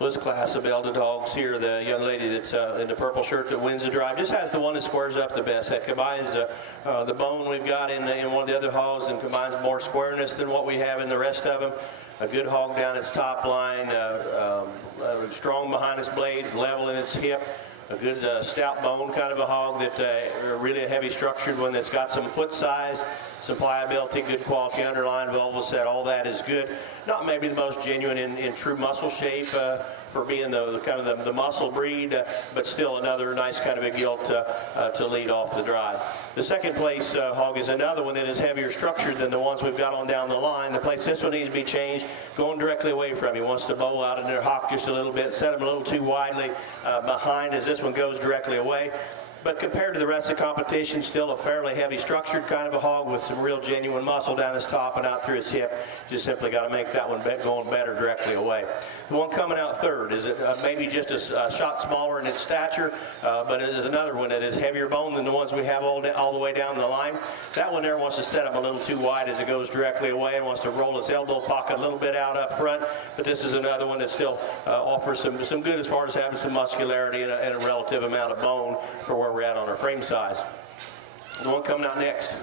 This class of Elder dogs here, the young lady that's in the purple shirt that wins the drive, just has the one that squares up the best. That combines the bone we've got in one of the other hogs and combines more squareness than what we have in the rest of them. A good hog down its top line, strong behind its blades, level in its hip. A good stout bone kind of a hog that really a heavy structured one that's got some foot size, some pliability, good quality underline, vulval set, all that is good. Not maybe the most genuine in true muscle shape for being the kind of the muscle breed, but still another nice kind of a gilt to lead off the drive. The second place hog is another one that is heavier structured than the ones we've got on down the line. The place this one needs to be changed, going directly away from you. Wants to bow out in their hock just a little bit, set them a little too widely behind as this one goes directly away. but compared to the rest of the competition, still a fairly heavy structured kind of a hog with some real genuine muscle down his top and out through his hip. Just simply got to make that one going better directly away. The one coming out third is maybe just a shot smaller in its stature, but it is another one that is heavier bone than the ones we have all the way down the line. That one there wants to set up a little too wide as it goes directly away and wants to roll its elbow pocket a little bit out up front, but this is another one that still offers some good as far as having some muscularity and a relative amount of bone for where we're at on our frame size. The one coming out next.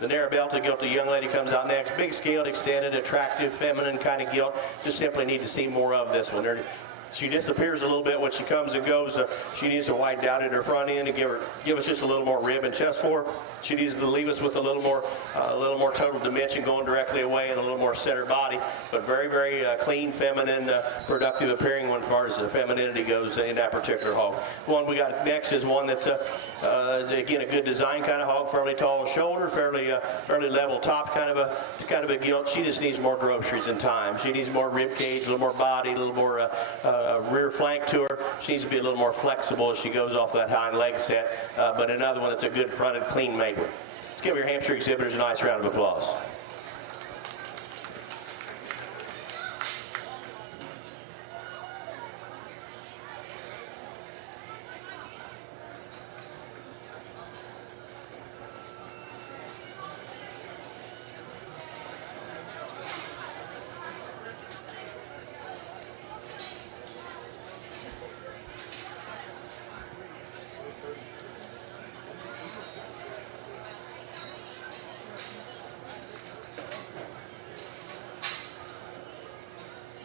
The narrow belted gilt, the young lady comes out next. Big scaled, extended, attractive, feminine kind of gilt. Just simply need to see more of this one. She disappears a little bit when she comes and goes. She needs to widen out at her front end and give us just a little more rib and chest floor. She needs to leave us with a little more total dimension going directly away and a little more center body. But very, very clean, feminine, productive appearing one as far as the femininity goes in that particular hog. The one we got next is one that's again a good design kind of hog, fairly tall shoulder, fairly level top kind of a gilt. She just needs more groceries and time. She needs more rib cage, a little more body, a little more rear flank to her. She needs to be a little more flexible as she goes off that hind leg set. But another one that's a good fronted, clean made one. Let's give your Hampshire exhibitors a nice round of applause.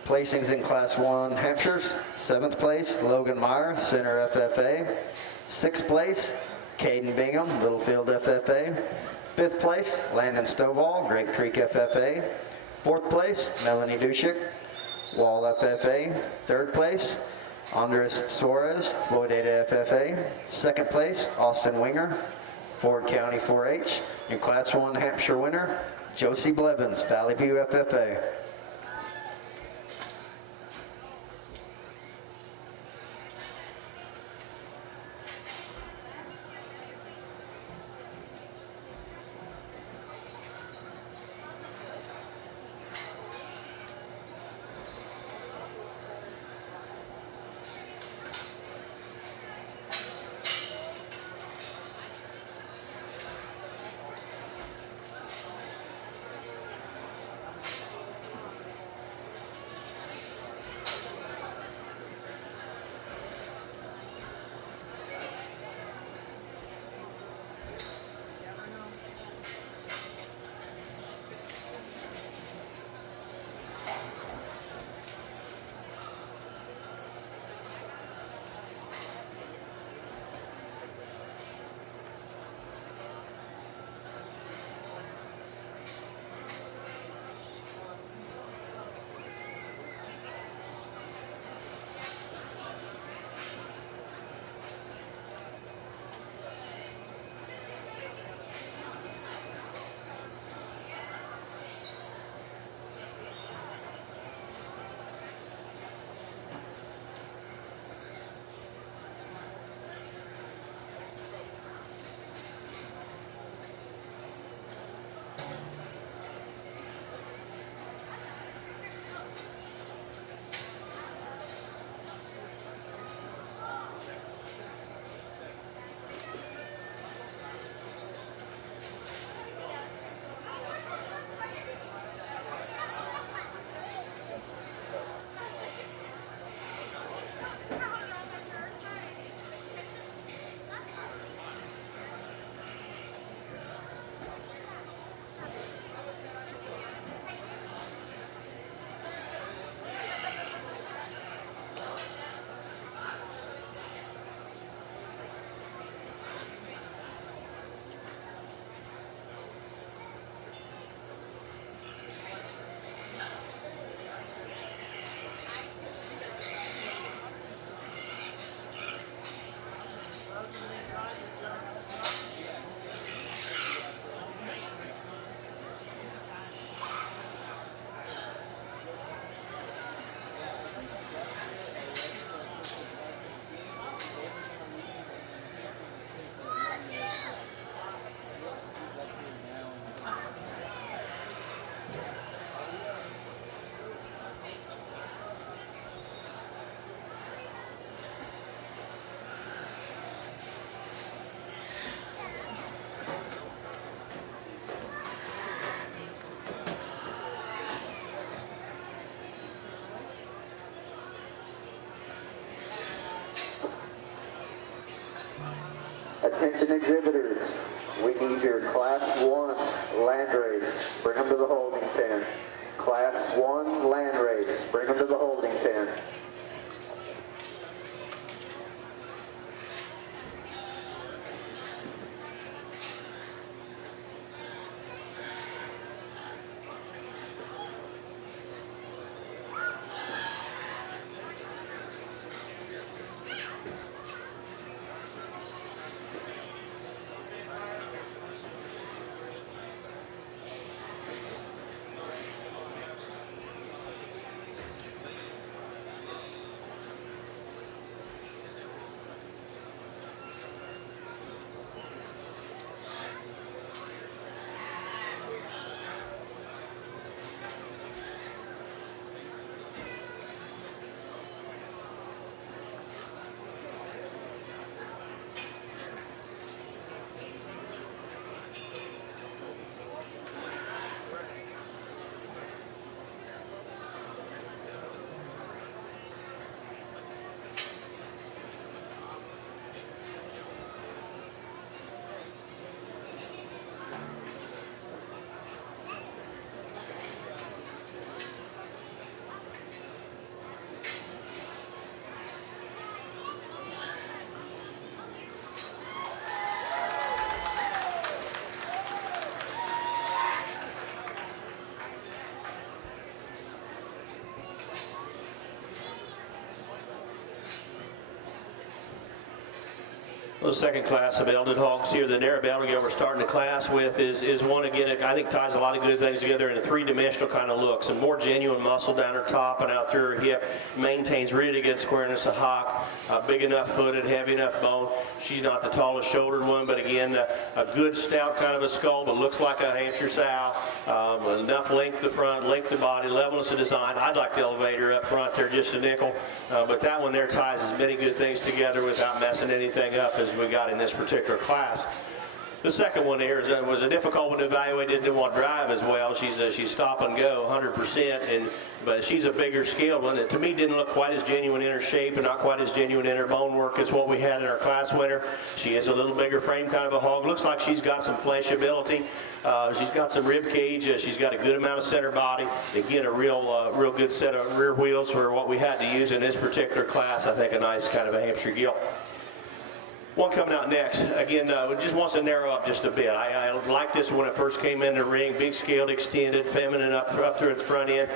Placings in Class 1 Hampshires. 7th place, Logan Meyer, Center FFA. 6th place, Caden Bingham, Littlefield FFA. 5th place, Landon Stovall, Grape Creek FFA. 4th place, Melanie Dushik, Wall FFA. 3rd place, Andres Suarez, Floyd Ada FFA. 2nd place, Austin Winger, Ford County 4-H. And Class 1 Hampshire winner, Josie Blevins, Valley View FFA. attention exhibitors. We need your Class 1 land race. Bring them to the holding pen. Class 1 land race. Bring them to the holding pen. The second class of belted hogs here, the narrow belted we're starting the class with is one, again, I think ties a lot of good things together in a three-dimensional kind of look. Some more genuine muscle down her top and out through her hip, maintains really good squareness of hock, big enough footed, heavy enough bone. She's not the tallest shouldered one, but again, a good stout kind of a skull, but looks like a Hampshire sow. Enough length of front, length of body, levelness of design. I'd like to elevate her up front there just a nickel, but that one there ties as many good things together without messing anything up as we got in this particular class. The second one here was a difficult one to evaluate. Didn't want to drive as well. She's stop and go 100%, but she's a bigger scaled one that to me didn't look quite as genuine in her shape and not quite as genuine in her bone work as what we had in our class winner. She is a little bigger frame kind of a hog. Looks like she's got some fleshability. She's got some rib cage. She's got a good amount of center body. Again, a real good set of rear wheels for what we had to use in this particular class. I think a nice kind of a Hampshire gilt. One coming out next, again, just wants to narrow up just a bit. I liked this when it first came in the ring, big scaled, extended, feminine up through its front end.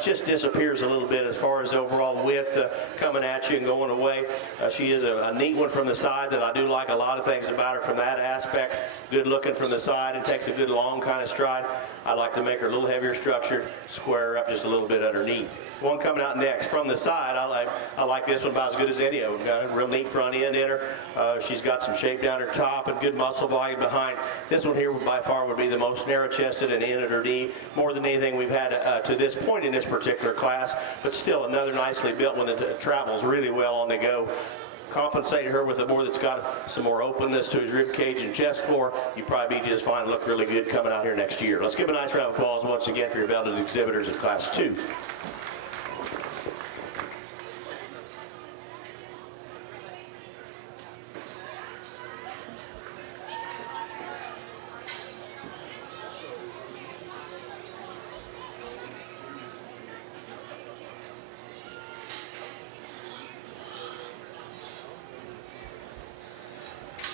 Just disappears a little bit as far as overall width coming at you and going away. She is a neat one from the side that I do like a lot of things about her from that aspect. Good looking from the side and takes a good long kind of stride. I'd like to make her a little heavier structured, square her up just a little bit underneath. One coming out next from the side, I like this one about as good as any of them. Got a real neat front end in her. She's got some shape down her top and good muscle volume behind. This one here by far would be the most narrow-chested and in at her knee, more than anything we've had to this point in this particular class, but still another nicely built one that travels really well on the go. Compensate her with a board that's got some more openness to his rib cage and chest floor. You'd probably be just fine, look really good coming out here next year. Let's give a nice round of applause once again for your belted exhibitors in Class 2.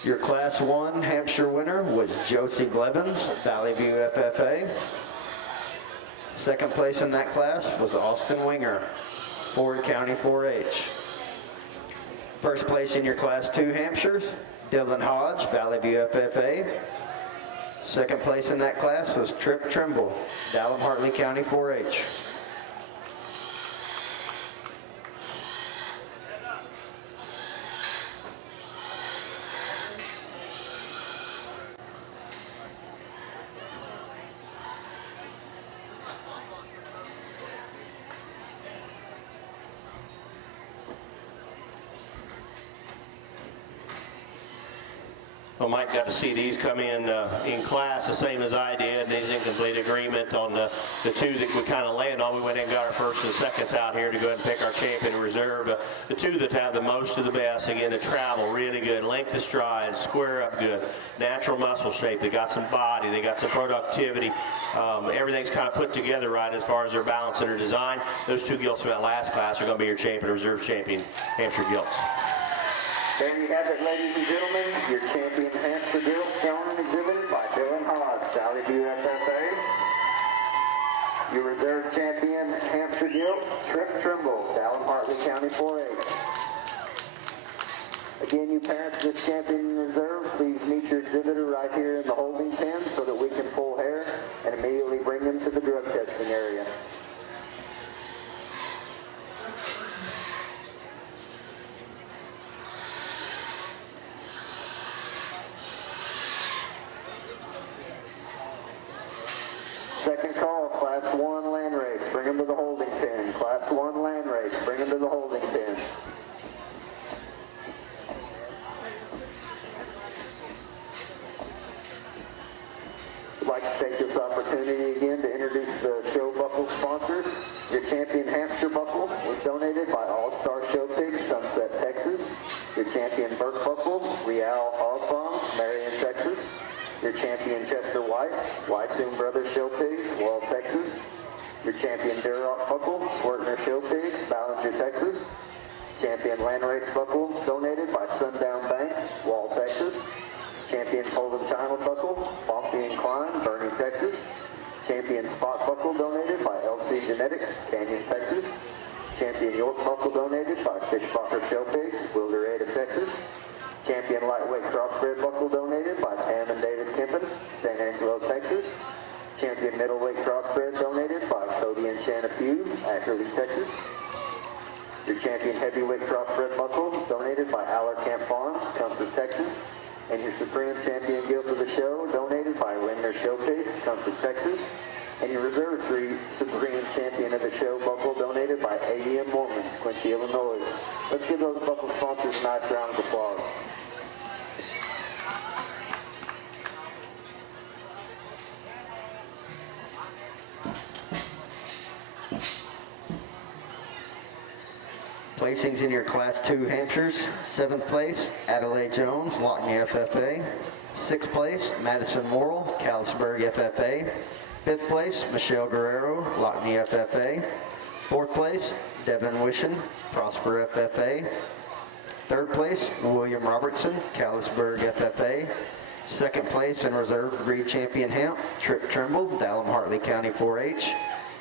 Your Class 1 Hampshire winner was Josie Blevins, Valley View FFA. Second place in that class was Austin Winger, Ford County 4-H. First place in your Class 2 Hampshires, Dylan Hodge, Valley View FFA. Second place in that class was Trip Trimble, Dallam-Hartley County 4-H. Well, Mike got to see these come in class the same as I did, and he's in complete agreement on the two that we kind of land on. We went in and got our first and seconds out here to go ahead and pick our champion in reserve. The two that have the most of the best, again, the travel really good, length of stride, square up good, natural muscle shape. They got some body, they got some productivity. Everything's kind of put together right as far as their balance and their design. Those two gilts from that last class are going to be your champion, reserve champion, Hampshire Gilts. There you have it, ladies and gentlemen, your champion Hampshire Gilt, shown and exhibited by Dylan Hodge, Valley View FFA. Your reserve champion Hampshire Gilt, Trip Trimble, Allen Hartley County 4-H. Again, you parents of this champion in reserve, please meet your exhibitor right here in the holding pen so that we can pull hair and immediately bring them to the drug testing area. Second call, Class 1 land race. Bring them to the holding pen. Class 1 land race. Bring them to the holding pen. I'd like to take this opportunity again to introduce the show buckle sponsors. Your champion Hampshire buckle was donated by All-Star Show Pigs, Sunset, Texas. Your champion Burke buckle, Real Hog Farms, Marion, Texas. Your champion Chester White, Weissoon Brothers Show Pigs, Wall, Texas. Your champion Duroc buckle, Wertner Show Pigs, Ballinger, Texas. Champion Landrace buckle, donated by Sundown Bank, Wall, Texas. Champion Golden China buckle, Bonky and Klein, Bernie, Texas. Champion Spot buckle, donated by LC Genetics, Canyon, Texas. Champion York buckle, donated by Fishbacher Show Pigs, Wilderness, Texas. Champion Lightweight Crossbred buckle, donated by Pam and David Kempen, San Angelo, Texas. Champion Middleweight Crossbred, donated by Cody and Shanna Pugh, Ackerley, Texas. Your champion Heavyweight Crossbred buckle, donated by Allercamp Farms, Comfort, Texas. And your Supreme Champion Gilt of the Show, donated by Windner Show Pigs, Comfort, Texas. And your Reserve 3 Supreme Champion of the Show buckle, donated by ADM Mormons, Quincy, Illinois. Let's give those buckle sponsors a nice round of applause. Placings in your Class 2 Hampshires. 7th place, Adelaide Jones, Lockney FFA. 6th place, Madison Morrill, Callisburg FFA. 5th place, Michelle Guerrero, Lockney FFA. 4th place, Devin Wishon, Prosper FFA. 3rd place, William Robertson, Callisburg FFA. 2nd place in reserve breed champion Hamp, Trip Trimble, Dallam Hartley County 4-H.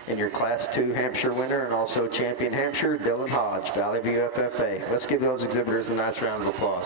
And your Class 2 Hampshire winner and also champion Hampshire, Dylan Hodge, Valley View FFA. Let's give those exhibitors a nice round of applause.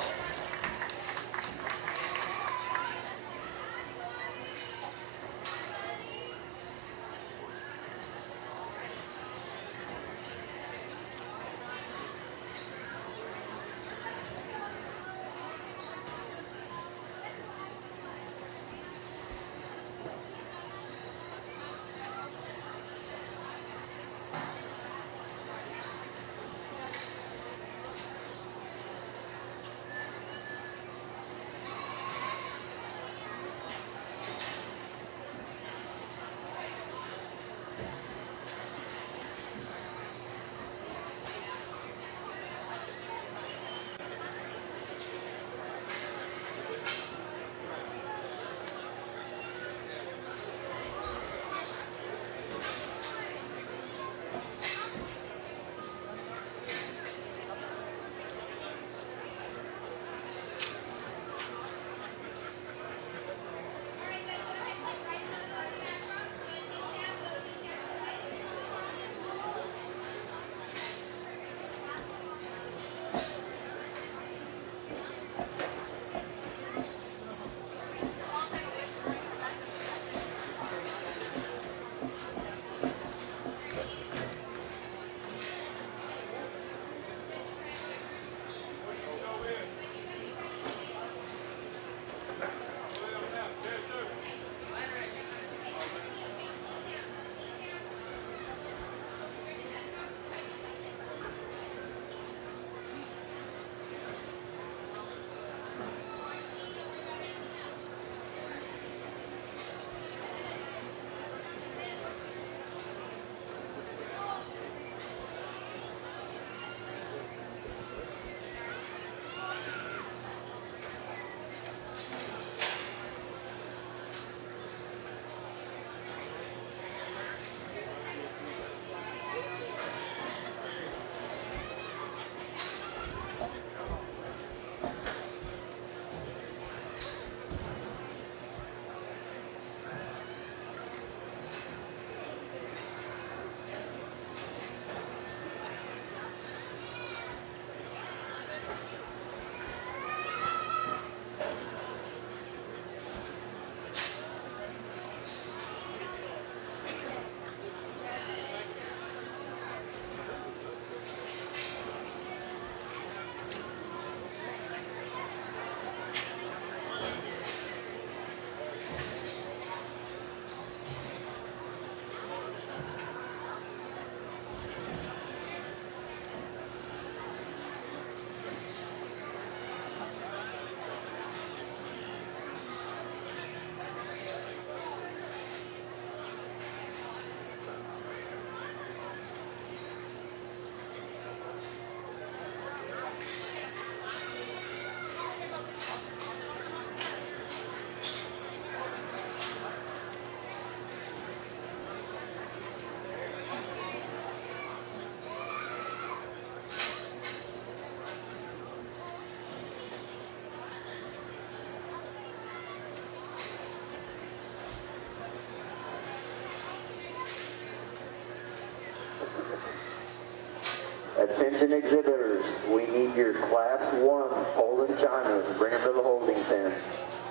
Attention exhibitors, we need your Class 1 Poland Chinas. Bring them to the holding pen.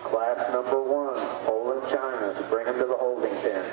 Class number 1 Poland Chinas. Bring them to the holding pen.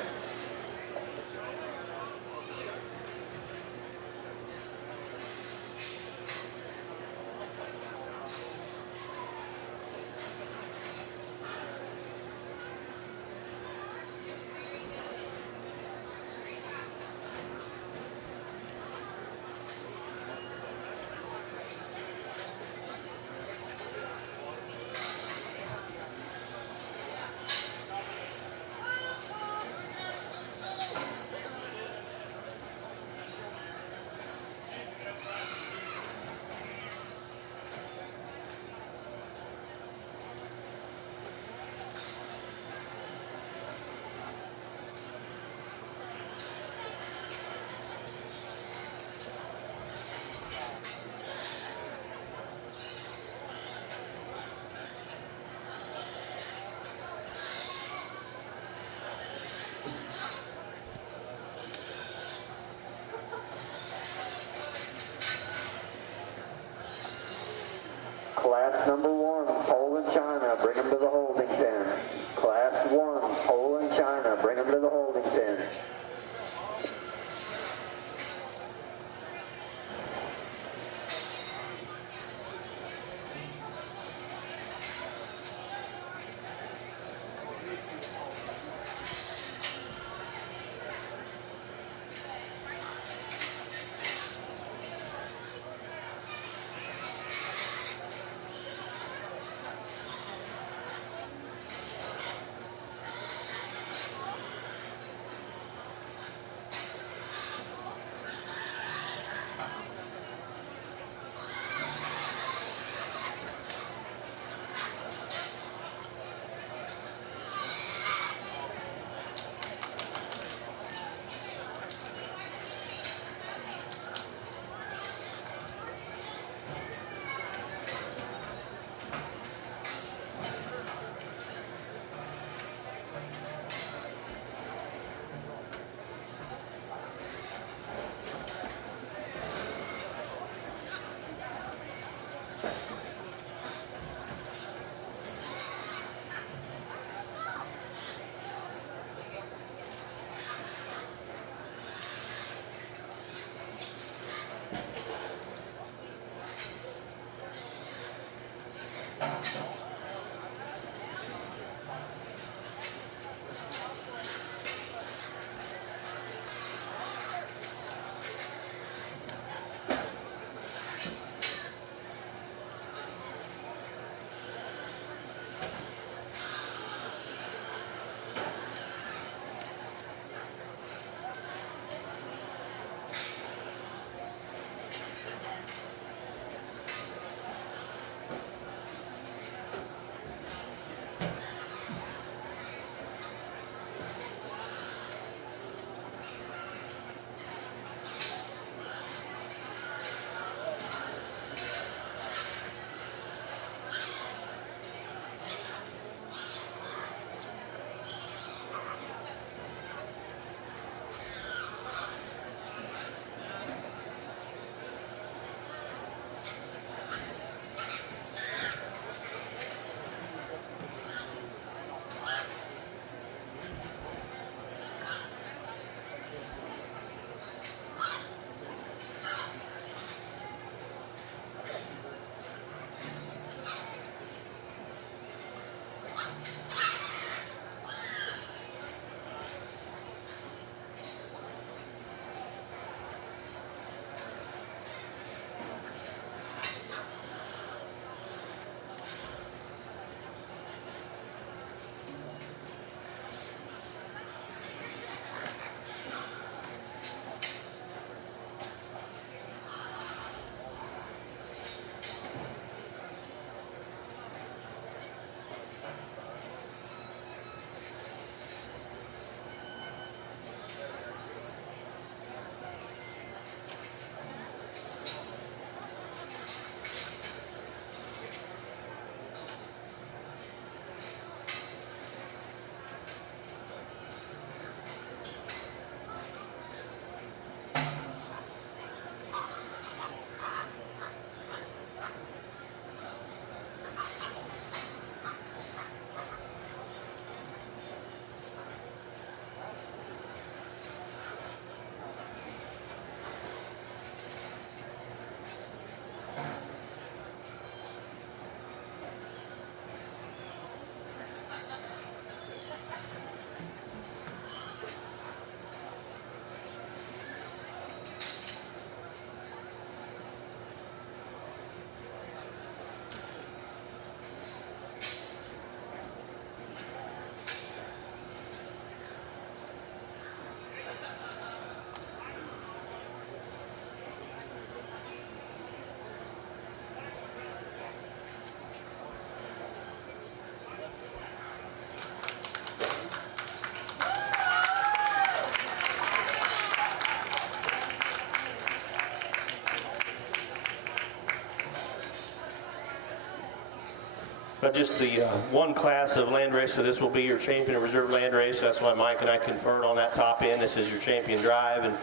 just the one class of land race, so this will be your champion and reserve land race. That's why Mike and I conferred on that top end. This is your champion drive, and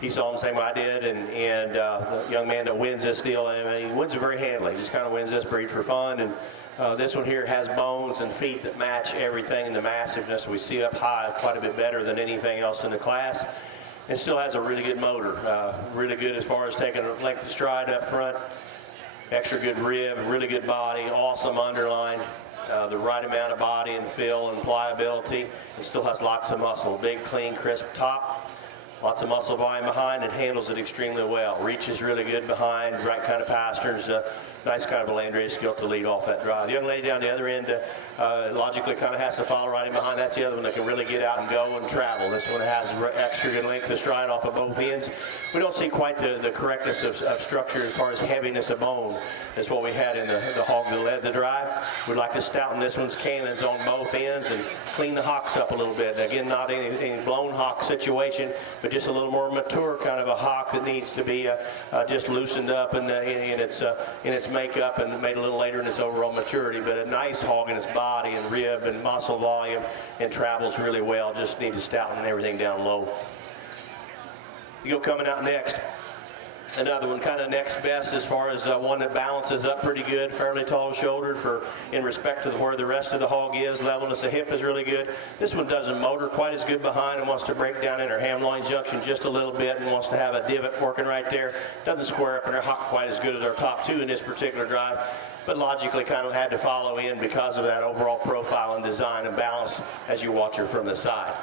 he saw him the same way I did, and the young man that wins this deal, and he wins it very handily. He just kind of wins this breed for fun, and this one here has bones and feet that match everything in the massiveness we see up high quite a bit better than anything else in the class. It still has a really good motor, really good as far as taking a length of stride up front, extra good rib, really good body, awesome underline, the right amount of body and feel and pliability. It still has lots of muscle, big, clean, crisp top, lots of muscle volume behind, and handles it extremely well. Reaches really good behind, right kind of pasterns, nice kind of a landrace skill to lead off that drive. The young lady down the other end logically kind of has to follow right in behind. That's the other one that can really get out and go and travel. This one has extra good length of stride off of both ends. We don't see quite the correctness of structure as far as heaviness of bone as what we had in the hog that led the drive. We'd like to stouten this one's cannons on both ends and clean the hocks up a little bit. Again, not any blown hock situation, but just a little more mature kind of a hock that needs to be just loosened up in its makeup and made a little later in its overall maturity. But a nice hog in its body and rib and muscle volume and travels really well. Just need to stouten everything down low. You go coming out next. Another one kind of next best as far as one that balances up pretty good, fairly tall shouldered in respect to where the rest of the hog is. Levelness of hip is really good. This one doesn't motor quite as good behind and wants to break down in her ham-loin junction just a little bit and wants to have a divot working right there. Doesn't square up in her hock quite as good as our top two in this particular drive, but logically kind of had to follow in because of that overall profile and design and balance as you watch her from the side.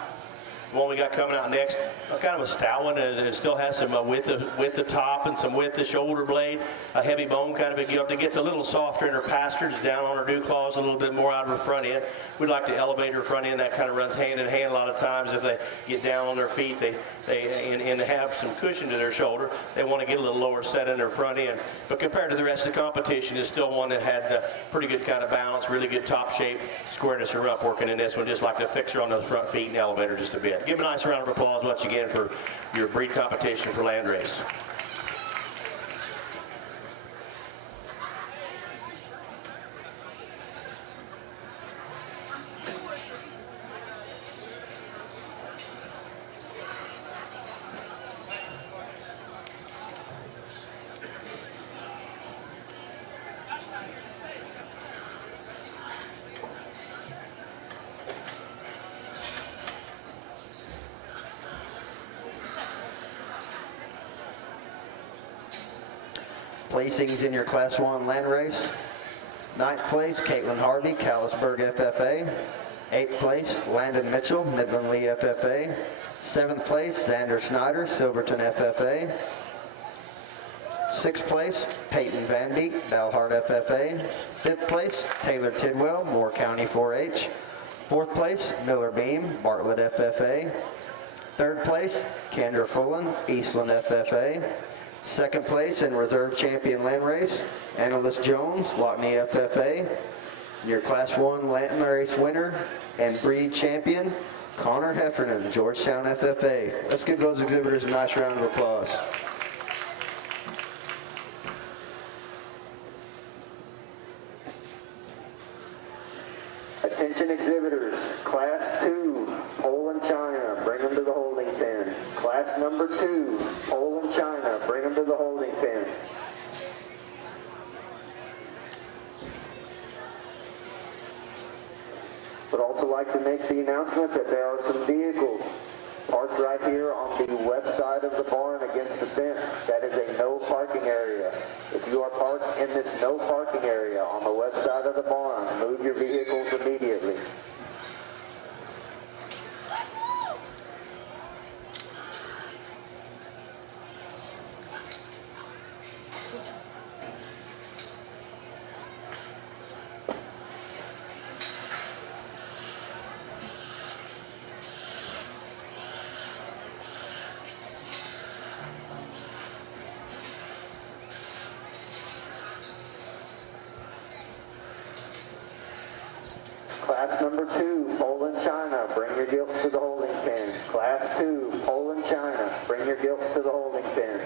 The one we got coming out next, kind of a stout one. It still has some width the top and some width the shoulder blade, a heavy bone kind of a gilt. It gets a little softer in her pastures, down on her dew claws, a little bit more out of her front end. We'd like to elevate her front end. That kind of runs hand in hand a lot of times. If they get down on their feet, and have some cushion to their shoulder, they want to get a little lower set in their front end. But compared to the rest of the competition, it's still one that had pretty good kind of balance, really good top shape, squareness her up working in this one. Just like to fix her on those front feet and elevate her just a bit. Give a nice round of applause once again for your breed competition for landrace. Placings in your Class 1 land race. 9th place, Caitlin Harvey, Callisburg FFA. 8th place, Landon Mitchell, Midland Lee FFA. 7th place, Xander Snyder, Silverton FFA. 6th place, Peyton Van Beek, Dalhart FFA. 5th place, Taylor Tidwell, Moore County 4-H. 4th place, Miller Beam, Bartlett FFA. 3rd place, Kendra Fullen, Eastland FFA. 2nd place in reserve champion land race, Annalise Jones, Lockney FFA. Your Class 1 land race winner and breed champion, Connor Heffernan, Georgetown FFA. Let's give those exhibitors a nice round of applause. Attention exhibitors, Class 2, Poland, China, bring them to the holding pen. Class number 2, Poland, China, bring them to the holding pen. Would also like to make the announcement that there are some vehicles parked right here on the west side of the barn against the fence. That is a no parking area. If you are parked in this no parking area on the west side of the barn, move your vehicles immediately. Class number 2, Poland, China, bring your gilts to the holding pen. Class 2, Poland, China, bring your gilts to the holding pen.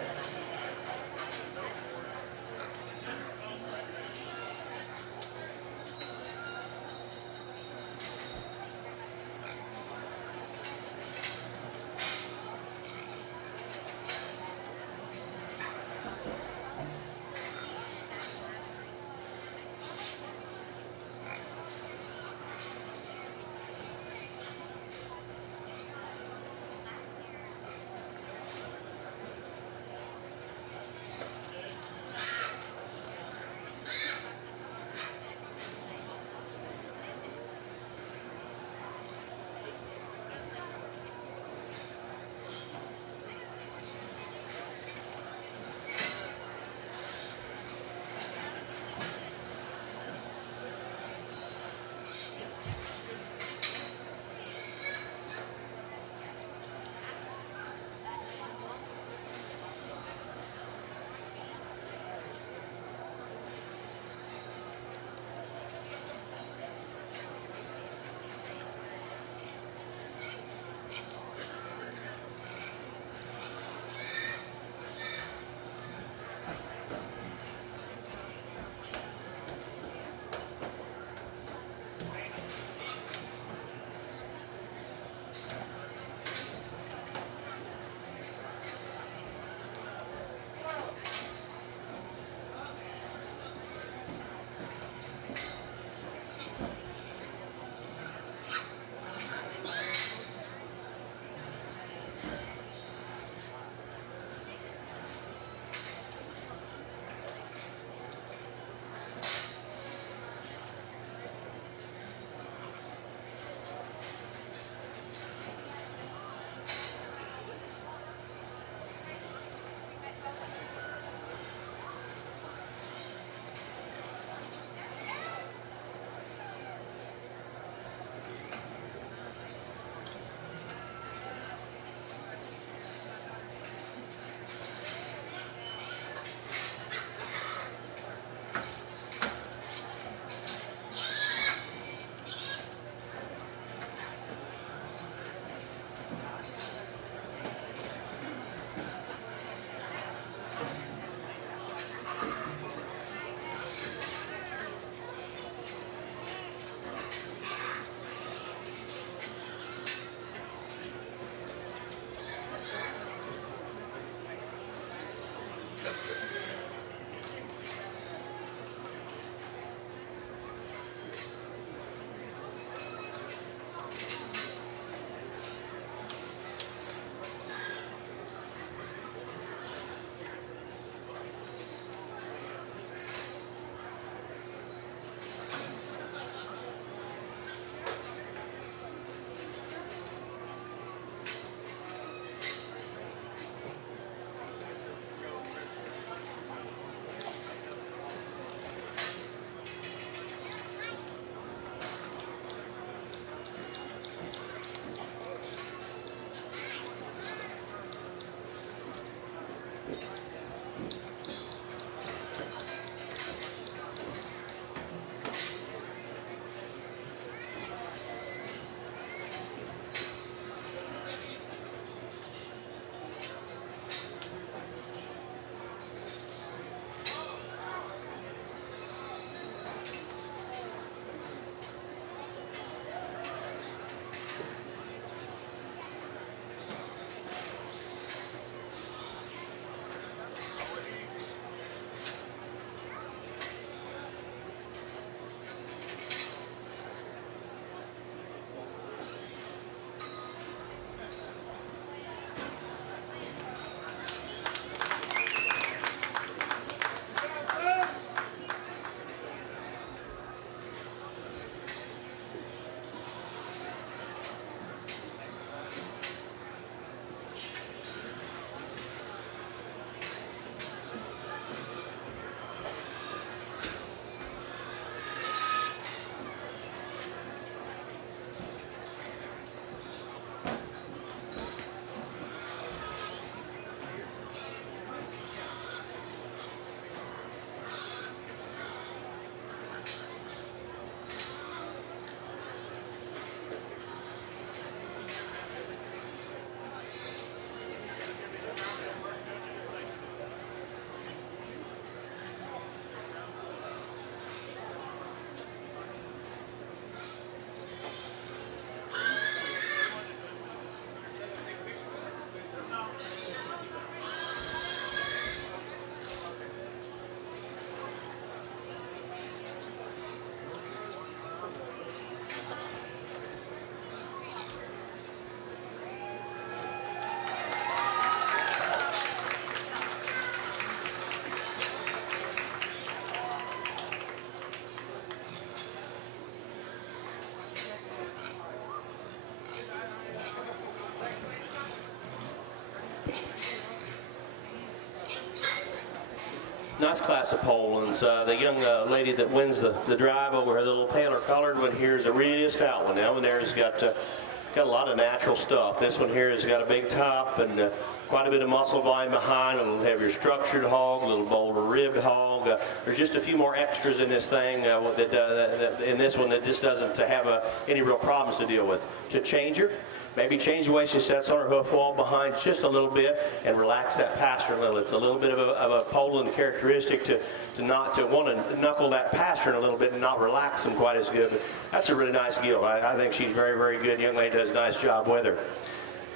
Nice class of Poland's. The young lady that wins the drive over here, the little paler colored one here, is a really stout one. That one there has got a lot of natural stuff. This one here has got a big top and quite a bit of muscle volume behind. A little heavier structured hog, a little bolder ribbed hog. There's just a few more extras in this thing in this one that just doesn't have any real problems to deal with. To change her, maybe change the way she sets on her hoof wall behind just a little bit and relax that pastern a little. It's a little bit of a Poland characteristic to want to knuckle that pastern a little bit and not relax them quite as good. But that's a really nice gilt. I think she's very, very good. Young lady does a nice job with her.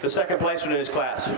The second place one in this class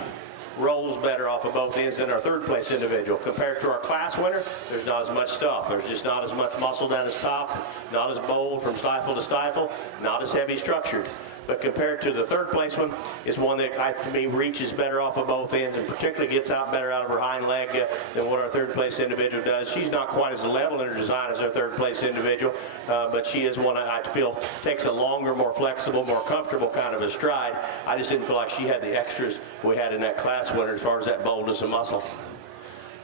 rolls better off of both ends than our third place individual. Compared to our class winner, there's not as much stuff. There's just not as much muscle down his top, not as bold from stifle to stifle, not as heavy structured. But compared to the third place one, is one that to me reaches better off of both ends and particularly gets out better out of her hind leg than what our third place individual does. She's not quite as level in her design as our third place individual, but she is one I feel takes a longer, more flexible, more comfortable kind of a stride. I just didn't feel like she had the extras we had in that class winner as far as that boldness and muscle.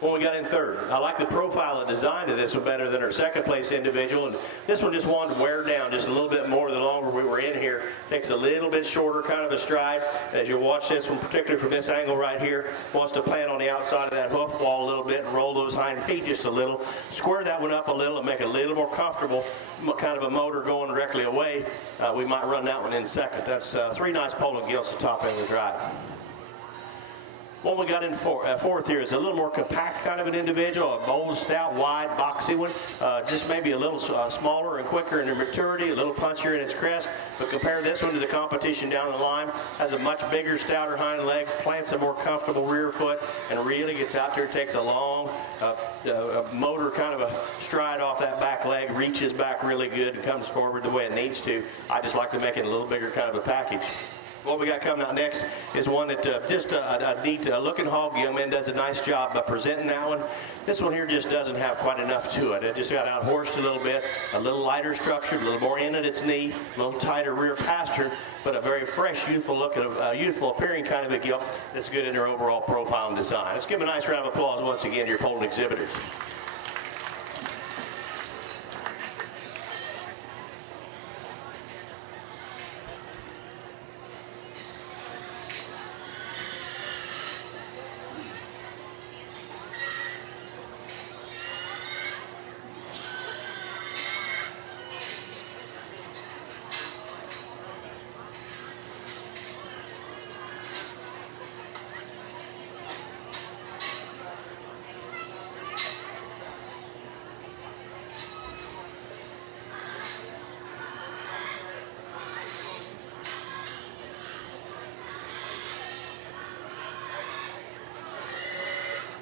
When we got in third, I like the profile and design of this one better than our second place individual, and this one just wanted to wear down just a little bit more the longer we were in here. Takes a little bit shorter kind of a stride, and as you watch this one, particularly from this angle right here, wants to plant on the outside of that hoof wall a little bit and roll those hind feet just a little, square that one up a little and make it a little more comfortable, kind of a motor going directly away. We might run that one in second. That's three nice Poland gilts at the top end of the drive. One we got in fourth here is a little more compact kind of an individual, a bold, stout, wide, boxy one. Just maybe a little smaller and quicker in their maturity, a little punchier in its crest. But compare this one to the competition down the line. Has a much bigger, stouter hind leg, plants a more comfortable rear foot, and really gets out there, takes a long motor kind of a stride off that back leg, reaches back really good, and comes forward the way it needs to. I just like to make it a little bigger kind of a package. What we got coming out next is one that just a neat looking hog. Young man does a nice job by presenting that one. This one here just doesn't have quite enough to it. It just got out horsed a little bit, a little lighter structured, a little more in at its knee, a little tighter rear pastern, but a very fresh, youthful looking, youthful appearing kind of a gilt that's good in their overall profile and design. Let's give them a nice round of applause once again to your Poland exhibitors.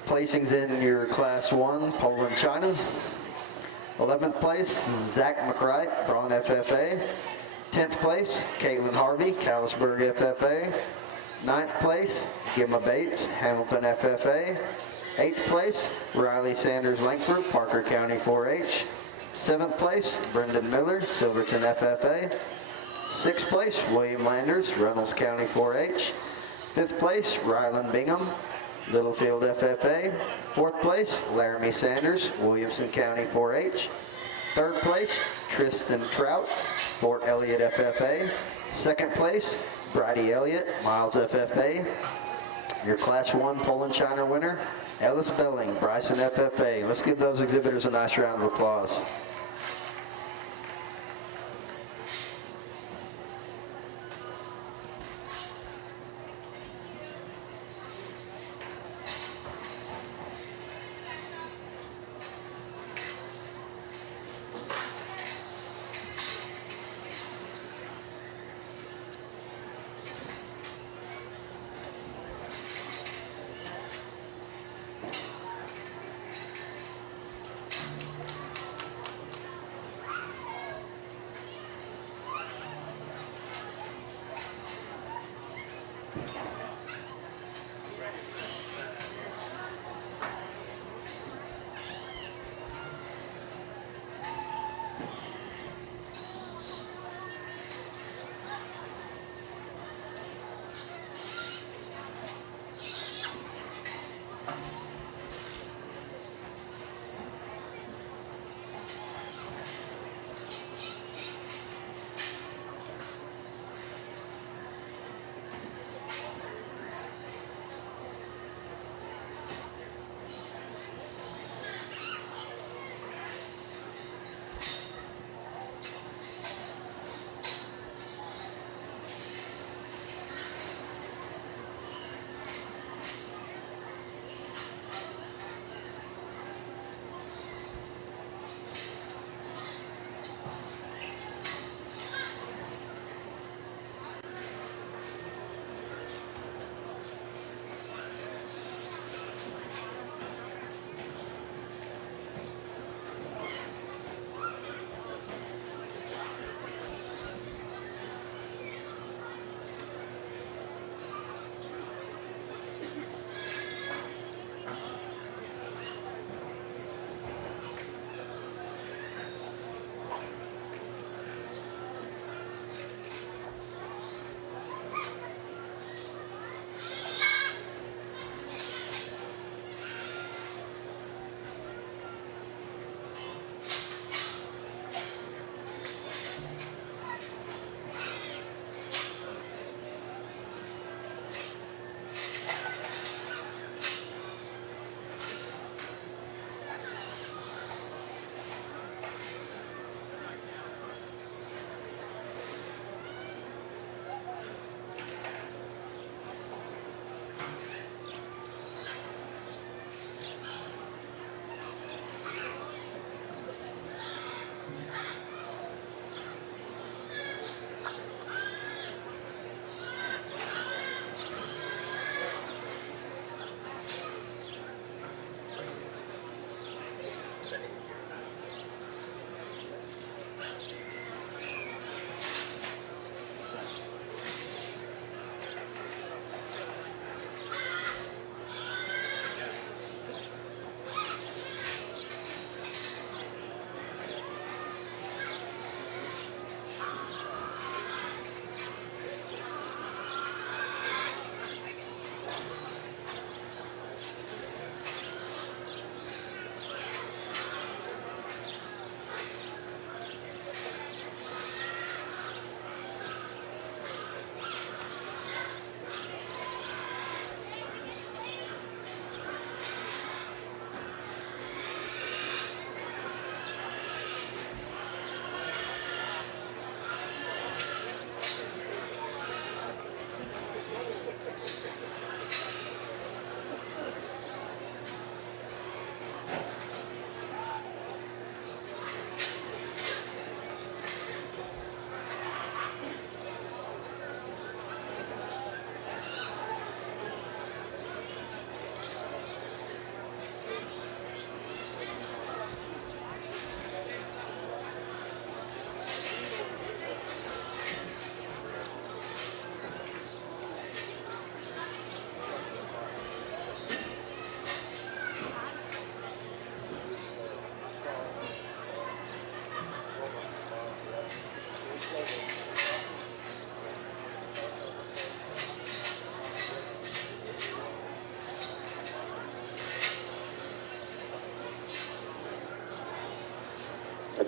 Placings in your Class 1, Poland, China. 11th place, Zach McWright, Braun FFA. 10th place, Caitlin Harvey, Callisburg FFA. 9th place, Gemma Bates, Hamilton FFA. 8th place, Riley Sanders Langford, Parker County 4-H. 7th place, Brendan Miller, Silverton FFA. 6th place, William Landers, Reynolds County 4-H. 5th place, Rylan Bingham, Littlefield FFA. 4th place, Laramie Sanders, Williamson County 4-H. 3rd place, Tristan Trout, Fort Elliott FFA. 2nd place, Bridie Elliott, Miles FFA. Your Class 1 Poland China winner, Ellis Belling, Bryson FFA. Let's give those exhibitors a nice round of applause.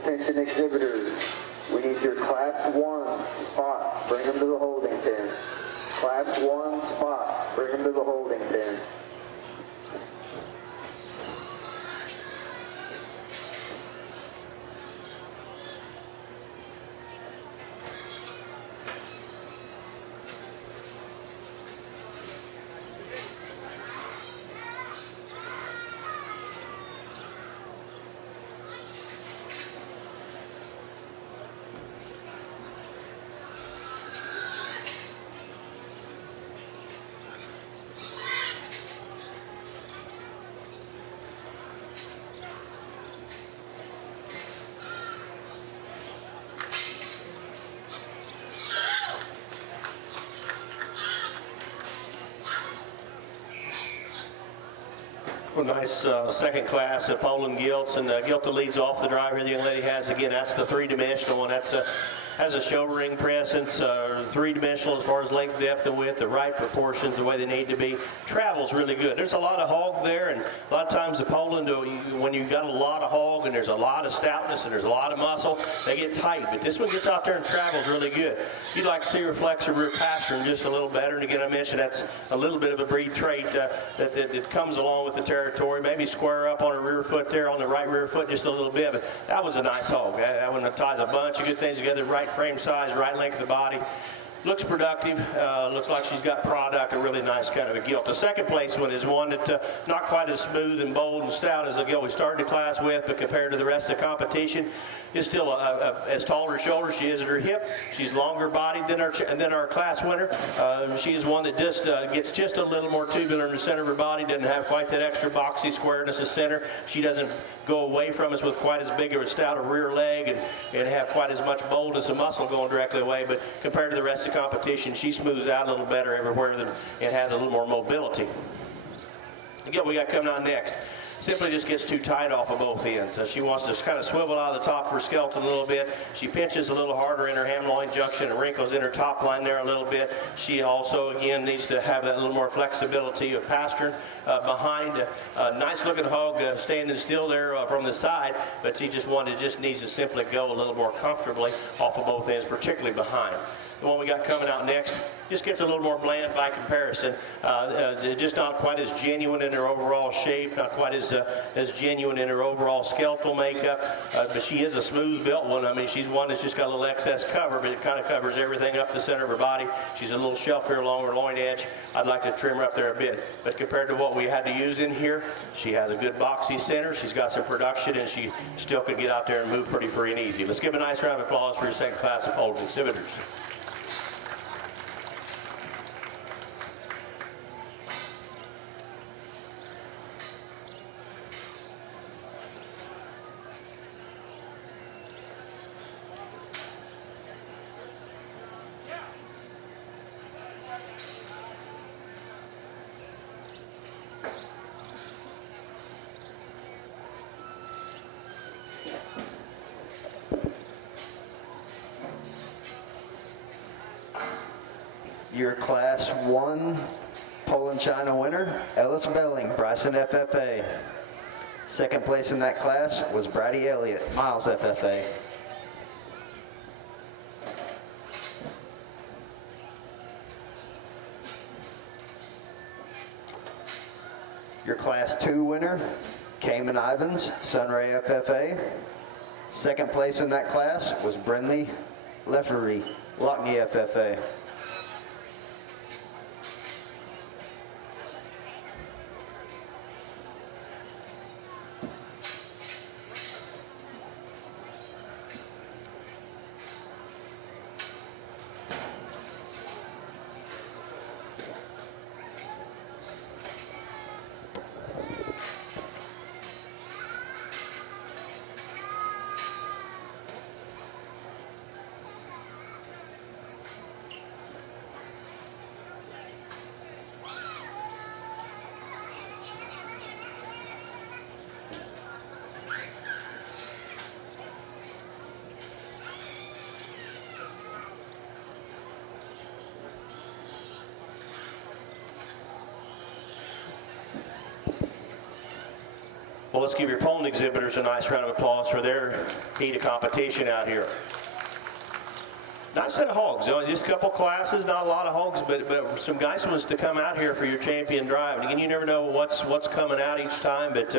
Attention exhibitors, we need your Class 1 spots. Bring them to the holding pen. Class 1 spots. Bring them to the holding pen. Well, nice second class at Poland Gilts, and Gilta leads off the driver the young lady has. Again, that's the three-dimensional one. That's has a show ring presence, three-dimensional as far as length, depth, and width, the right proportions, the way they need to be. Travel's really good. There's a lot of hog there, and a lot of times the Poland, when you've got a lot of hog and there's a lot of stoutness and there's a lot of muscle, they get tight. But this one gets out there and travels really good. You'd like to see her flex her rear pastern just a little better. And again, I mentioned that's a little bit of a breed trait that comes along with the territory. Maybe square up on her rear foot there, on the right rear foot just a little bit. But that was a nice hog. That one ties a bunch of good things together. Right frame size, right length of the body. Looks productive. Looks like she's got product, a really nice kind of a gilt. The second place one is one that not quite as smooth and bold and stout as the gilt we started the class with, but compared to the rest of the competition, is still as tall her shoulder she is at her hip. She's longer bodied than our class winner. She is one that just gets just a little more tubular in the center of her body, doesn't have quite that extra boxy squareness of center. She doesn't go away from us with quite as big or a stout a rear leg and have quite as much boldness and muscle going directly away, but compared to the rest of the competition, she smooths out a little better everywhere and has a little more mobility. Again, we got coming on next. Simply just gets too tight off of both ends. She wants to kind of swivel out of the top of her skeleton a little bit. She pinches a little harder in her ham-loin junction and wrinkles in her top line there a little bit. She also, again, needs to have that little more flexibility of pastern behind. A nice-looking hog standing still there from the side, but she just needs to simply go a little more comfortably off of both ends, particularly behind. The one we got coming out next just gets a little more bland by comparison. Just not quite as genuine in her overall shape, not quite as genuine in her overall skeletal makeup, but she is a smooth built one. I mean, she's one that's just got a little excess cover, but it kind of covers everything up the center of her body. She's a little shelf here along her loin edge. I'd like to trim her up there a bit, but compared to what we had to use in here, she has a good boxy center. She's got some production, and she still could get out there and move pretty free and easy. Let's give a nice round of applause for your second class of Poland exhibitors. Your Class 1 Poland China winner, Ellis Belling, Bryson FFA. Second place in that class was Brady Elliott, Miles FFA. Your Class 2 winner, Cayman Ivans, Sunray FFA. Second place in that class was Brinley Leffery, Lockney FFA. Well, let's give your Poland exhibitors a nice round of applause for their heat of competition out here. Nice set of hogs, just a couple classes, not a lot of hogs, but some nice ones to come out here for your champion drive. And again, you never know what's coming out each time, but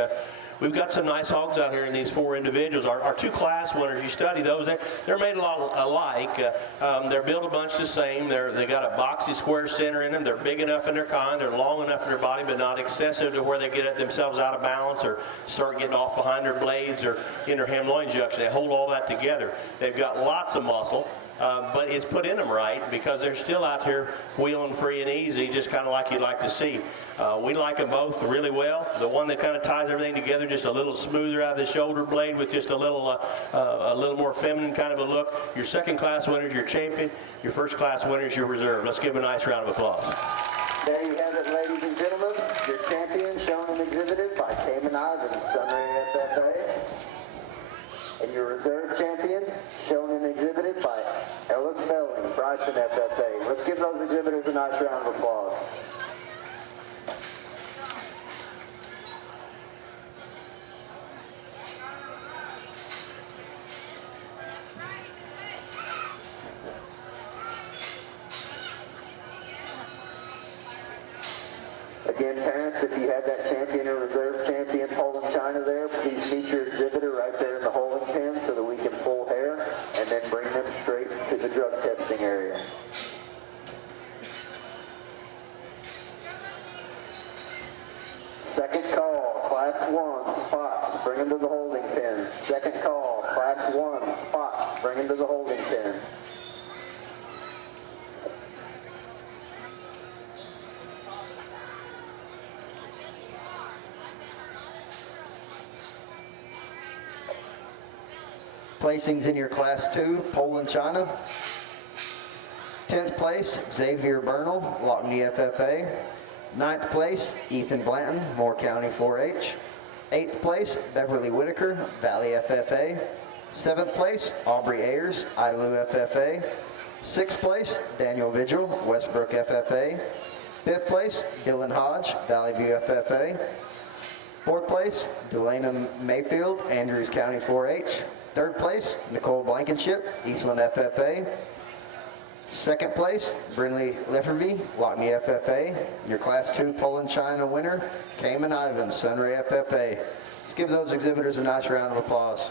we've got some nice hogs out here in these 4 individuals. Our 2 class winners, you study those, they're made a lot alike. They're built a bunch the same. They got a boxy square center in them. They're big enough in their kind. They're long enough in their body, but not excessive to where they get themselves out of balance or start getting off behind their blades or in their hem-loin junction. They hold all that together. They've got lots of muscle. But it's put in them right because they're still out here wheeling free and easy, just kind of like you'd like to see. We like them both really well. The one that kind of ties everything together, just a little smoother out of the shoulder blade with just a little more feminine kind of a look. Your second class winner is your champion. Your first class winner is your reserve. Let's give a nice round of applause. There you have it, ladies and gentlemen. Your champion shown and exhibited by Cayman Islands, Sunray FFA. And your reserve champion, shown and exhibited by Ellis Belling, Bryson FFA. Let's give those exhibitors a nice round of applause. Again, parents, if you have that champion or reserve champion Poland China there, please meet your exhibitor right there in the holding pen so that we can pull hair and then bring them straight to the drug testing area. Second call, class 1, spots, bring them to the holding pen. Second call, class 1, spots, bring them to the holding pen. Placings in your Class 2, Poland China. 10th place, Xavier Bernal, Lockney FFA. 9th place, Ethan Blanton, Moore County 4-H. 8th place, Beverly Whitaker, Valley FFA. 7th place, Aubrey Ayers, Idalou FFA. 6th place, Daniel Vigil, Westbrook FFA. 5th place, Dylan Hodge, Valley View FFA. 4th place, Delana Mayfield, Andrews County 4-H. 3rd place, Nicole Blankenship, Eastland FFA. 2nd place, Brinley Leffervy, Lockney FFA. Your Class 2 Poland China winner, Cayman Islands, Sunray FFA. Let's give those exhibitors a nice round of applause.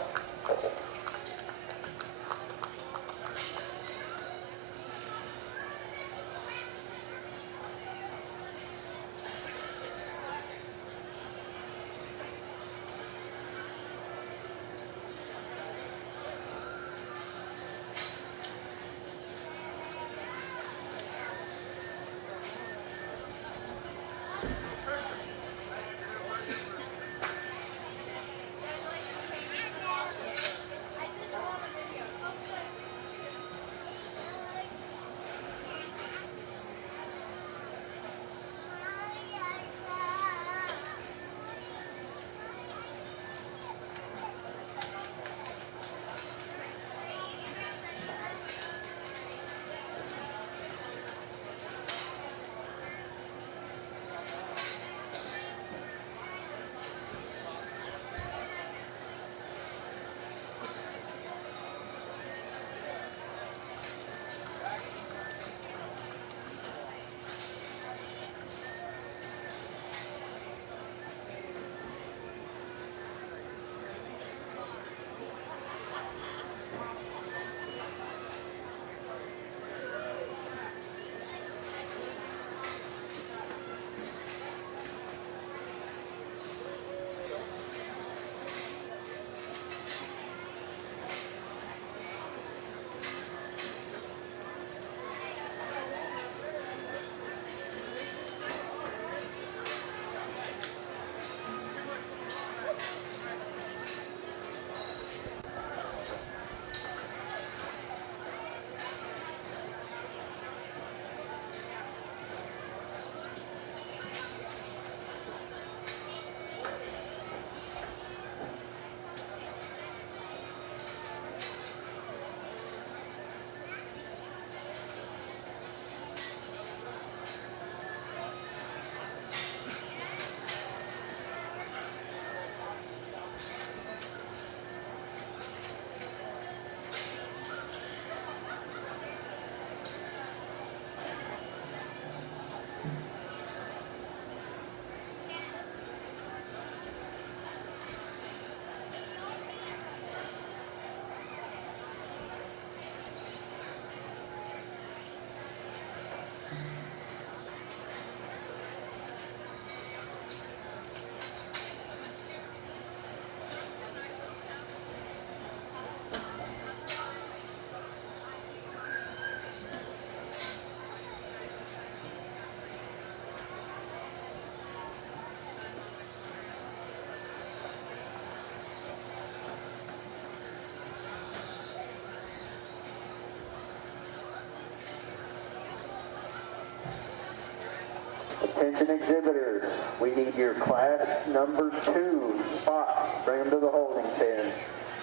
Attention exhibitors, we need your class number 2 spots. Bring them to the holding pen.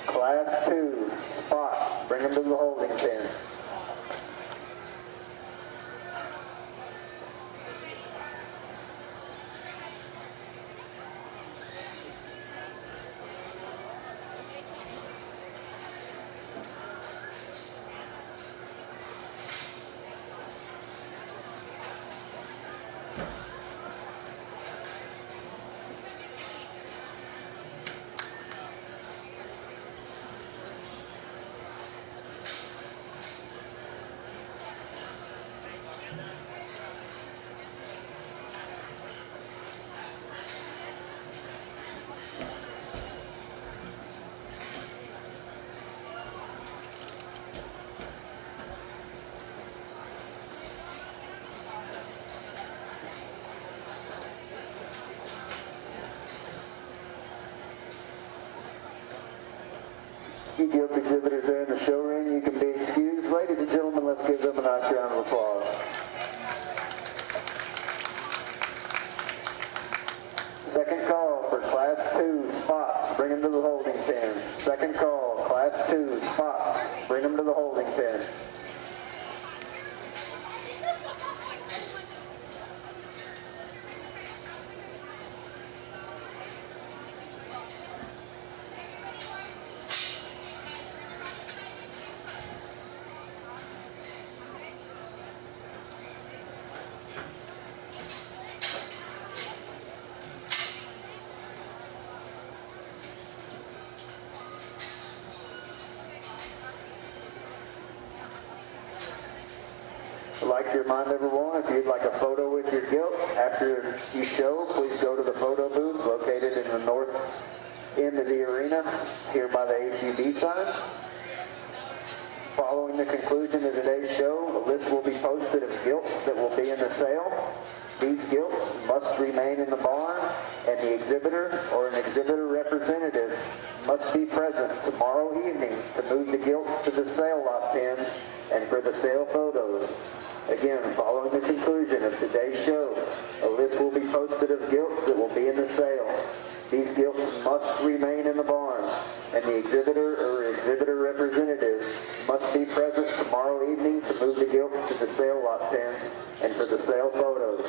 Class 2 spots. Bring them to the holding pen. You Gilts exhibitors there in the show ring, you can be excused. Ladies and gentlemen, let's give them a nice round of applause. Second call for class 2 spots. Bring them to the holding pen. Second call, class 2 spots. Bring them to the holding pen. I'd like to remind everyone, if you'd like a photo with your Gilt after you show, please go to the photo booth located in the north end of the arena, here by the HUD sign. Following the conclusion of today's show, a list will be posted of Gilts that will be in the sale. These Gilts must remain in the barn, and the exhibitor or an exhibitor representative must be present tomorrow evening to move the Gilts to the sale lot pens and for the sale photos. Again, following the conclusion of today's show, a list will be posted of Gilts that will be in the sale. These Gilts must remain in the barn, and the exhibitor or exhibitor representative must be present tomorrow evening to move the Gilts to the sale lot pens and for the sale photos.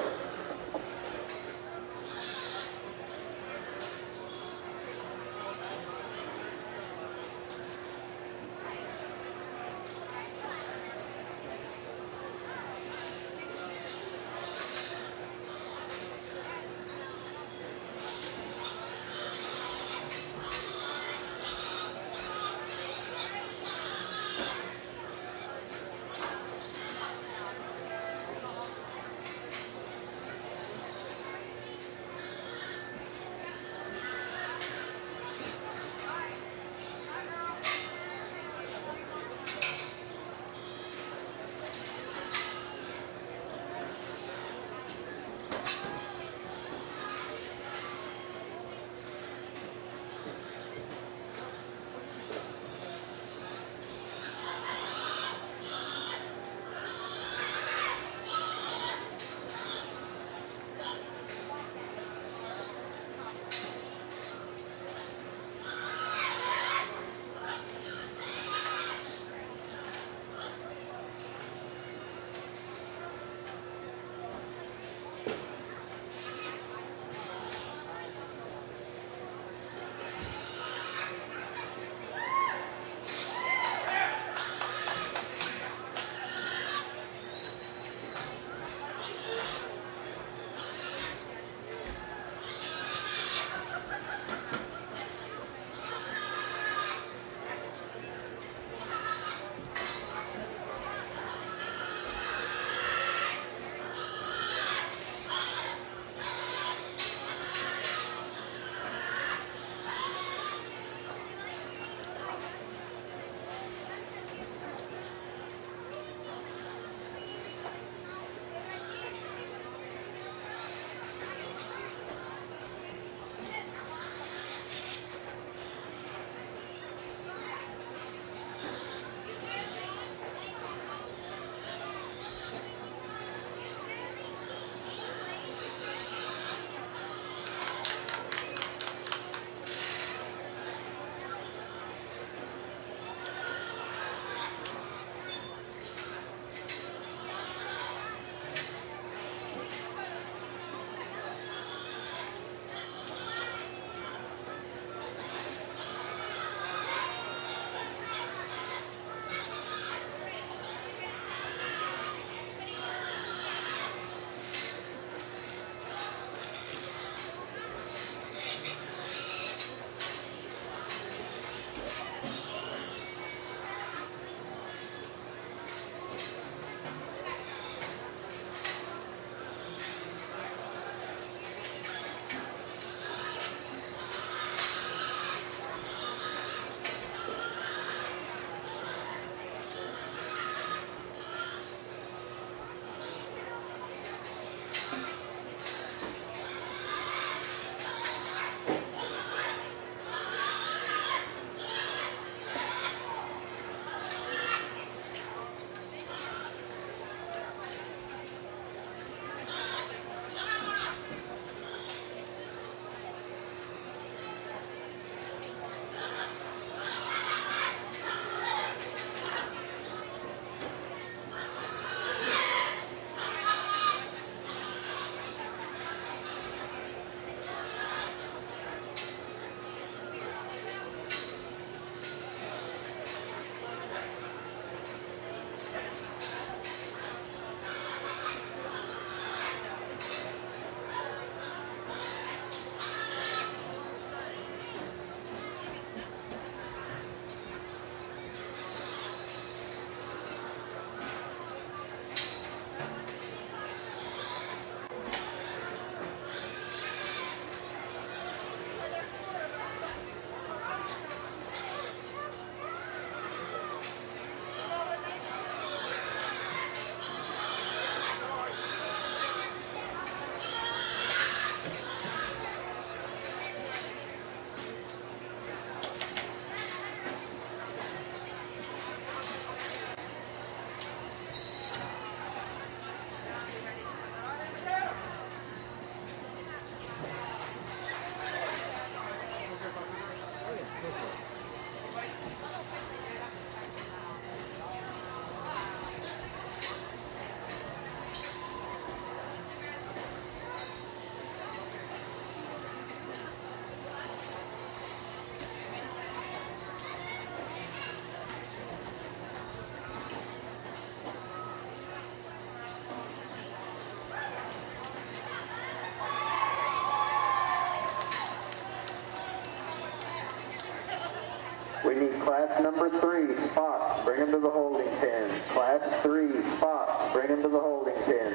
We need class number 3 spots. Bring them to the holding pen. Class 3 spots. Bring them to the holding pen.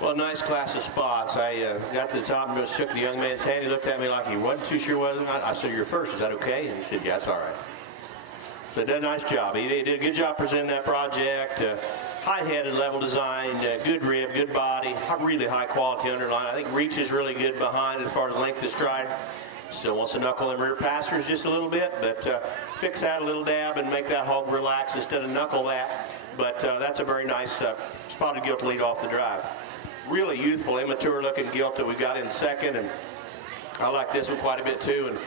Well, nice class of spots. I got to the top and just shook the young man's hand. He looked at me like he wasn't too sure what was. I said, "You're first. Is that okay?" And he said, "Yeah, it's all right." So he did a nice job. He did a good job presenting that project. High-headed level design, good rib, good body, really high quality underline. I think reach is really good behind as far as length of stride. Still wants to knuckle them rear passers just a little bit, but fix that a little dab and make that hog relax instead of knuckle that. But that's a very nice spotted gilt lead off the drive. Really youthful, immature looking gilt that we got in second, and I like this one quite a bit too. And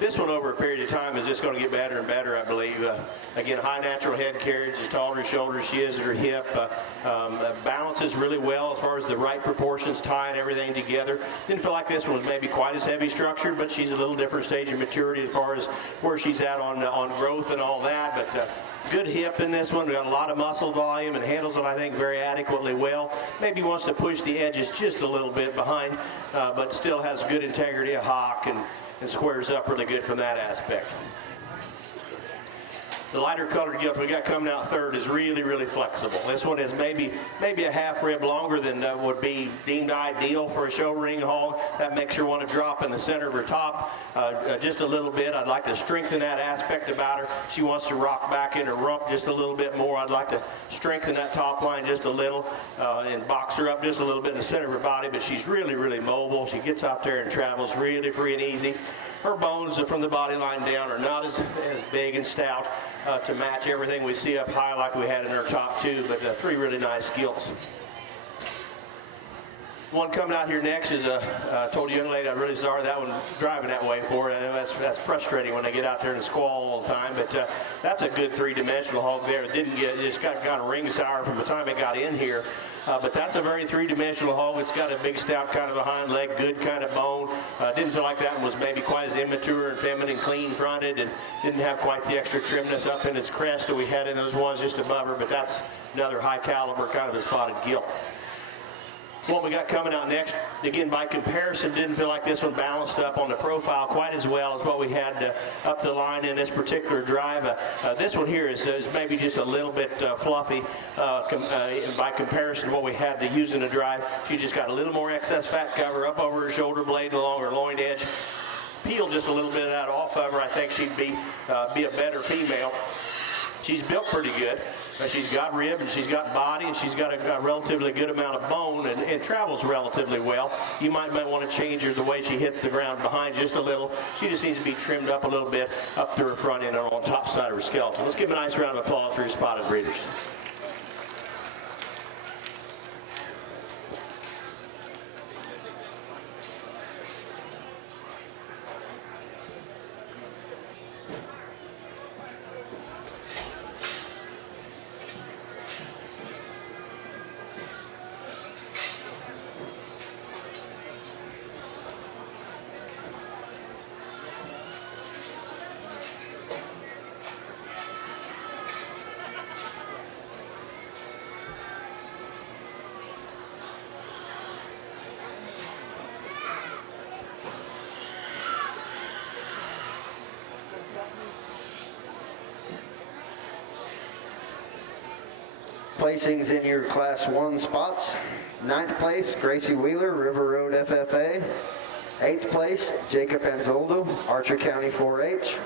this one over a period of time is just going to get better and better, I believe. Again, high natural head carriage, as tall as her shoulder she is at her hip. Balances really well as far as the right proportions, tying everything together. Didn't feel like this one was maybe quite as heavy structured, but she's a little different stage of maturity as far as where she's at on growth and all that. But good hip in this one. We got a lot of muscle volume and handles it, I think, very adequately well. Maybe wants to push the edges just a little bit behind, but still has good integrity of hock and squares up really good from that aspect. The lighter colored gilt we got coming out third is really, really flexible. This one is maybe a half rib longer than would be deemed ideal for a show ring hog. That makes her want to drop in the center of her top just a little bit. I'd like to strengthen that aspect about her. She wants to rock back in her rump just a little bit more. I'd like to strengthen that top line just a little and box her up just a little bit in the center of her body, but she's really, really mobile. She gets out there and travels really free and easy. Her bones from the body line down are not as big and stout to match everything we see up high like we had in our top two, but three really nice gilts. One coming out here next is I told a young lady I'm really sorry that one driving that way for her. I know that's frustrating when they get out there in the squall all the time, but that's a good three-dimensional hog there. It just got kind of ring sour from the time it got in here. But that's a very three-dimensional hog. It's got a big, stout kind of a hind leg, good kind of bone. Didn't feel like that one was maybe quite as immature and feminine, clean-fronted, and didn't have quite the extra trimness up in its crest that we had in those ones just above her, but that's another high-caliber kind of a spotted gilt. What we got coming out next, again, by comparison, didn't feel like this one balanced up on the profile quite as well as what we had up the line in this particular drive. This one here is maybe just a little bit fluffy by comparison to what we had to use in the drive. She just got a little more excess fat cover up over her shoulder blade along her loin edge. Peel just a little bit of that off of her. I think she'd be a better female. She's built pretty good. She's got rib and she's got body and she's got a relatively good amount of bone and travels relatively well. You might want to change her the way she hits the ground behind just a little. She just needs to be trimmed up a little bit up to her front end and on top side of her skeleton. Let's give a nice round of applause for your spotted breeders. Placings in your Class 1 spots. 9th place, Gracie Wheeler, River Road FFA. 8th place, Jacob Anzoldo, Archer County 4-H.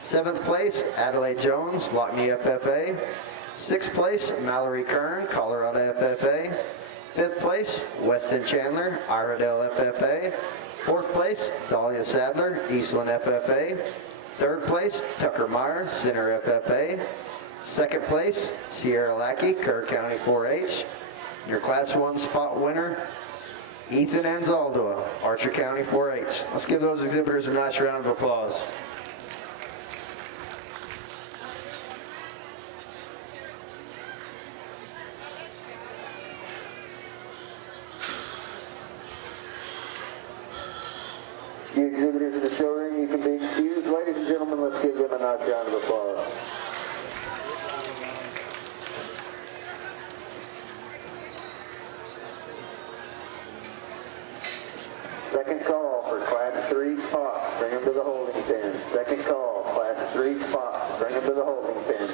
7th place, Adelaide Jones, Lockney FFA. 6th place, Mallory Kern, Colorado FFA. 5th place, Weston Chandler, Iredell FFA. 4th place, Dahlia Sadler, Eastland FFA. 3rd place, Tucker Meyer, Center FFA. 2nd place, Sierra Lackey, Kerr County 4-H. Your Class 1 spot winner, Ethan Anzaldo, Archer County 4-H. Let's give those exhibitors a nice round of applause. You exhibitors in the show ring, you can be excused. Ladies and gentlemen, let's give them a nice round of applause. Second call for Class 3 spots. Bring them to the holding pen. Second call, Class 3 spots. Bring them to the holding pen.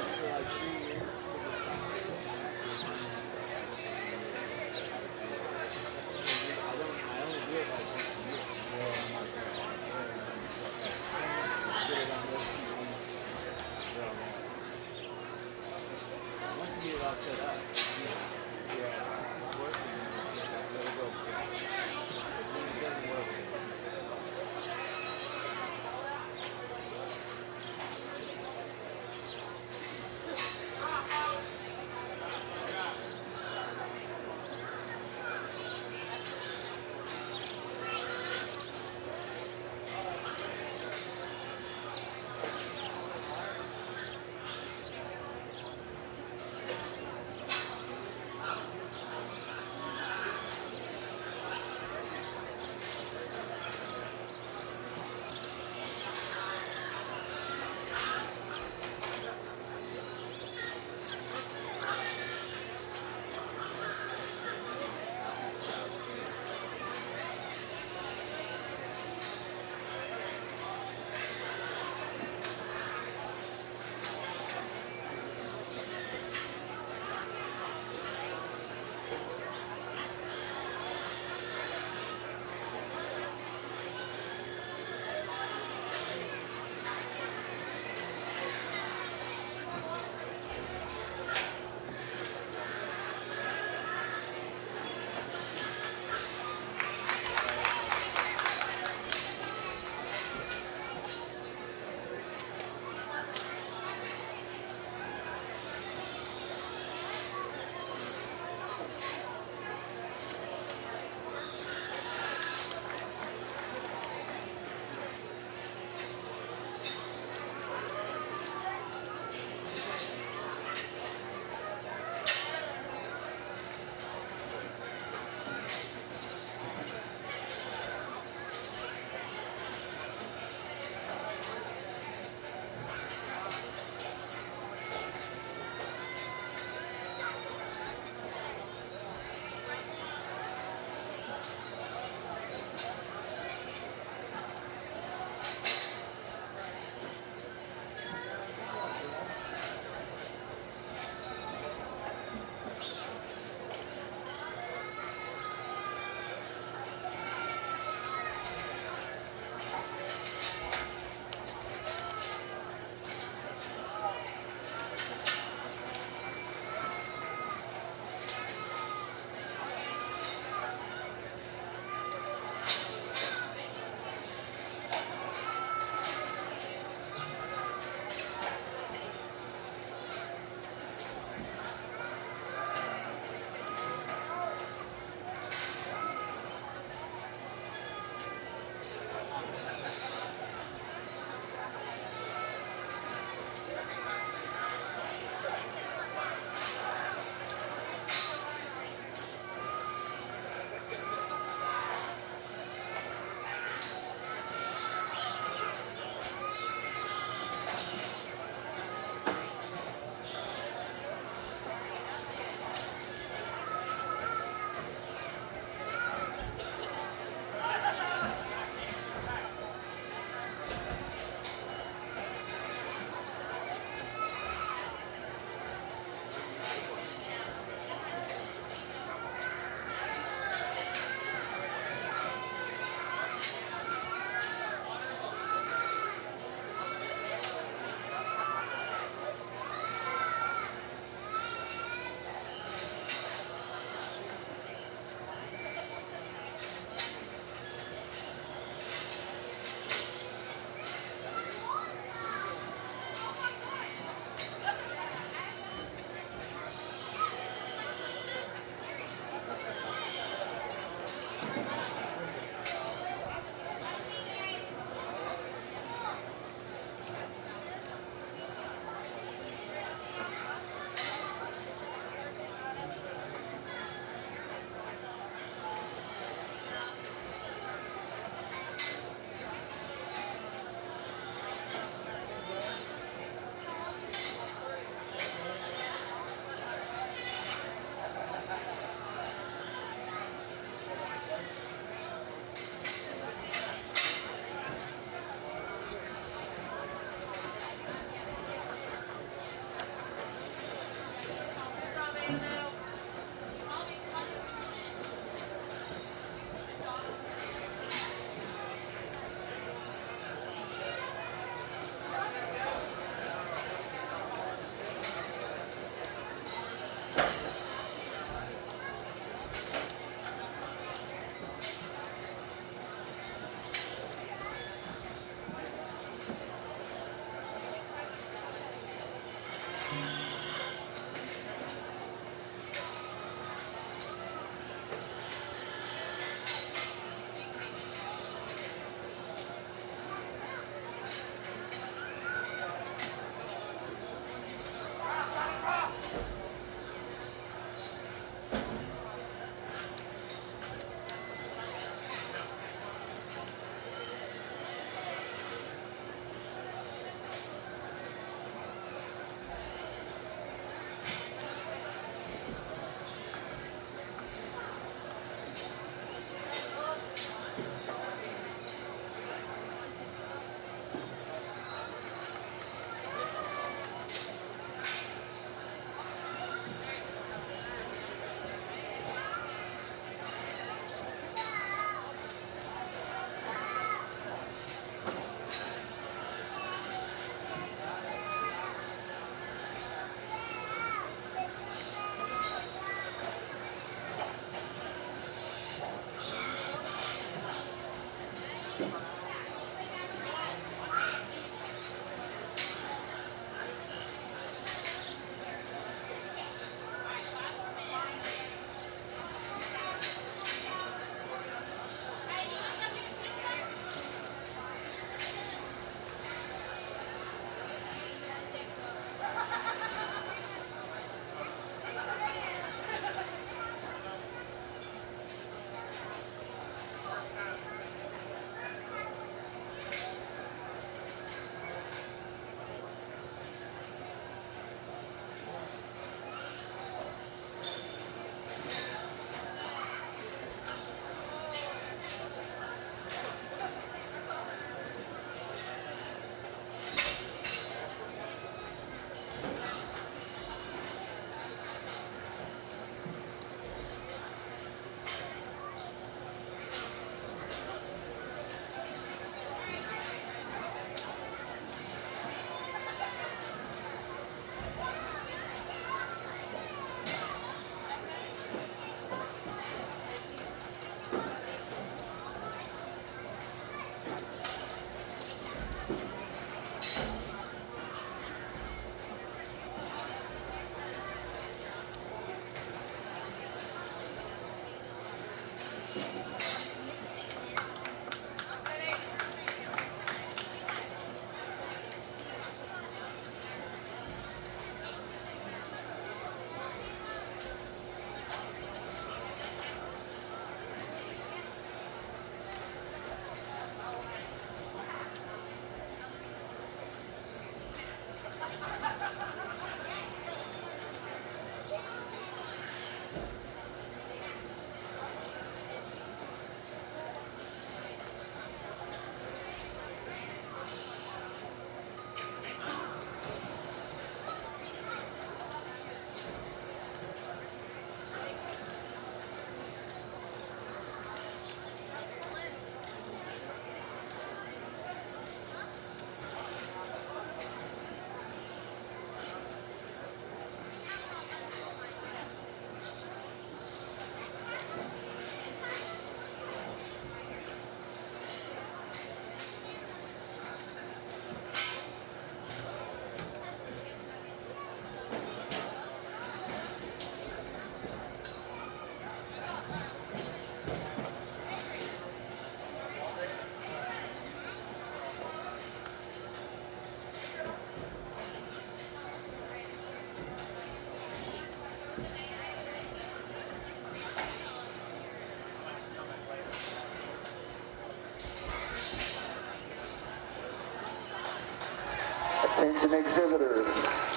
Attention exhibitors,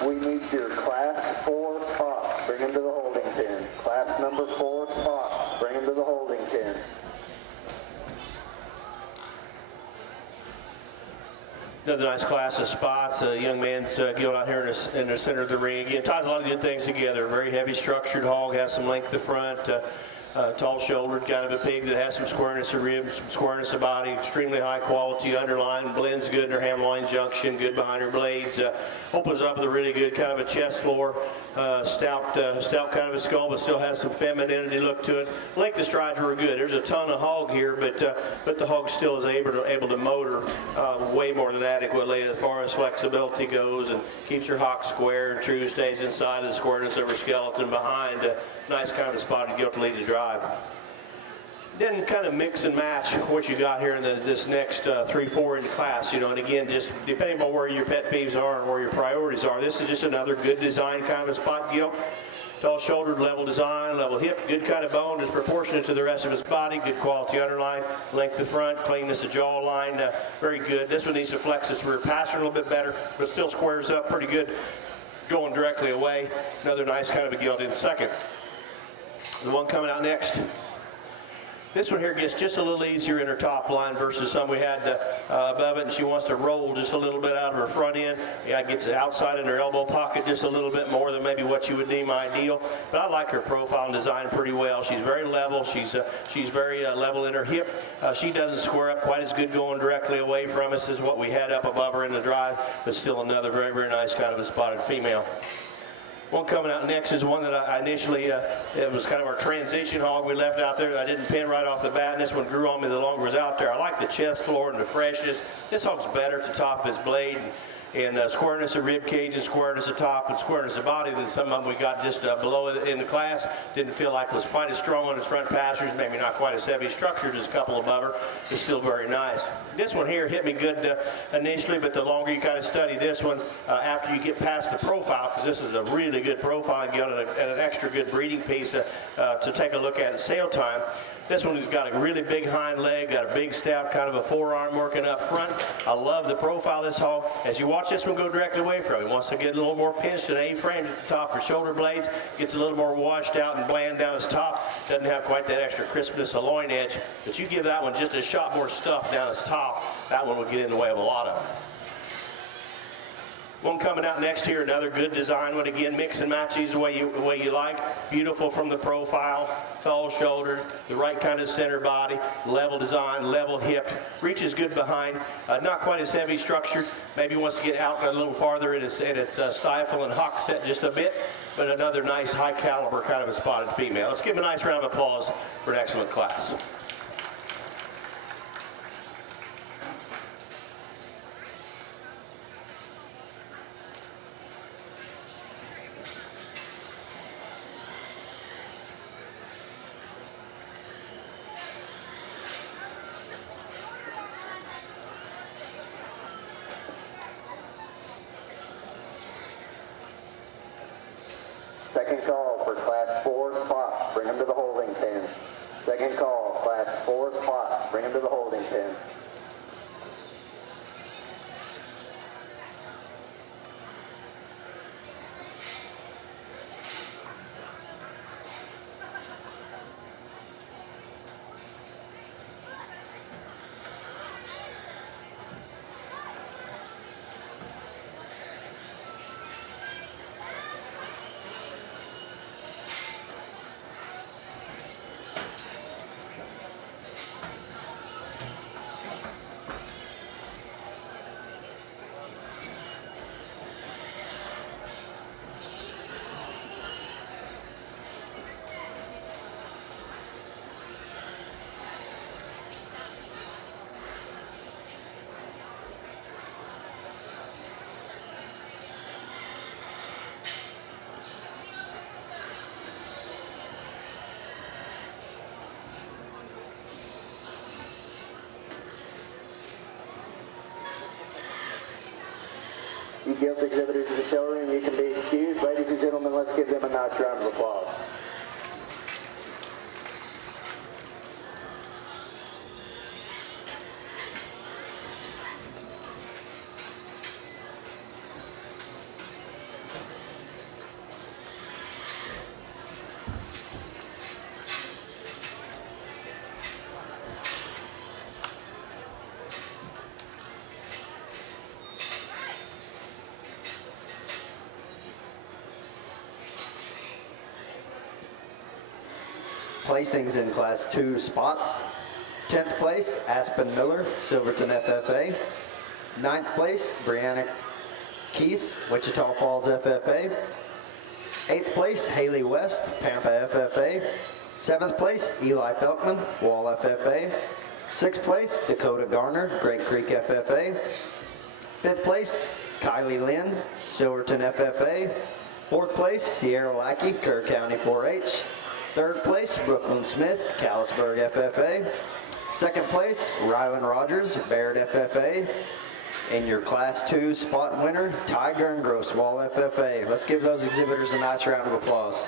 we need your class 4 spots. Bring them to the holding pen. Class number 4 spots. Bring them to the holding pen. Another nice class of spots. Young man's gilt out here in the center of the ring. Again, ties a lot of good things together. Very heavy structured hog, has some length of front. Tall-shouldered, kind of a pig that has some squareness of ribs, some squareness of body, extremely high quality underline, blends good in her hamline junction, good behind her blades, opens up with a really good kind of a chest floor, stout kind of a skull, but still has some femininity look to it. Length of strides were good. There's a ton of hog here, but the hog still is able to motor way more than adequately as far as flexibility goes, and keeps her hock square and true, stays inside of the squareness of her skeleton behind. Nice kind of spotted gilt to lead to drive. Then kind of mix and match what you got here in this next 3-4 in the class, you know, and again, just depending on where your pet peeves are and where your priorities are, this is just another good design kind of a spot gilt. Tall-shouldered, level design, level hip, good kind of bone, just proportionate to the rest of his body, good quality underline, length of front, cleanness of jawline, very good. This one needs to flex its rear passer a little bit better, but still squares up pretty good going directly away. Another nice kind of a gilt in second. The one coming out next. This one here gets just a little easier in her top line versus some we had above it, and she wants to roll just a little bit out of her front end. Yeah, gets outside in her elbow pocket just a little bit more than maybe what you would deem ideal. But I like her profile and design pretty well. She's very level. She's very level in her hip. She doesn't square up quite as good going directly away from us as what we had up above her in the drive, but still another very, very nice kind of a spotted female. One coming out next is one that I initially, it was kind of our transition hog we left out there. I didn't pin right off the bat, and this one grew on me the longer it was out there. I like the chest floor and the freshness. This hog's better at the top of his blade, and squareness of rib cage and squareness of top and squareness of body than some of them we got just below it in the class. Didn't feel like it was quite as strong on his front pastures, maybe not quite as heavy structured as a couple above her, but still very nice. This one here hit me good initially, but the longer you kind of study this one, after you get past the profile, because this is a really good profile and get an extra good breeding piece to take a look at sale time. This one has got a really big hind leg, got a big stout kind of a forearm working up front. I love the profile of this hog. As you watch this one go directly away from him, wants to get a little more pinched and A-framed at the top for shoulder blades, gets a little more washed out and bland down his top. Doesn't have quite that extra crispness of loin edge, but you give that one just a shot more stuff down his top, that one would get in the way of a lot of them. One coming out next here, another good design one. Again, mix and match these the way you like. Beautiful from the profile, tall shouldered, the right kind of center body, level design, level hip, reaches good behind. Not quite as heavy structured. Maybe wants to get out a little farther in its stifle and hock set just a bit, but another nice high caliber kind of a spotted female. Let's give them a nice round of applause for an excellent class. Second call for class 4 spots. Bring them to the holding pen. Second call, class 4 spots. Bring them to the holding pen. You Gilts exhibitors of the showroom, you can be excused. Ladies and gentlemen, let's give them a nice round of applause. placings in Class 2 spots. 10th place, Aspen Miller, Silverton FFA. 9th place, Brianna Keese, Wichita Falls FFA. 8th place, Haley West, Pampa FFA. 7th place, Eli Felkman, Wall FFA. 6th place, Dakota Garner, Great Creek FFA. 5th place, Kylie Lynn, Silverton FFA. 4th place, Sierra Lackey, Kerr County 4-H. 3rd place, Brooklyn Smith, Callisburg FFA. 2nd place, Rylan Rogers, Baird FFA. And your Class 2 spot winner, Ty Gerngross, Wall FFA. Let's give those exhibitors a nice round of applause.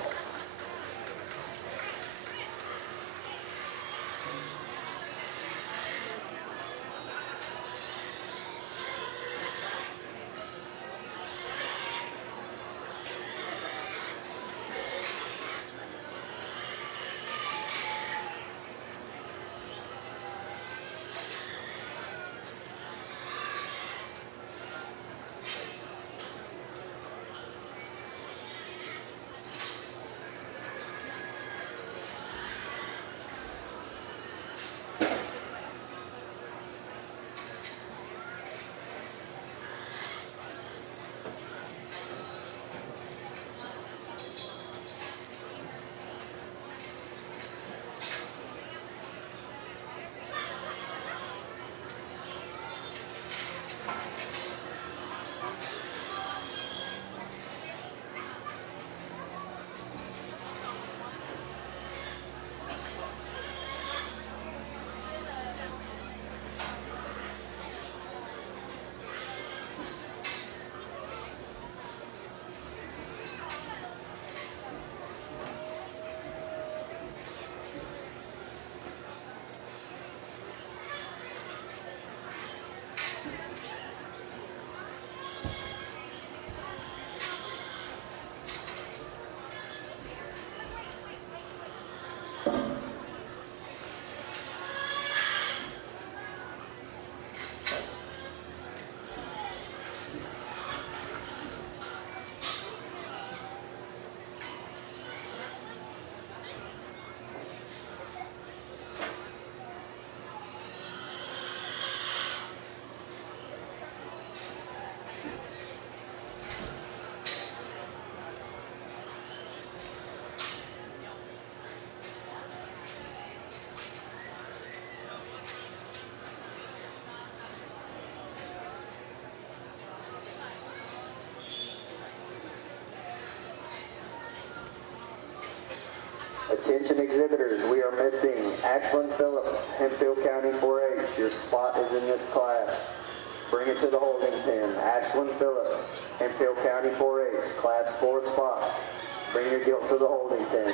Attention exhibitors, we are missing Ashlyn Phillips, Hemphill County 4-H. Your spot is in this class. Bring it to the holding pen. Ashlyn Phillips, Hemphill County 4-H, Class 4 spot. Bring your gilt to the holding pen.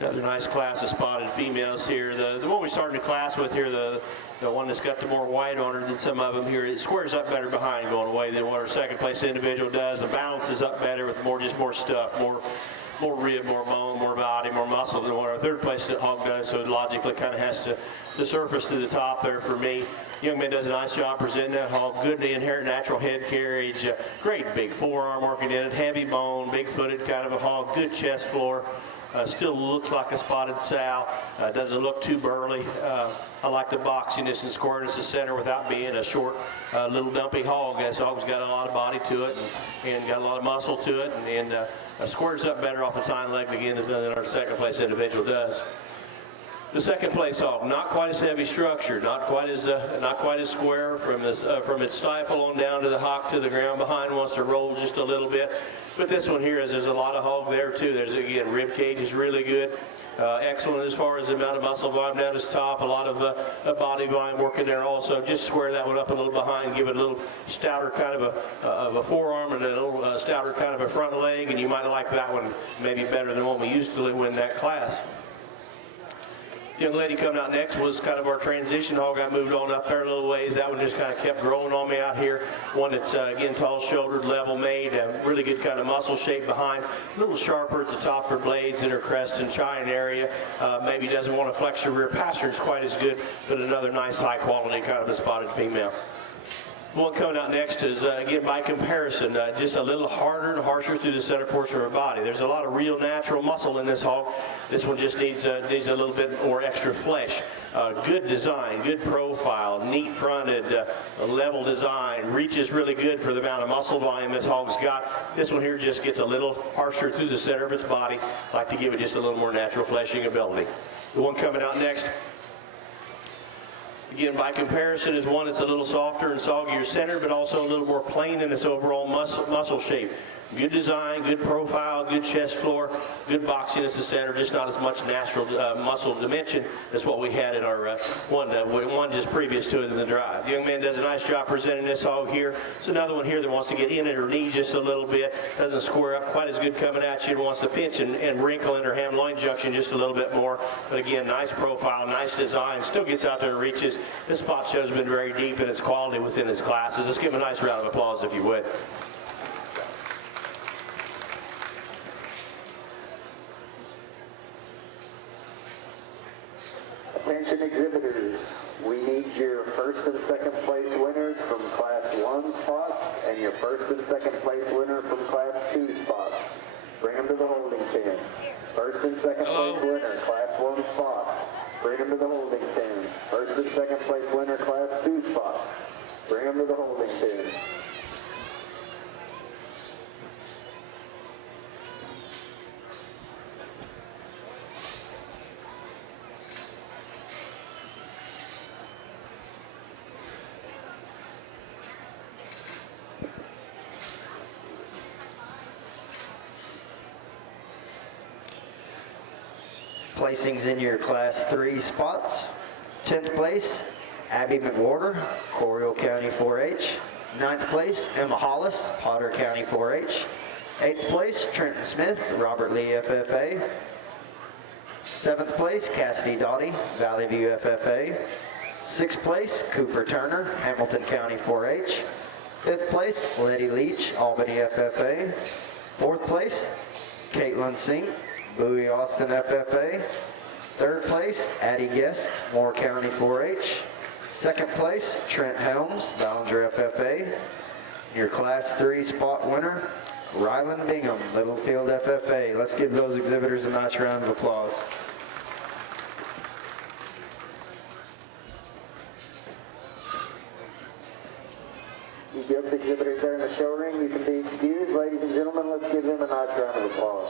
Another nice class of spotted females here. The one we started the class with here, the one that's got the more white on her than some of them here, it squares up better behind going away than what our second place individual does. The balance is up better with just more stuff, more rib, more bone, more body, more muscle than what our third place hog does, so it logically kind of has to surface to the top there for me. Young man does a nice job presenting that hog. Good inherent natural head carriage, great big forearm working in it, heavy bone, big-footed kind of a hog, good chest floor. Still looks like a spotted sow. Doesn't look too burly. I like the boxiness and squareness of center without being a short, little dumpy hog. This hog's got a lot of body to it and got a lot of muscle to it, and squares up better off its hind leg again than our second place individual does. The second place hog, not quite as heavy structure, not quite as square from its stifle on down to the hock to the ground behind. Wants to roll just a little bit. But this one here there's a lot of hog there too. There's again rib cage is really good, excellent as far as the amount of muscle volume down its top. A lot of body volume working there also. Just square that one up a little behind, give it a little stouter kind of a forearm and a little stouter kind of a front leg, and you might like that one maybe better than what we used to win that class. Young lady coming out next was kind of our transition hog. I moved on up there a little ways. That one just kind of kept growing on me out here. One that's, again, tall-shouldered, level-made, really good kind of muscle shape behind. A little sharper at the top for blades in her crest and chine area. Maybe doesn't want to flex her rear pasterns quite as good, but another nice high-quality kind of a spotted female. The one coming out next is, again, by comparison, just a little harder and harsher through the center portion of her body. There's a lot of real natural muscle in this hog. This one just needs a little bit more extra flesh. Good design, good profile, neat fronted, level design, reaches really good for the amount of muscle volume this hog's got. This one here just gets a little harsher through the center of its body. Like to give it just a little more natural fleshing ability. The one coming out next, again, by comparison, is one that's a little softer and soggier center, but also a little more plain in its overall muscle shape. Good design, good profile, good chest floor, good boxiness of center, just not as much natural muscle dimension as what we had in our one just previous to it in the drive. The young man does a nice job presenting this hog here. It's another one here that wants to get in at her knee just a little bit, doesn't square up quite as good coming at you, and wants to pinch and wrinkle in her ham-loin junction just a little bit more. But again, nice profile, nice design, still gets out there and reaches. This spot show's been very deep in its quality within its classes. Let's give him a nice round of applause if you would. Attention exhibitors, we need your first and second place winners from Class 1 spots and your first and second place winner from Class 2 spots. Bring them to the holding pen. First and second place winner, Class 1 spots. Bring them to the holding pen. First and second place winner, Class 2 spots. Bring them to the holding pen. Placings in your Class 3 spots. 10th place, Abby McWhorter, Coryell County 4-H. 9th place, Emma Hollis, Potter County 4-H. 8th place, Trenton Smith, Robert Lee FFA. 7th place, Cassidy Doughty, Valley View FFA. 6th place, Cooper Turner, Hamilton County 4-H. 5th place, Letty Leach, Albany FFA. 4th place, Caitlin Sink, Bowie Austin FFA. 3rd place, Addie Guest, Moore County 4-H. 2nd place, Trent Helms, Ballinger FFA. Your Class 3 spot winner, Ryland Bingham, Littlefield FFA. Let's give those exhibitors a nice round of applause. You give the exhibitors there in the show ring, you can be excused. Ladies and gentlemen, let's give them a nice round of applause.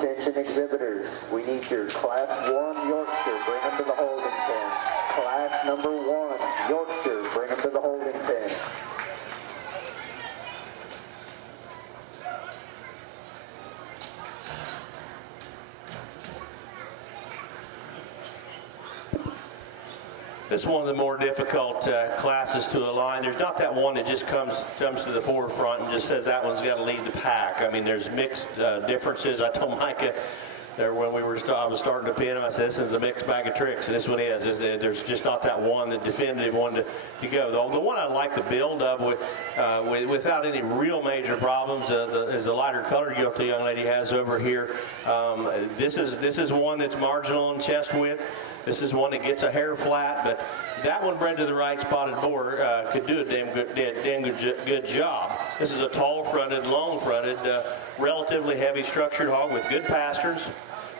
Attention exhibitors, we need your Class 1 Yorkshire, bring them to the holding pen. Class number 1 Yorkshire, bring them to the holding pen. This is one of the more difficult classes to align. There's not that one that just comes to the forefront and just says that one's got to lead the pack. I mean, there's mixed differences. I told Micah there when I was starting to pin him, I said, this is a mixed bag of tricks, and this one is. There's just not that one, the definitive one to go. The one I like the build of without any real major problems is the lighter colored gilt the young lady has over here. This is one that's marginal in chest width. This is one that gets a hair flat, but that one bred to the right spotted boar could do a damn good job. This is a tall-fronted, long-fronted, relatively heavy structured hog with good pasterns.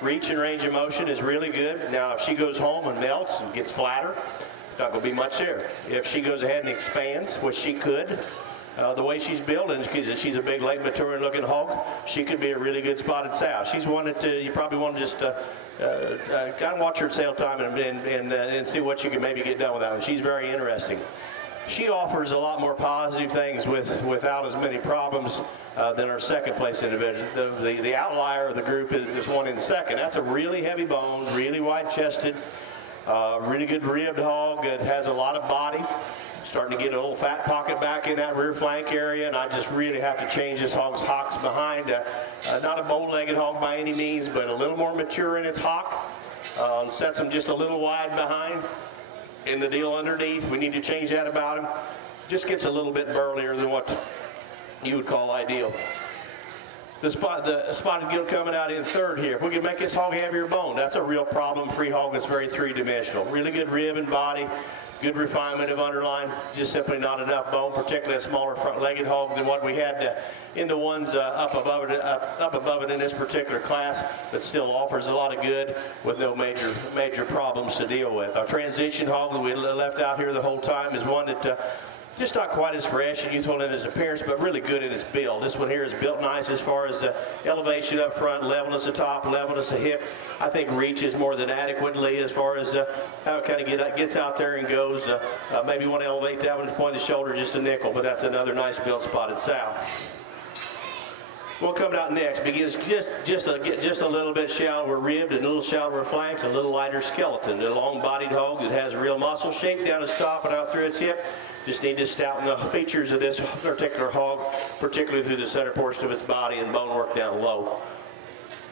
Reach and range of motion is really good. Now, if she goes home and melts and gets flatter, not going to be much there. If she goes ahead and expands, which she could, the way she's building, because she's a big, late maturing looking hog, she could be a really good spotted sow. She's one that you probably want to just kind of watch her at sale time and see what you can maybe get done with that one. She's very interesting. She offers a lot more positive things without as many problems than our second place individual. The outlier of the group is this one in second. That's a really heavy bone, really wide chested, really good ribbed hog that has a lot of body. Starting to get a little fat pocket back in that rear flank area, and I just really have to change this hog's hocks behind. Not a bow-legged hog by any means, but a little more mature in its hock. Sets him just a little wide behind. In the deal underneath, we need to change that about him. Just gets a little bit burlier than what you would call ideal. The spotted gilt coming out in third here. If we can make this hog heavier bone, that's a real problem-free hog that's very three-dimensional. Really good rib and body. Good refinement of underline, just simply not enough bone, particularly a smaller front-legged hog than what we had in the ones up above it in this particular class, but still offers a lot of good with no major problems to deal with. Our transition hog that we left out here the whole time is one that just not quite as fresh and youthful in his appearance, but really good in his build. This one here is built nice as far as elevation up front, levelness at top, levelness at hip. I think reaches more than adequately as far as how it kind of gets out there and goes. Maybe want to elevate that one to point the shoulder just a nickel, but that's another nice built spotted sow. What coming out next begins just a little bit shallower ribbed and a little shallower flanks, a little lighter skeleton. A long-bodied hog that has real muscle shape down its top and out through its hip. Just need to stouten the features of this particular hog, particularly through the center portion of its body and bone work down low.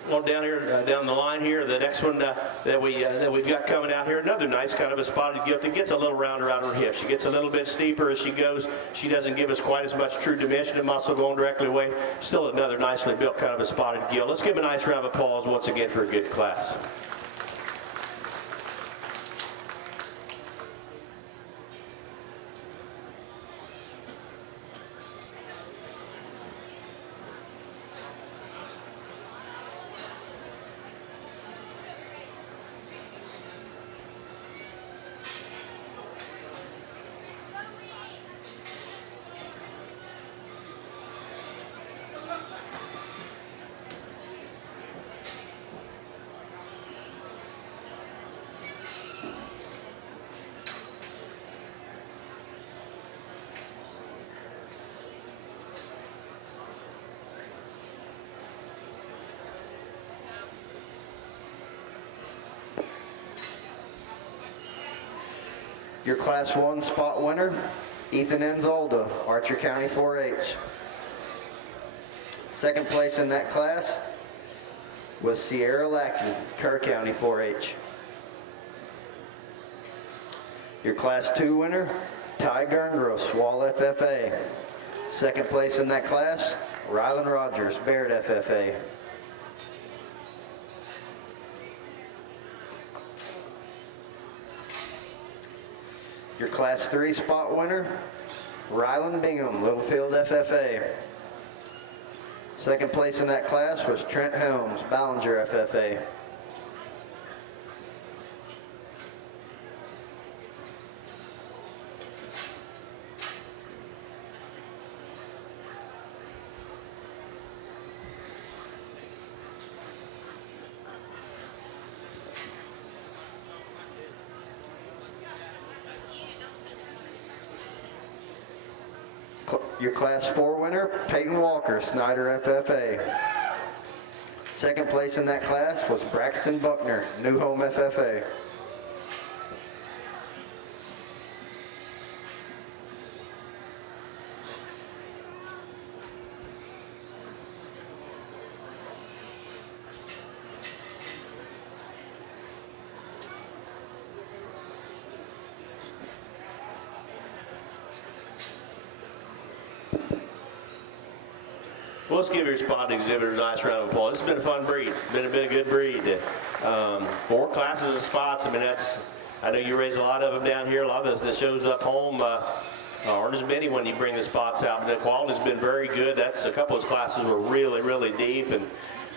Well, down here, down the line here, the next one that we've got coming out here, another nice kind of a spotted gilt that gets a little rounder out of her hip. She gets a little bit steeper as she goes. She doesn't give us quite as much true dimension of muscle going directly away. Still another nicely built kind of a spotted gilt. Let's give a nice round of applause once again for a good class. Your Class 1 spot winner, Ethan Enzolda, Archer County 4-H. Second place in that class was Sierra Lackey, Kerr County 4-H. Your Class 2 winner, Ty Gerngross, Swall FFA. Second place in that class, Rylan Rogers, Baird FFA. Your Class 3 spot winner, Rylan Bingham, Littlefield FFA. Second place in that class was Trent Helms, Ballinger FFA. Your Class 4 winner, Peyton Walker, Snyder FFA. Second place in that class was Braxton Buckner, New Home FFA. Well, let's give your spot exhibitors a nice round of applause. This has been a fun breed. Been a good breed. 4 classes of spots. I mean, I know you raise a lot of them down here. A lot of the shows up home aren't as many when you bring the spots out. But the quality's been very good. A couple of those classes were really deep and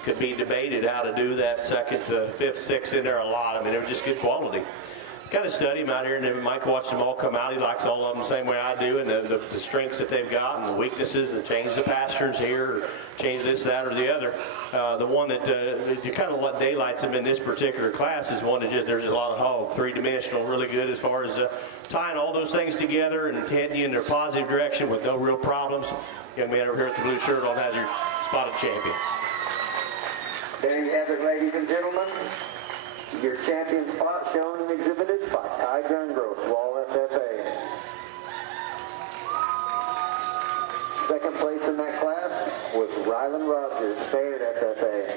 could be debated how to do that second to fifth, sixth in there a lot. I mean, they were just good quality. Kind of study them out here, and then Mike watched them all come out. He likes all of them the same way I do, and the strengths that they've got and the weaknesses, and change the pasterns here, or change this, that, or the other. The one that you kind of daylights them in this particular class is one that there's a lot of three-dimensional, really good as far as tying all those things together and heading you in their positive direction with no real problems. Young man over here at the blue shirt on has your spotted champion. There you have it, ladies and gentlemen. Your champion spot shown and exhibited by Ty Gurngross, Wall FFA. Second place in that class was Rylan Rogers, Baird FFA.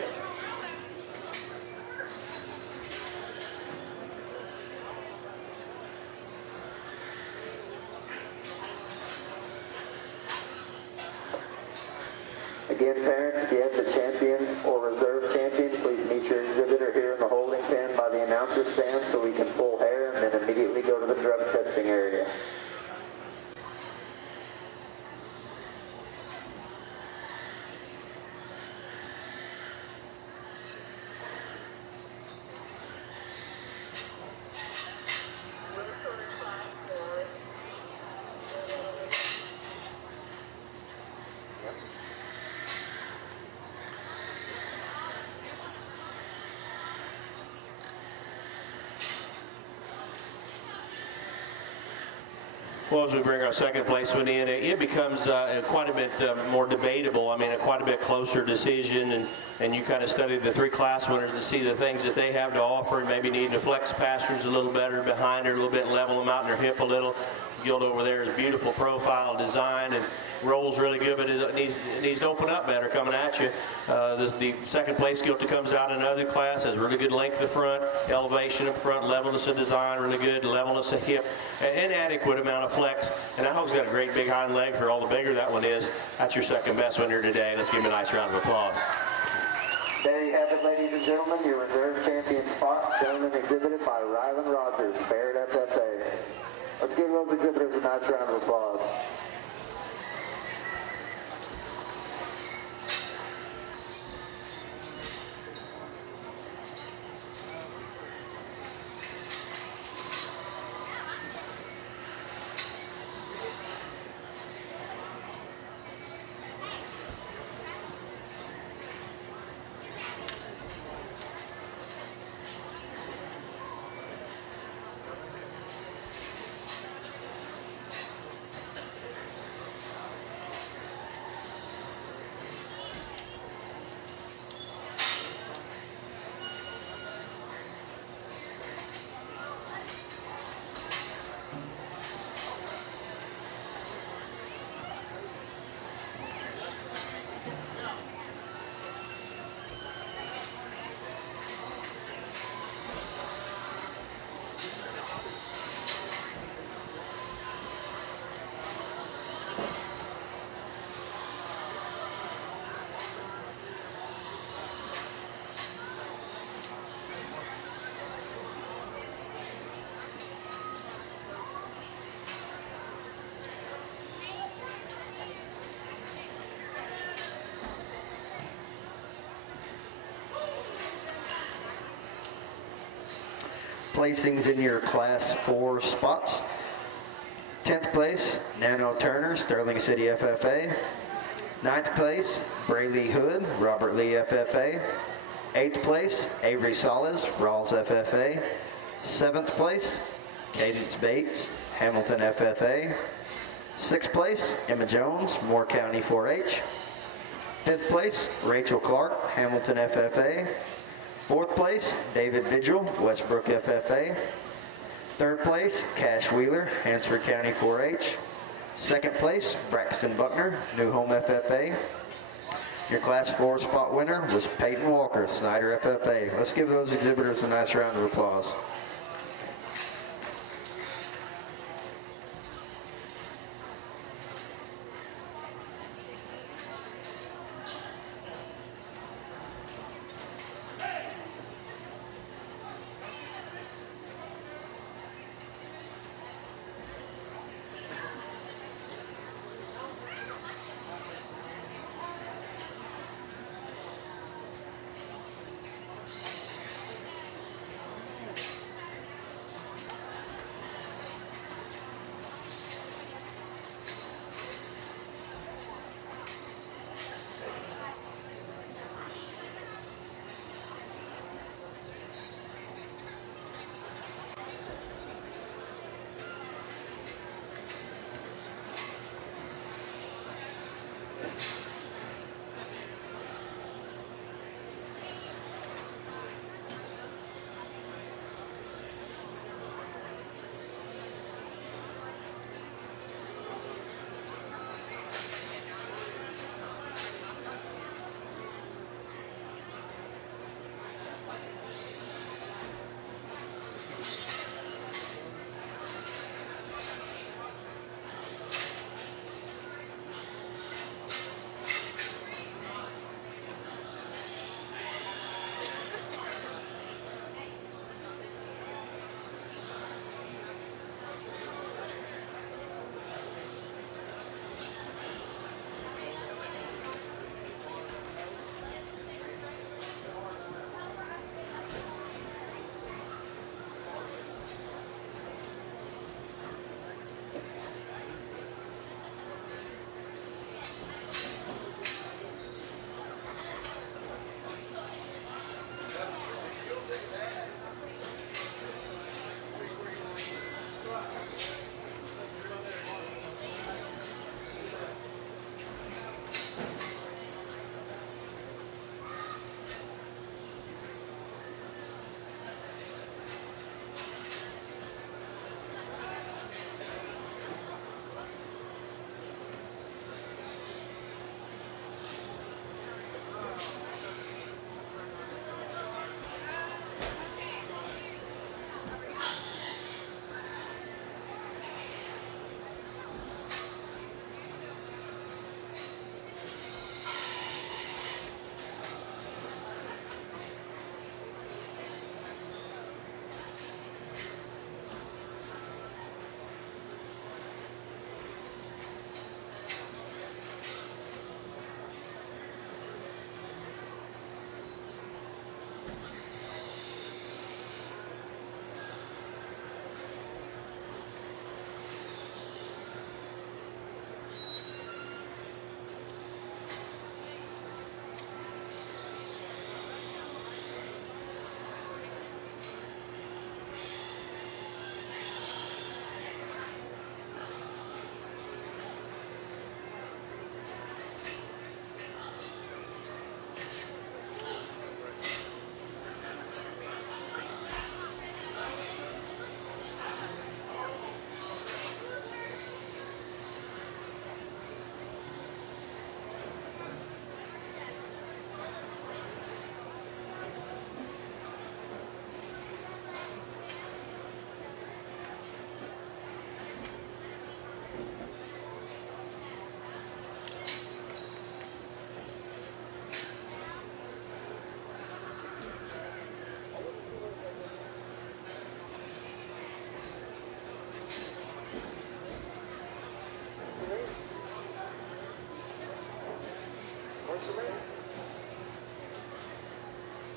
Again, parents, if you have the champion or reserve champion, please meet your exhibitor here in the holding pen by the announcer stand so we can pull hair and then immediately go to the drug testing area. Well, as we bring our second place one in, it becomes quite a bit more debatable. I mean, quite a bit closer decision, and you kind of study the 3 class winners to see the things that they have to offer, and maybe need to flex pasterns a little better behind her a little bit, and level them out in their hip a little. Gilt over there is beautiful profile design and rolls really good, but it needs to open up better coming at you. The second place gilt that comes out in another class has really good length of front, elevation up front, levelness of design, really good, levelness of hip, and adequate amount of flex. And that hog's got a great big hind leg for all the bigger that one is. That's your second best winner today. Let's give him a nice round of applause. There you have it, ladies and gentlemen, your reserve champion spot shown and exhibited by Rylan Rogers, Baird FFA. Let's give those exhibitors a nice round of applause. Placings in your Class 4 spots. 10th place, Nano Turner, Sterling City FFA. 9th place, Brayley Hood, Robert Lee FFA. 8th place, Avery Salas, Rawls FFA. 7th place, Cadence Bates, Hamilton FFA. 6th place, Emma Jones, Moore County 4-H. 5th place, Rachel Clark, Hamilton FFA. 4th place, David Vigil, Westbrook FFA. 3rd place, Cash Wheeler, Hansford County 4-H. 2nd place, Braxton Buckner, New Home FFA. Your Class 4 spot winner was Peyton Walker, Snyder FFA. Let's give those exhibitors a nice round of applause.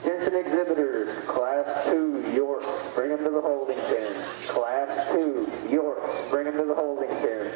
Attention exhibitors, Class 2, York, bring them to the holding pen. Class 2, York, bring them to the holding pen.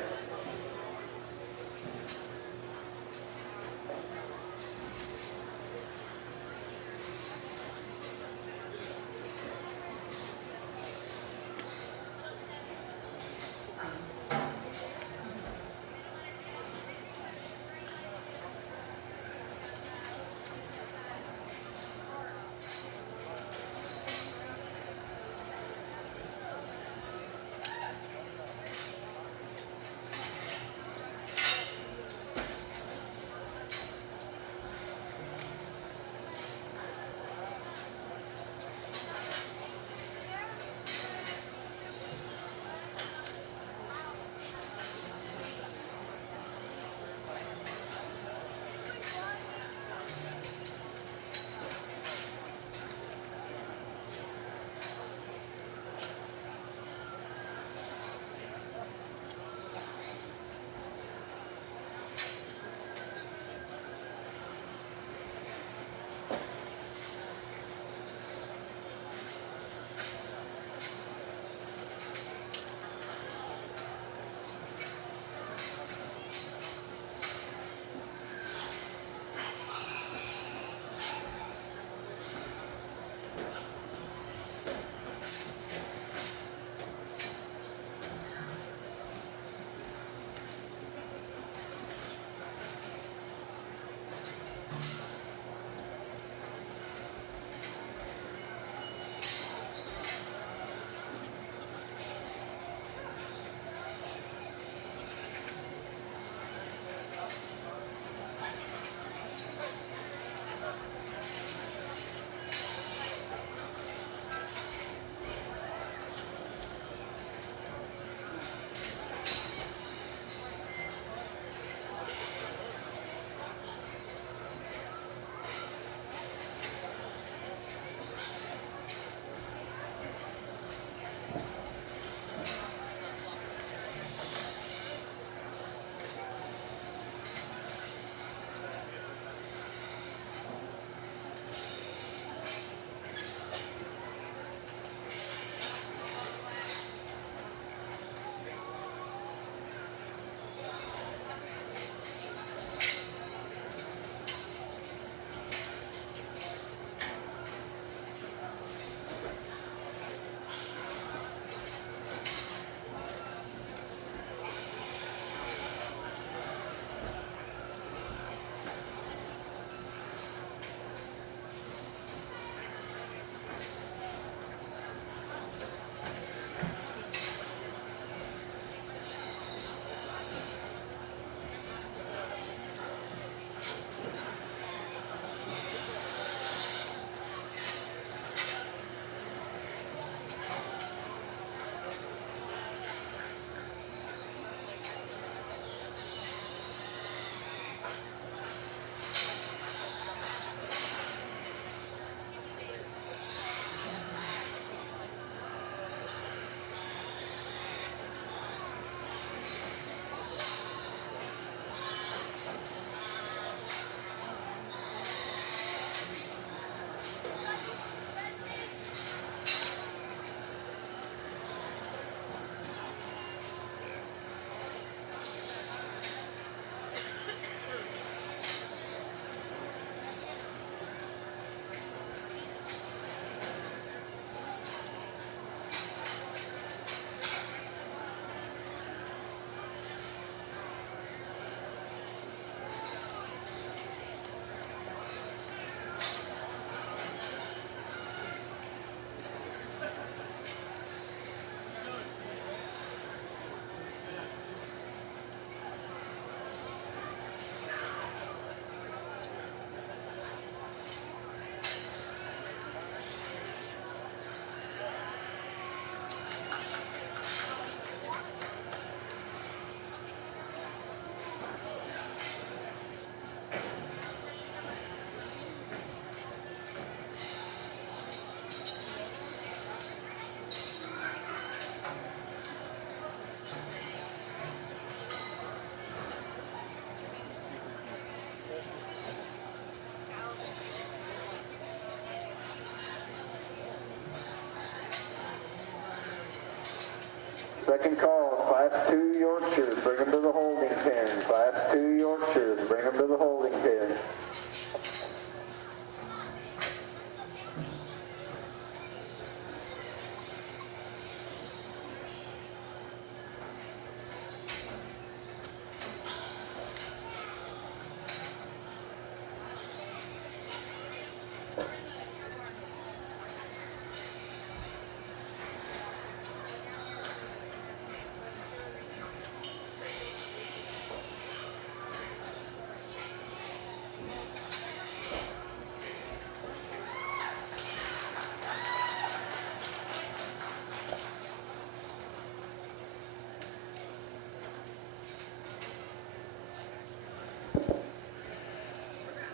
Second call, Class 2 Yorkshires, bring them to the holding pen. Class 2 Yorkshires, bring them to the holding pen.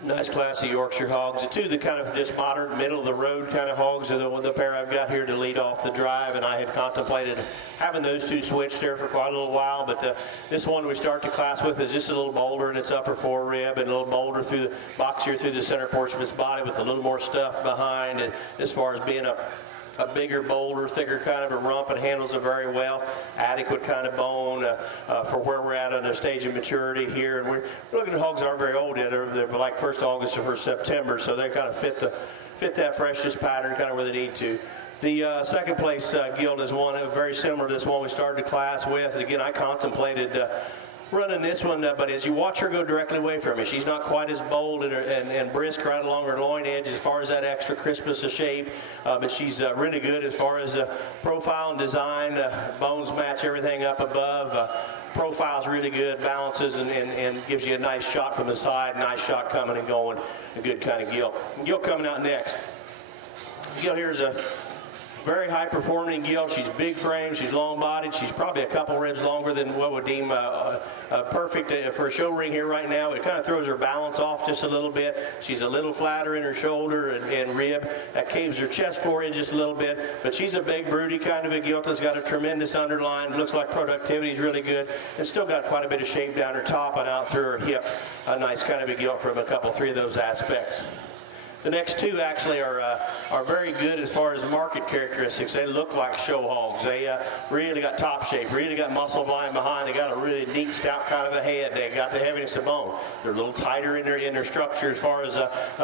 Nice class of Yorkshire hogs. The two, the kind of this modern, middle-of-the-road kind of hogs are the pair I've got here to lead off the drive, and I had contemplated having those two switched there for quite a little while, but this one we start the class with is just a little bolder in its upper forerib and a little bolder through the boxier through the center portion of its body with a little more stuff behind, and as far as being a bigger, bolder, thicker kind of a rump, and handles it very well. Adequate kind of bone for where we're at on the stage of maturity here. And we're looking at hogs that aren't very old yet. They're like 1st August or 1st September, so they kind of fit that freshness pattern kind of where they need to. The second place gilt is one very similar to this one we started the class with. And again, I contemplated running this one, but as you watch her go directly away from me, she's not quite as bold and brisk right along her loin edge as far as that extra crispness of shape, but she's really good as far as profile and design. Bones match everything up above. Profile's really good, balances and gives you a nice shot from the side, nice shot coming and going, a good kind of gilt. Gilt coming out next. Gilt here is a very high-performing gilt. She's big frame, she's long-bodied, she's probably a couple ribs longer than what would deem perfect for a show ring here right now. It kind of throws her balance off just a little bit. She's a little flatter in her shoulder and rib. That caves her chest floor in just a little bit, but she's a big, broody kind of a gilt that's got a tremendous underline. Looks like productivity is really good, and still got quite a bit of shape down her top and out through her hip. A nice kind of a gilt from three of those aspects. The next two actually are very good as far as market characteristics. They look like show hogs. They really got top shape, really got muscle volume behind. They got a really neat, stout kind of a head. They got the heaviness of bone. They're a little tighter in their structure as far as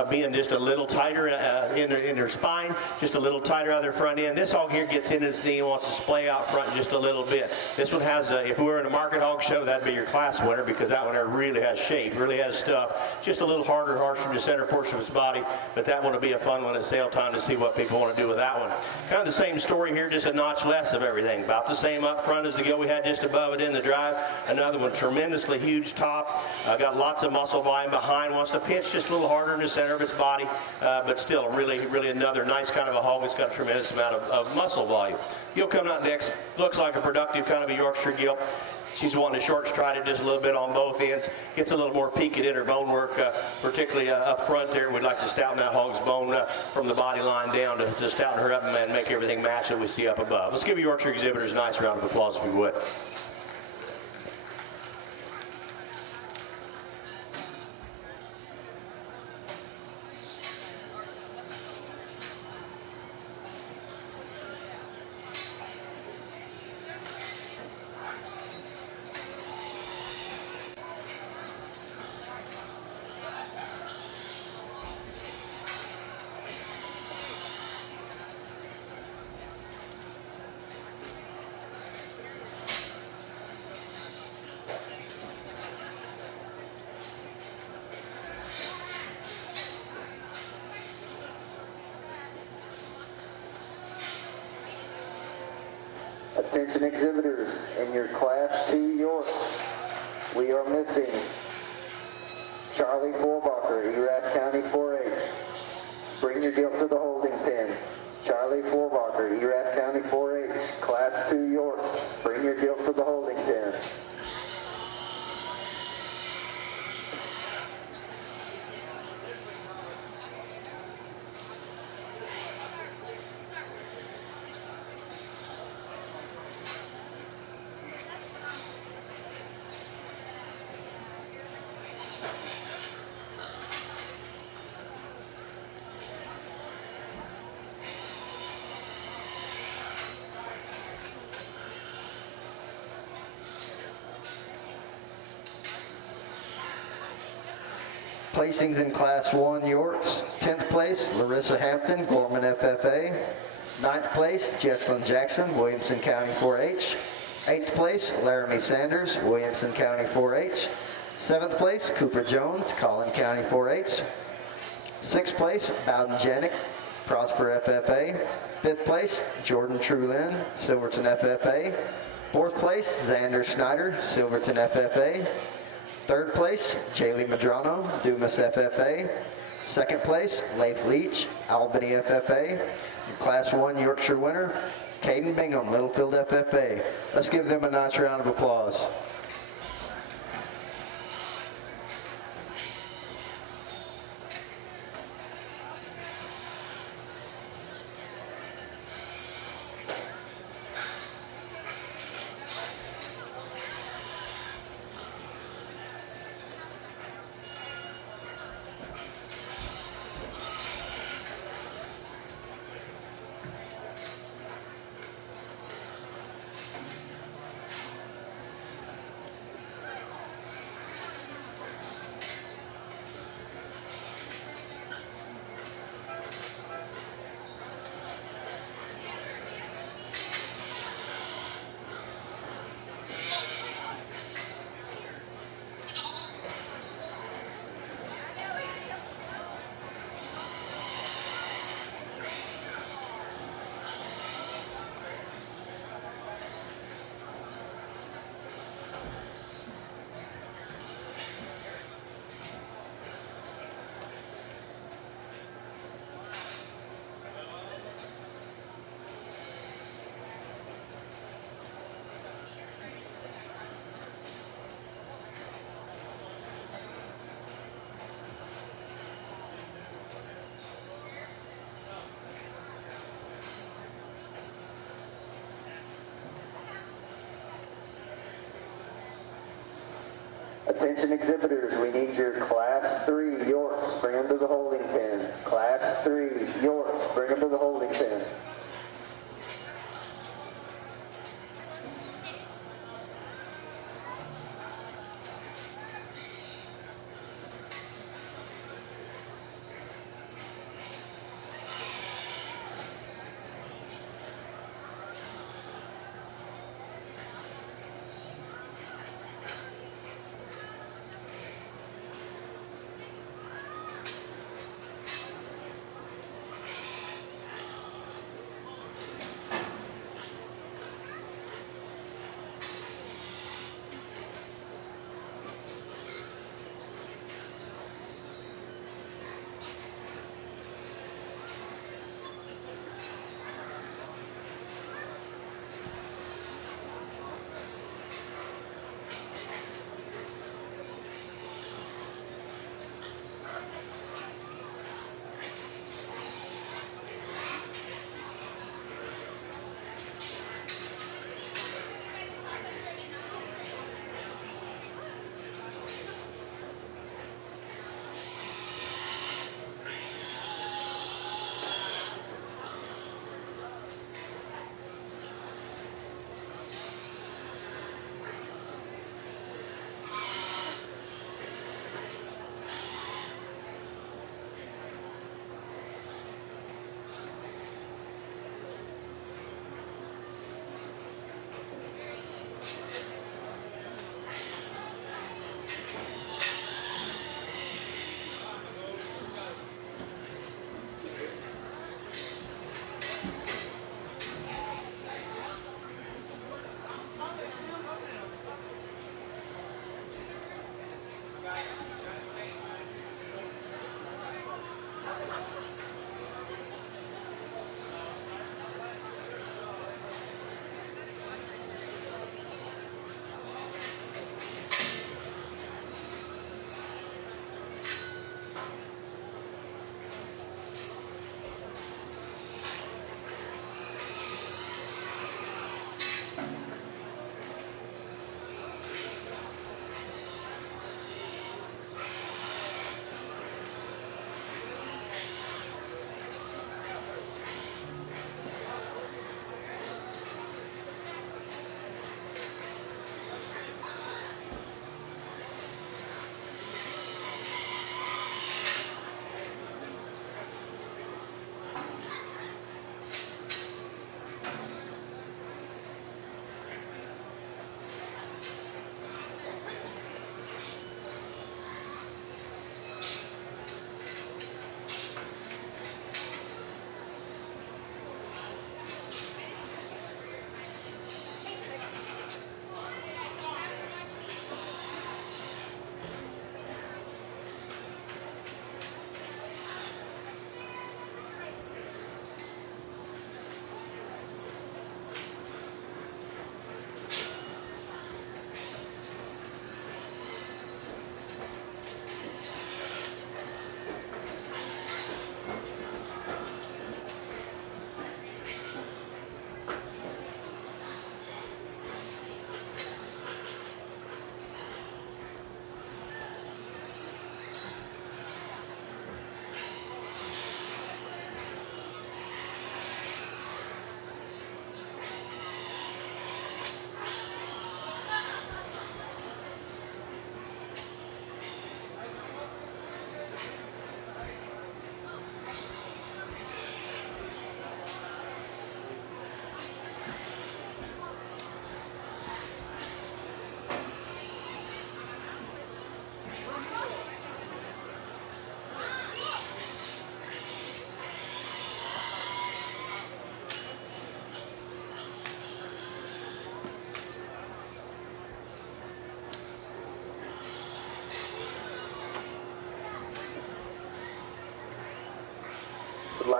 being just a little tighter in their spine, just a little tighter out of their front end. This hog here gets into its knee and wants to splay out front just a little bit. This one has, if we were in a market hog show, that'd be your class winner because that one there really has shape, really has stuff. Just a little harder, harsher in the center portion of its body. But that one will be a fun one at sale time to see what people want to do with that one. Kind of the same story here, just a notch less of everything. About the same up front as the gilt we had just above it in the drive. Another one, tremendously huge top. Got lots of muscle volume behind. Wants to pitch just a little harder in the center of its body. But still, really another nice kind of a hog that's got a tremendous amount of muscle volume. Gilt coming out next. Looks like a productive kind of a Yorkshire gilt. She's wanting to short stride it just a little bit on both ends. Gets a little more peaked in her bone work, particularly up front there. We'd like to stouten that hog's bone from the body line down to stouten her up and make everything match that we see up above. Let's give Yorkshire exhibitors a nice round of applause if you would. Attention exhibitors, in your Class 2 York, we are missing Charlie Forbacher, Erath County 4H. Bring your gilt to the holding pen. Charlie Forbacher, Erath County 4H, Class 2 York. Bring your gilt to the holding pen. Placings in Class 1 Yorks. 10th place, Larissa Hampton, Gorman FFA. 9th place, Jesslyn Jackson, Williamson County 4-H. 8th place, Laramie Sanders, Williamson County 4-H. 7th place, Cooper Jones, Collin County 4-H. 6th place, Bowden Janik, Prosper FFA. 5th place, Jordan Trulin, Silverton FFA. 4th place, Xander Snyder, Silverton FFA. 3rd place, Jaylee Madrano, Dumas FFA. 2nd place, Lath Leach, Albany FFA. And Class 1 Yorkshire winner, Caden Bingham, Littlefield FFA. Let's give them a nice round of applause. Attention exhibitors, we need your Class 3 Yorks. Bring them to the holding pen. Class 3 Yorks. Bring them to the holding pen.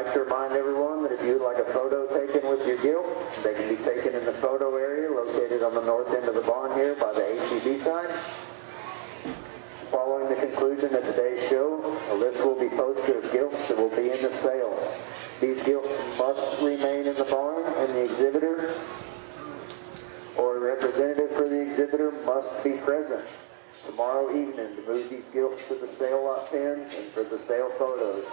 like to remind everyone that if you would like a photo taken with your gilt, they can be taken in the photo area located on the north end of the barn here by the HEB sign. Following the conclusion of today's show, a list will be posted of gilts that will be in the sale. These gilts must remain in the barn, and the exhibitor or a representative for the exhibitor must be present tomorrow evening to move these gilts to the sale lot pens and for the sale photos.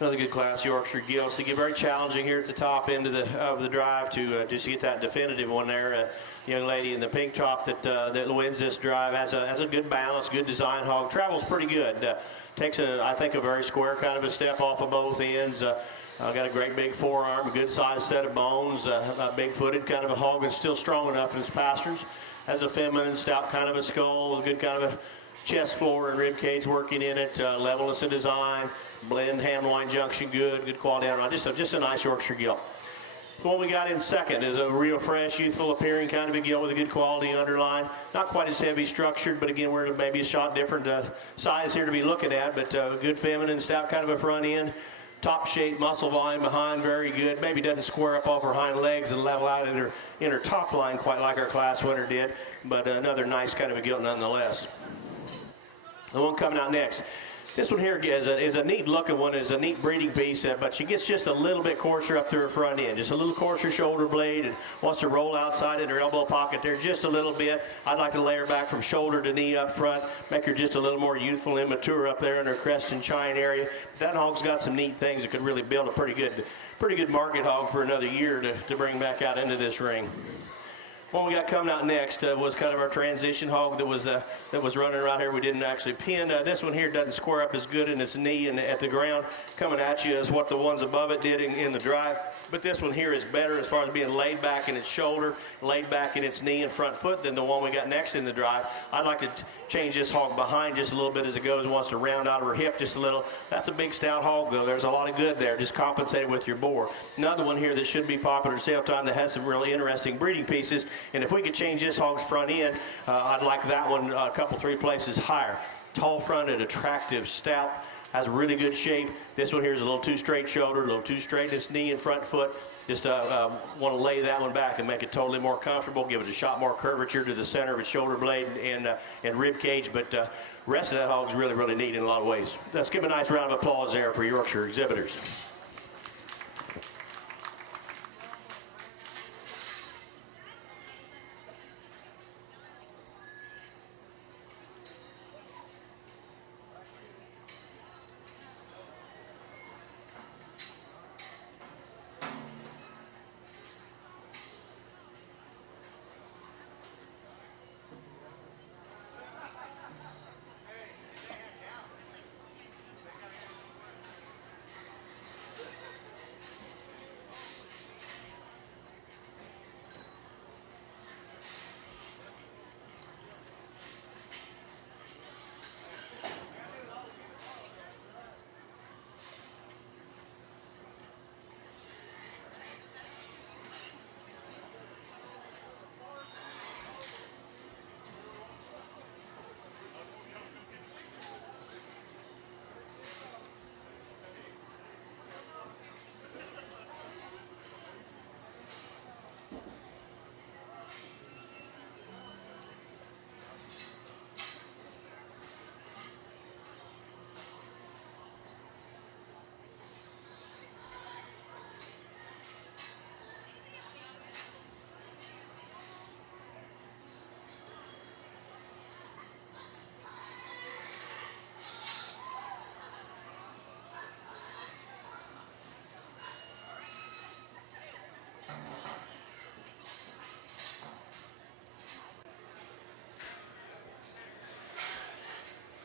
Another good class, Yorkshire Gilts. They get very challenging here at the top end of the drive to just get that definitive one there. Young lady in the pink top that wins this drive has a good balance, good design hog. Travels pretty good. Takes I think a very square kind of a step off of both ends. Got a great big forearm, a good sized set of bones, a big-footed kind of a hog that's still strong enough in its pastures. Has a feminine, stout kind of a skull, a good kind of a chest floor and rib cage working in it, levelness of design, blend, hand line junction, good quality. Just a nice Yorkshire gilt. The one we got in second is a real fresh, youthful appearing kind of a gilt with a good quality underline. Not quite as heavy structured, but again, we're maybe a shot different size here to be looking at, but good feminine, stout kind of a front end. Top shape, muscle volume behind, very good. Maybe doesn't square up off her hind legs and level out in her top line quite like our class winner did, but another nice kind of a gilt nonetheless. The one coming out next. This one here is a neat looking one. It's a neat breeding piece, but she gets just a little bit coarser up to her front end. Just a little coarser shoulder blade and wants to roll outside in her elbow pocket there just a little bit. I'd like to lay her back from shoulder to knee up front, make her just a little more youthful and mature up there in her crest and chine area. That hog's got some neat things that could really build a pretty good market hog for another year to bring back out into this ring. One we got coming out next was kind of our transition hog that was running right here. We didn't actually pin. This one here doesn't square up as good in its knee and at the ground. Coming at you as what the ones above it did in the drive. But this one here is better as far as being laid back in its shoulder, laid back in its knee and front foot than the one we got next in the drive. I'd like to change this hog behind just a little bit as it goes. Wants to round out her hip just a little. That's a big stout hog though. There's a lot of good there. Just compensated with your bore. Another one here that should be popular at sale time that has some really interesting breeding pieces. And if we could change this hog's front end, I'd like that one a couple, 3 places higher. Tall fronted, attractive, stout, has really good shape. This one here is a little too straight shouldered, a little too straight in its knee and front foot. Just want to lay that one back and make it totally more comfortable, give it a shot more curvature to the center of its shoulder blade and rib cage, but rest of that hog's really, really neat in a lot of ways. Let's give a nice round of applause there for Yorkshire exhibitors.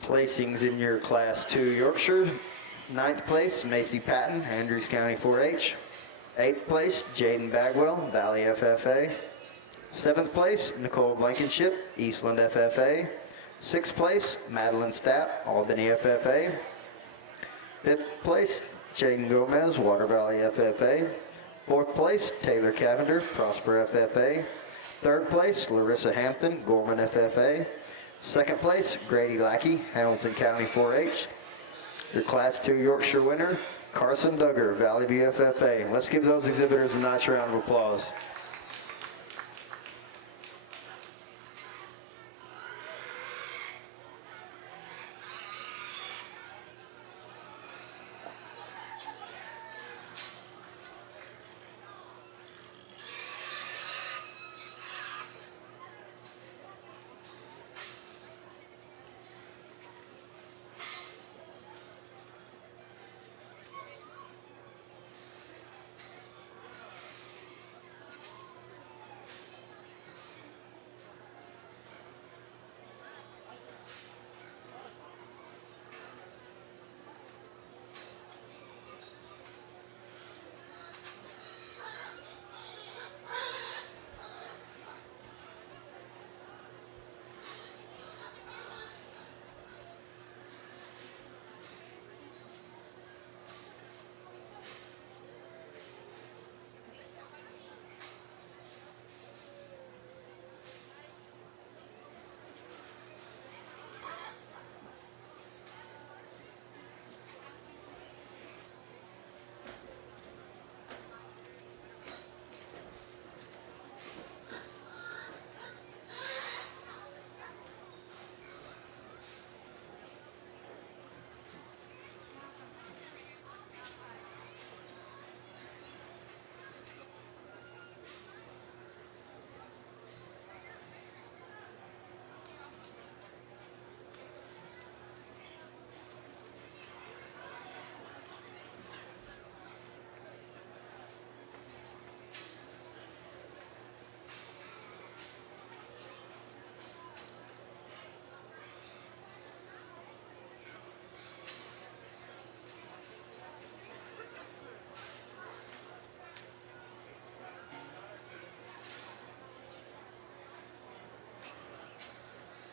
Placings in your Class 2 Yorkshire. 9th place, Macy Patton, Andrews County 4-H. 8th place, Jaden Bagwell, Valley FFA. 7th place, Nicole Blankenship, Eastland FFA. 6th place, Madeline Stapp, Albany FFA. 5th place, Jaden Gomez, Water Valley FFA. 4th place, Taylor Cavender, Prosper FFA. 3rd place, Larissa Hampton, Gorman FFA. 2nd place, Grady Lackey, Hamilton County 4-H. Your Class 2 Yorkshire winner, Carson Duggar, Valley View FFA. Let's give those exhibitors a nice round of applause.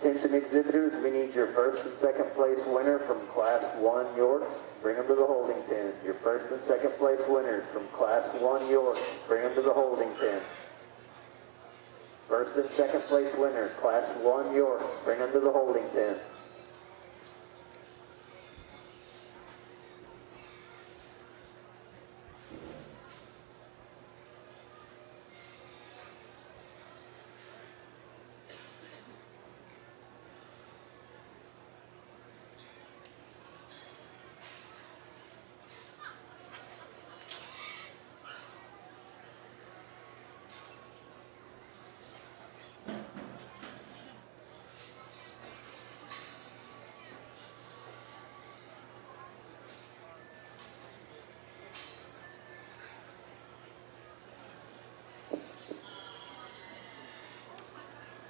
Attention exhibitors, we need your 1st and 2nd place winner from Class 1 Yorks. Bring them to the holding pen. Your 1st and 2nd place winners from Class 1 Yorks. Bring them to the holding pen. 1st and 2nd place winners, Class 1 Yorks. Bring them to the holding pen.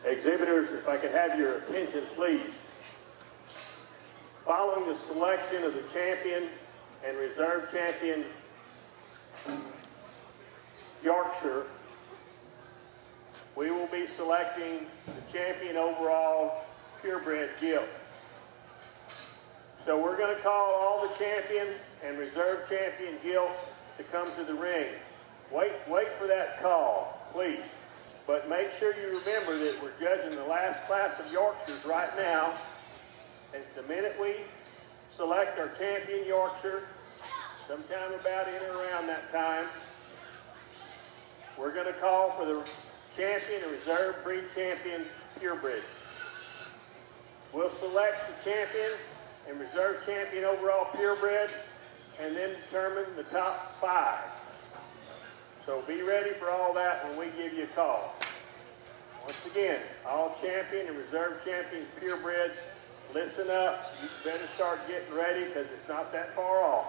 Exhibitors, if I could have your attention, please. Following the selection of the champion and reserve champion Yorkshire, we will be selecting the champion overall purebred Gilts. So we're going to call all the champion and reserve champion Gilts to come to the ring. Wait for that call, please. But make sure you remember that we're judging the last class of Yorkshires right now. And the minute we select our champion Yorkshire, sometime about in or around that time, we're going to call for the champion and reserve breed champion purebred. We'll select the champion and reserve champion overall purebred and then determine the top 5. So be ready for all that when we give you a call. Once again, all champion and reserve champion purebreds, listen up. You better start getting ready because it's not that far off.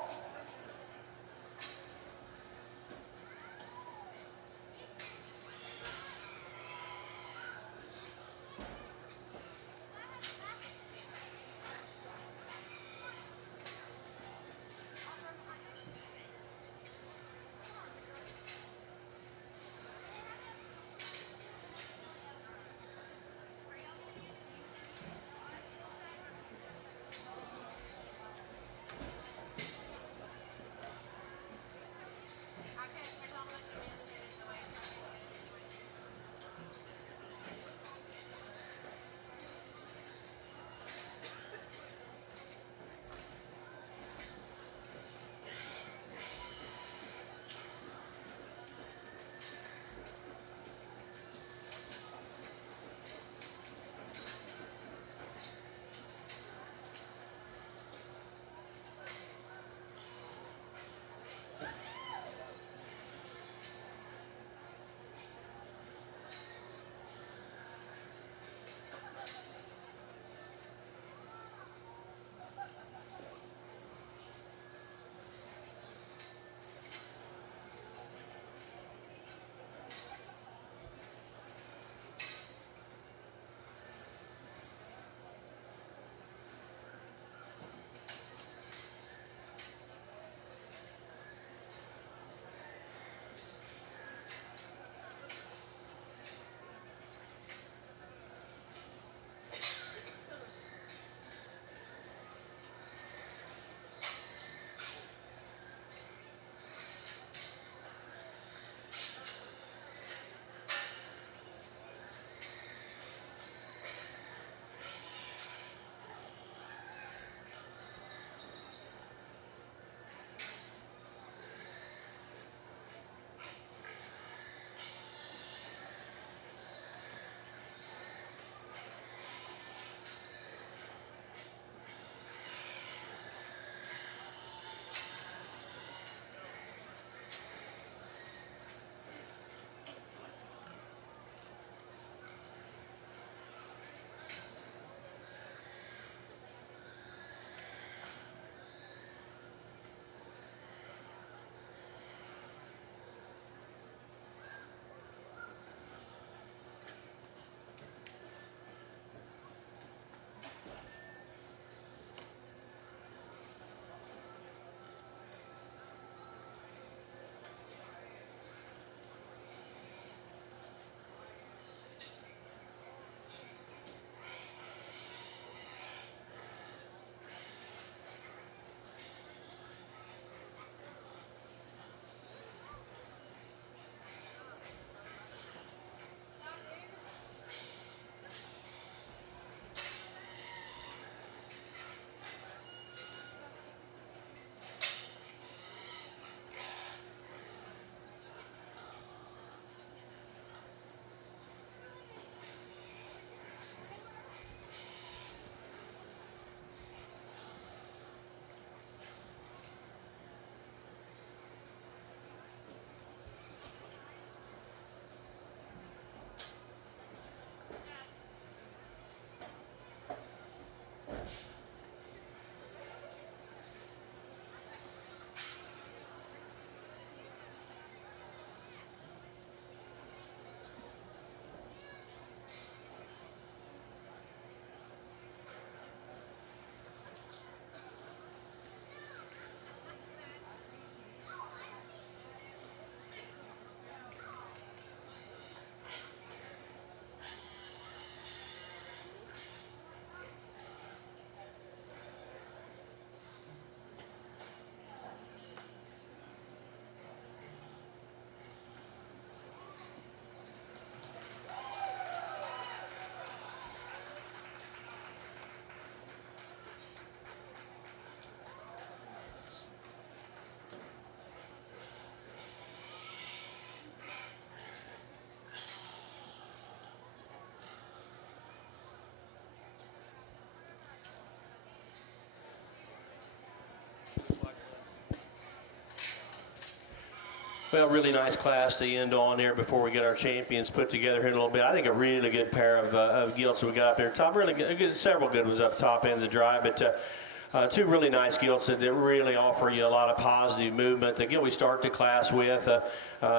Well, really nice class to end on there before we get our champions put together here in a little bit. I think a really good pair of gilts that we got up there top. Really good, several good ones up top end of the drive, but two really nice gilts that really offer you a lot of positive movement. The gilt we start the class with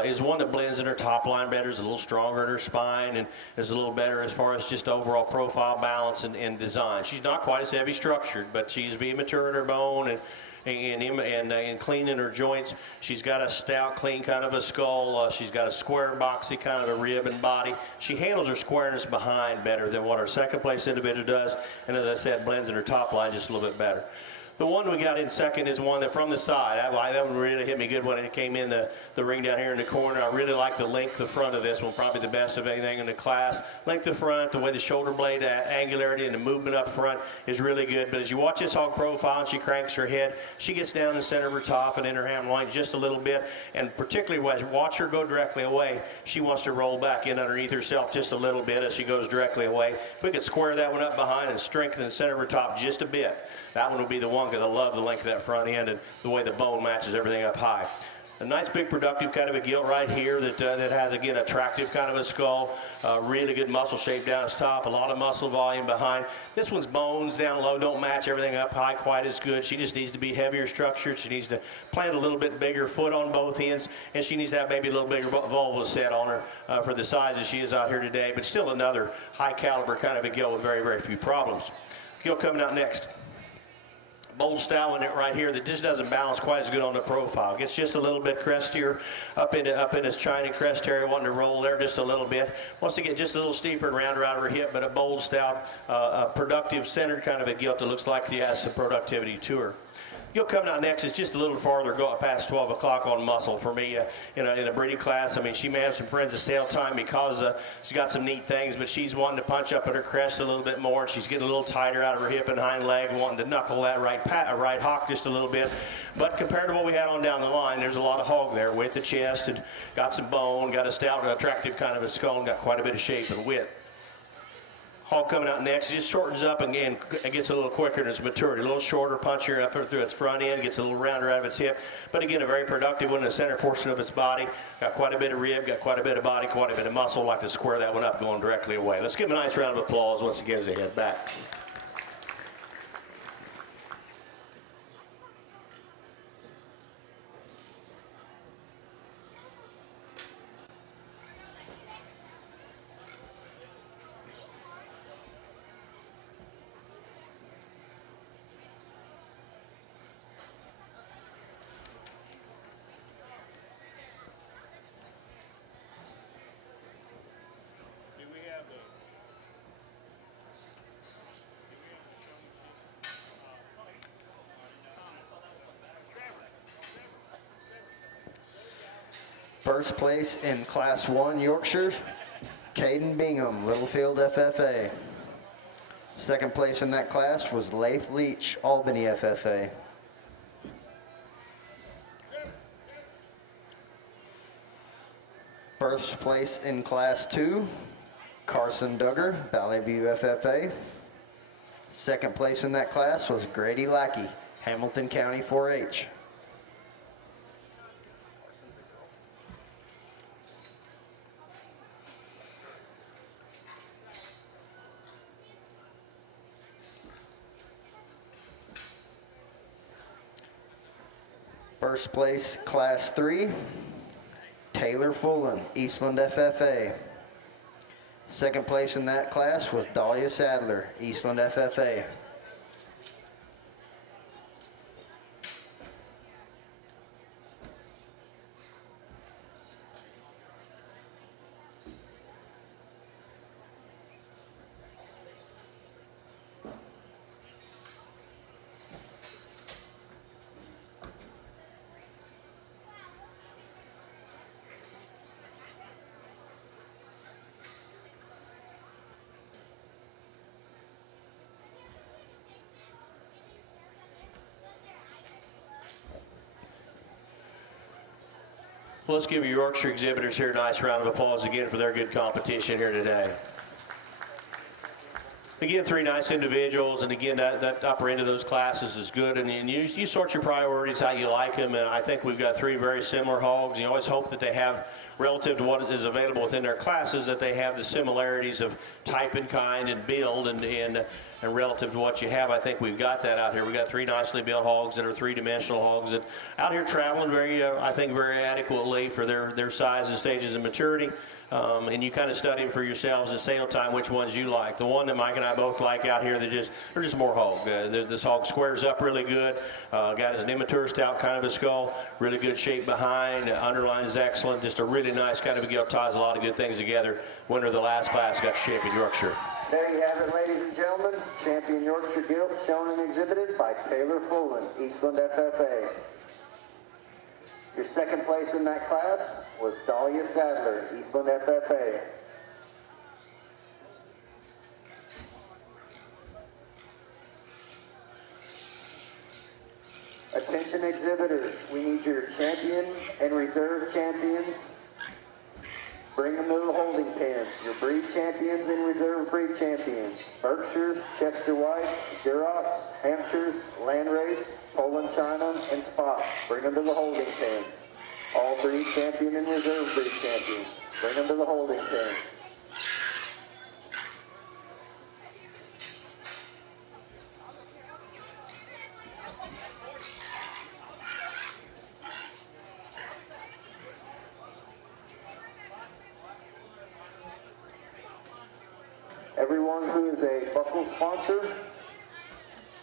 is one that blends in her top line better, is a little stronger in her spine, and is a little better as far as just overall profile balance and design. She's not quite as heavy structured, but she's being mature in her bone and clean in her joints. She's got a stout, clean kind of a skull. She's got a square, boxy kind of a rib and body. She handles her squareness behind better than what our second place individual does, and as I said, blends in her top line just a little bit better. The one we got in second is one that from the side, that one really hit me good when it came in the ring down here in the corner. I really like the length of front of this one, probably the best of anything in the class. Length of front, the way the shoulder blade angularity and the movement up front is really good. But as you watch this hog profile and she cranks her head, she gets down in the center of her top and in her ham line just a little bit. And particularly as you watch her go directly away, she wants to roll back in underneath herself just a little bit as she goes directly away. If we could square that one up behind and strengthen the center of her top just a bit, that one would be the one, because I love the length of that front end and the way the bone matches everything up high. A nice big productive kind of a gilt right here that has, again, attractive kind of a skull, really good muscle shape down its top, a lot of muscle volume behind. This one's bones down low don't match everything up high quite as good. She just needs to be heavier structured. She needs to plant a little bit bigger foot on both ends, and she needs to have maybe a little bigger vulva set on her for the size that she is out here today, but still another high caliber kind of a gilt with very, very few problems. Gilt coming out next. Bold style in it right here that just doesn't balance quite as good on the profile. Gets just a little bit crestier up in his China crest area, wanting to roll there just a little bit. Wants to get just a little steeper and rounder out of her hip, but a bold style, productive centered kind of a gilt that looks like she has some productivity to her. Gilt coming out next is just a little farther, go past 12 o'clock on muscle for me in a breeding class. I mean, she may have some friends at sale time because she's got some neat things, but she's wanting to punch up at her crest a little bit more, and she's getting a little tighter out of her hip and hind leg, wanting to knuckle that right hock just a little bit. But compared to what we had on down the line, there's a lot of hog there with the chest and got some bone, got a stout, attractive kind of a skull, and got quite a bit of shape and width. Hog coming out next, it just shortens up and gets a little quicker in its maturity. A little shorter, punchier up through its front end, gets a little rounder out of its hip. But again, a very productive one in the center portion of its body. Got quite a bit of rib, got quite a bit of body, quite a bit of muscle. Like to square that one up going directly away. Let's give him a nice round of applause once again as they head back. First place in Class 1 Yorkshire, Caden Bingham, Littlefield FFA. Second place in that class was Lath Leach, Albany FFA. First place in Class 2, Carson Duggar, Valley View FFA. Second place in that class was Grady Lackey, Hamilton County 4-H. First place, Class 3, Taylor Fullen, Eastland FFA. Second place in that class was Dahlia Sadler, Eastland FFA. Well, let's give your Yorkshire exhibitors here a nice round of applause again for their good competition here today. Again, 3 nice individuals, and again, that upper end of those classes is good, and you sort your priorities how you like them, and I think we've got 3 very similar hogs. You always hope that they have, relative to what is available within their classes, that they have the similarities of type and kind and build, and relative to what you have, I think we've got that out here. We've got 3 nicely built hogs that are 3-dimensional hogs that out here traveling very, I think, very adequately for their size and stages of maturity. And you kind of study them for yourselves at sale time, which ones you like. The one that Mike and I both like out here, they're just more hog. This hog squares up really good. Got his immature stout kind of a skull, really good shape behind. Underline is excellent. Just a really nice kind of a gilt, ties a lot of good things together. Winner of the last class got champion Yorkshire. There you have it, ladies and gentlemen. Champion Yorkshire Gilt, shown and exhibited by Taylor Fullen, Eastland FFA. Your second place in that class was Dahlia Sadler, Eastland FFA. Attention exhibitors, we need your champion and reserve champions. Bring them to the holding pen. Your breed champions and reserve breed champions. Berkshires, Chester White, Durocs, Hampshires, Landrace, Poland China, and Spots. Bring them to the holding pen. All breed champion and reserve breed champions. Bring them to the holding pen. Everyone who is a buckle sponsor,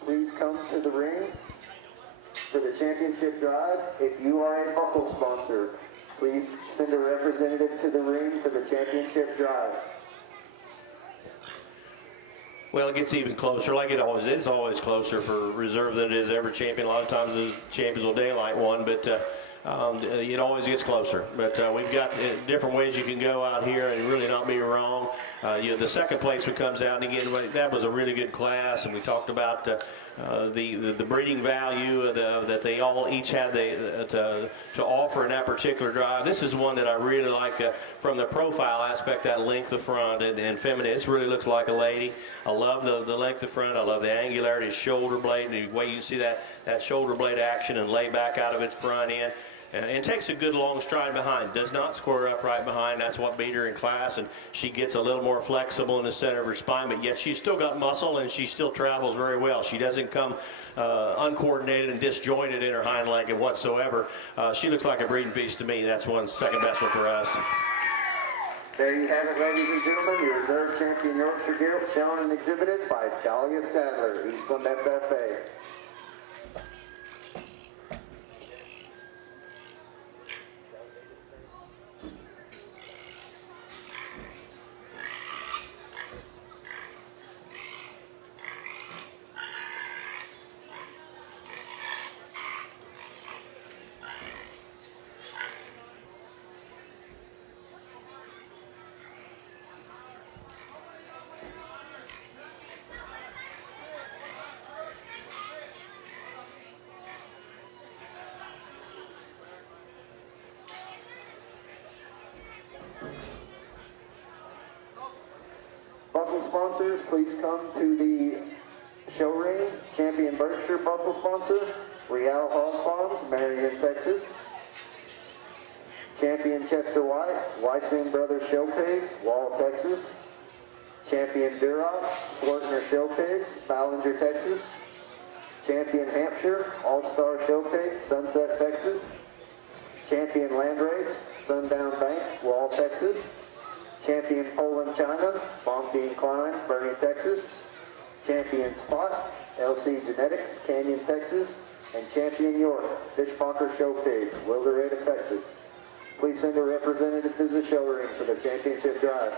please come to the ring for the championship drive. If you are a buckle sponsor, please send a representative to the ring for the championship drive. Well, it gets even closer, like it always is. It's always closer for reserve than it is ever champion. A lot of times the champions will daylight one, but it always gets closer. But we've got different ways you can go out here and really not be wrong. The second place one comes out, and again, that was a really good class, and we talked about the breeding value that they all each had to offer in that particular drive. This is one that I really like from the profile aspect, that length of front and feminine. This really looks like a lady. I love the length of front. I love the angularity, shoulder blade, and the way you see that shoulder blade action and lay back out of its front end. And takes a good long stride behind. Does not square up right behind. That's what beat her in class. And she gets a little more flexible in the center of her spine, but yet she's still got muscle and she still travels very well. She doesn't come uncoordinated and disjointed in her hind leg whatsoever. She looks like a breeding piece to me. That's one second best one for us. There you have it, ladies and gentlemen. Your reserve champion Yorkshire Gilt, shown and exhibited by Dahlia Sadler, Eastland FFA. Buckle sponsors, please come to the show ring. Champion Berkshire buckle sponsor, Real Hog Farms, Marion, Texas. Champion Chester White, Weissman Brothers Show Pigs, Wall, Texas. Champion Duroc, Swartner Show Pigs, Ballinger, Texas. Champion Hampshire, All-Star Show Pigs, Sunset, Texas. Champion Landrace, Sundown Bank, Wall, Texas. Champion Poland China, Bonfim Klein, Bernie, Texas. Champion Spot, LC Genetics, Canyon, Texas. And Champion York, Fishponker Show Pigs, Wildorado, Texas. Please send a representative to the show ring for the championship drive.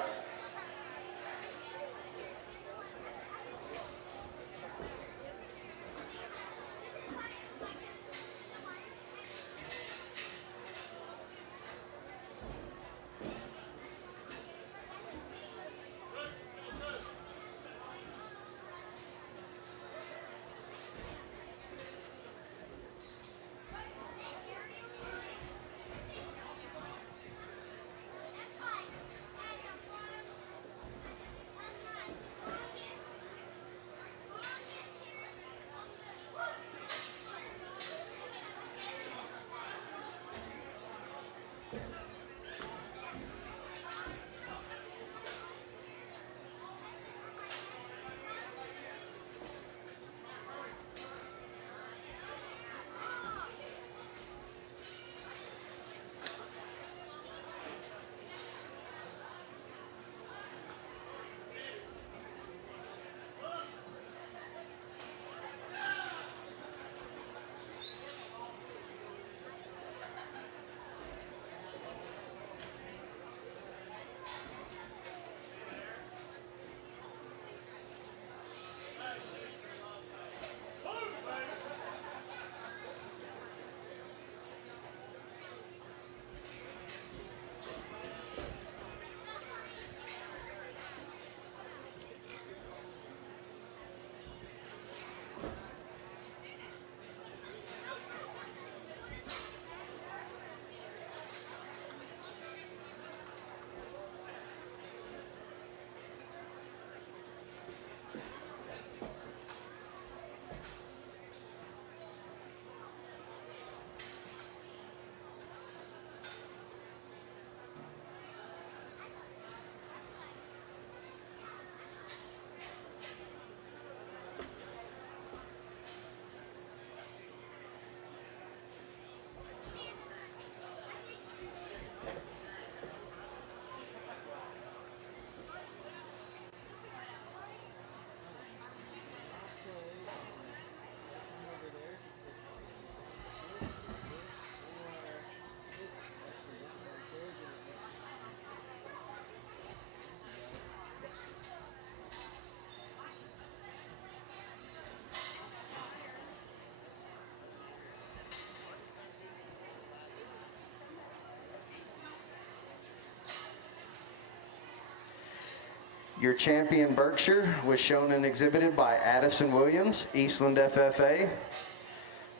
Your champion Berkshire was shown and exhibited by Addison Williams, Eastland FFA.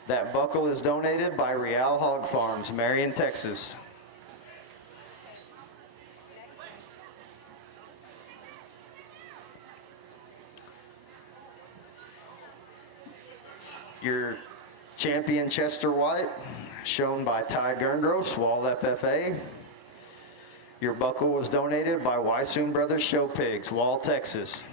That buckle is donated by Real Hog Farms, Marion, Texas. Your champion Chester White, shown by Ty Gerngross, Wall FFA. Your buckle was donated by Wysoon Brothers Show Pigs, Wall, Texas.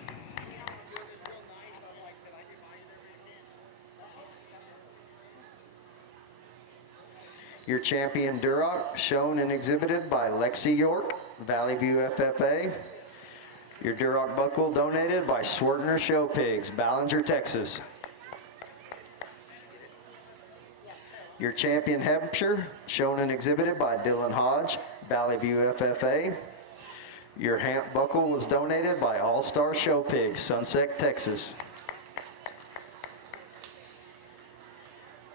Your champion Duroc, shown and exhibited by Lexi York, Valley View FFA. Your Duroc buckle donated by Swertner Show Pigs, Ballinger, Texas. Your champion Hampshire, shown and exhibited by Dylan Hodge, Valley View FFA. Your Hamp buckle was donated by All Star Show Pigs, Sunset, Texas.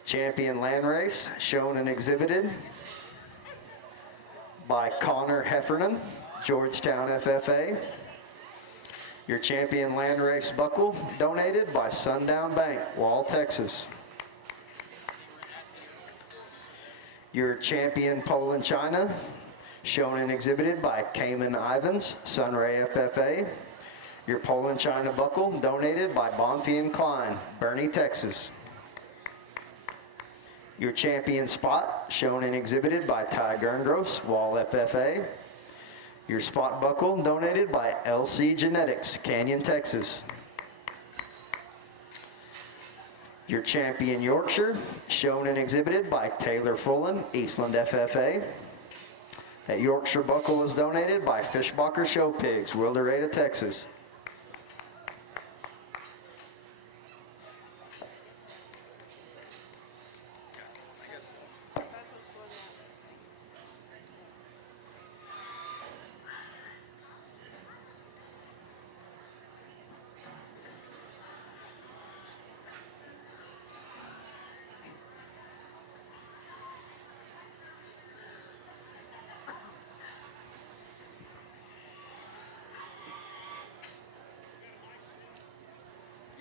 Champion Land Race, shown and exhibited by Connor Heffernan, Georgetown FFA. Your champion Land Race buckle donated by Sundown Bank, Wall, Texas. Your champion Poland China, shown and exhibited by Cayman Ivans, Sunray FFA. Your Poland China buckle donated by Bonfie and Klein, Bernie, Texas. Your champion Spot, shown and exhibited by Ty Gerngross, Wall FFA. Your Spot buckle donated by LC Genetics, Canyon, Texas. Your champion Yorkshire, shown and exhibited by Taylor Fullen, Eastland FFA. That Yorkshire buckle was donated by Fishbacher Show Pigs, Wildorada, Texas.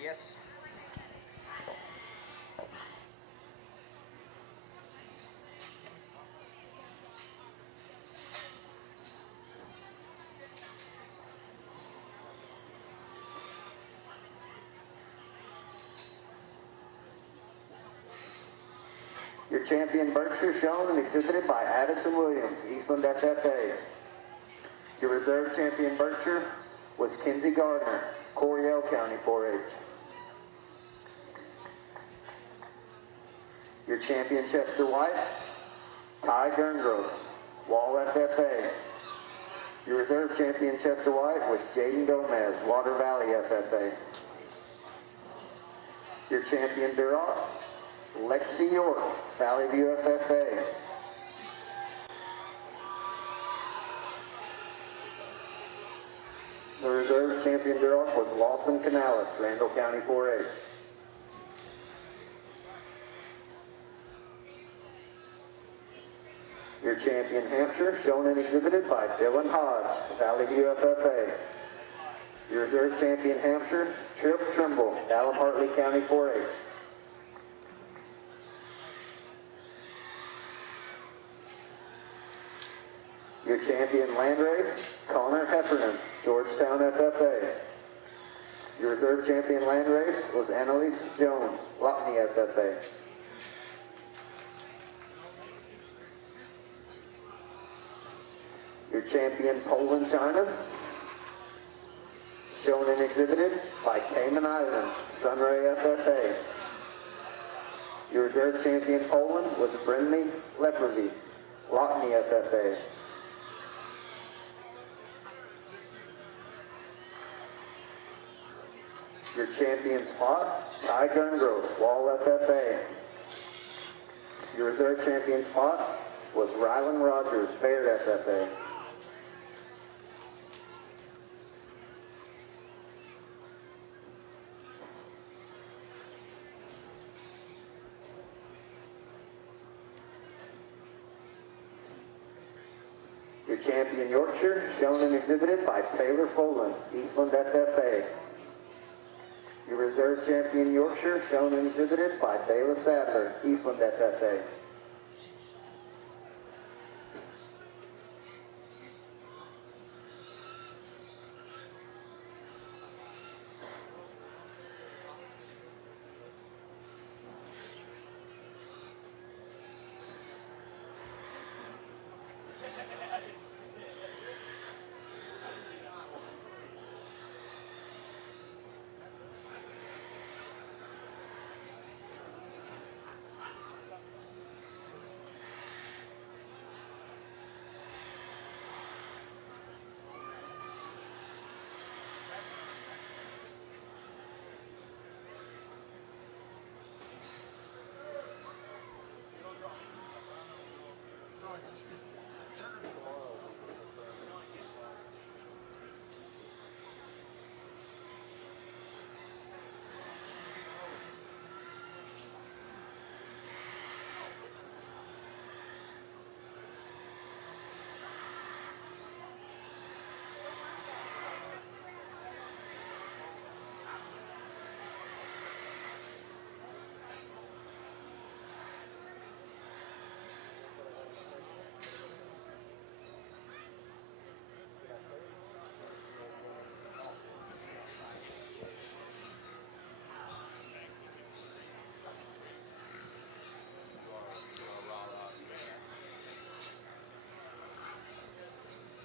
Yes. Your champion Berkshire, shown and exhibited by Addison Williams, Eastland FFA. Your reserve champion Berkshire was Kinsey Gardner, Coryell County 4-H. Your champion Chester White, Ty Gerngross, Wall FFA. Your reserve champion Chester White was Jaden Gomez, Water Valley FFA. Your champion Duroc, Lexi York, Valley View FFA. The reserve champion Duroc was Lawson Canales, Randall County 4-H. Your champion Hampshire, shown and exhibited by Dylan Hodge, Valley View FFA. Your reserve champion Hampshire, Trip Trimble, Allen Hartley County 4-H. Your champion Landrace, Connor Heffernan, Georgetown FFA. Your reserve champion Landrace was Annalise Jones, Lockney FFA. Your champion Poland China, shown and exhibited by Cayman Islands, Sunray FFA. Your reserve champion Poland was Brindley Leprevy, Lockney FFA. Your champion spot, Ty Gerngross, Wall FFA. Your reserve champion spot was Rylan Rogers, Baird FFA. Your champion Yorkshire, shown and exhibited by Taylor Folan, Eastland FFA. Your reserve champion Yorkshire, shown and exhibited by Dayla Sadler, Eastland FFA.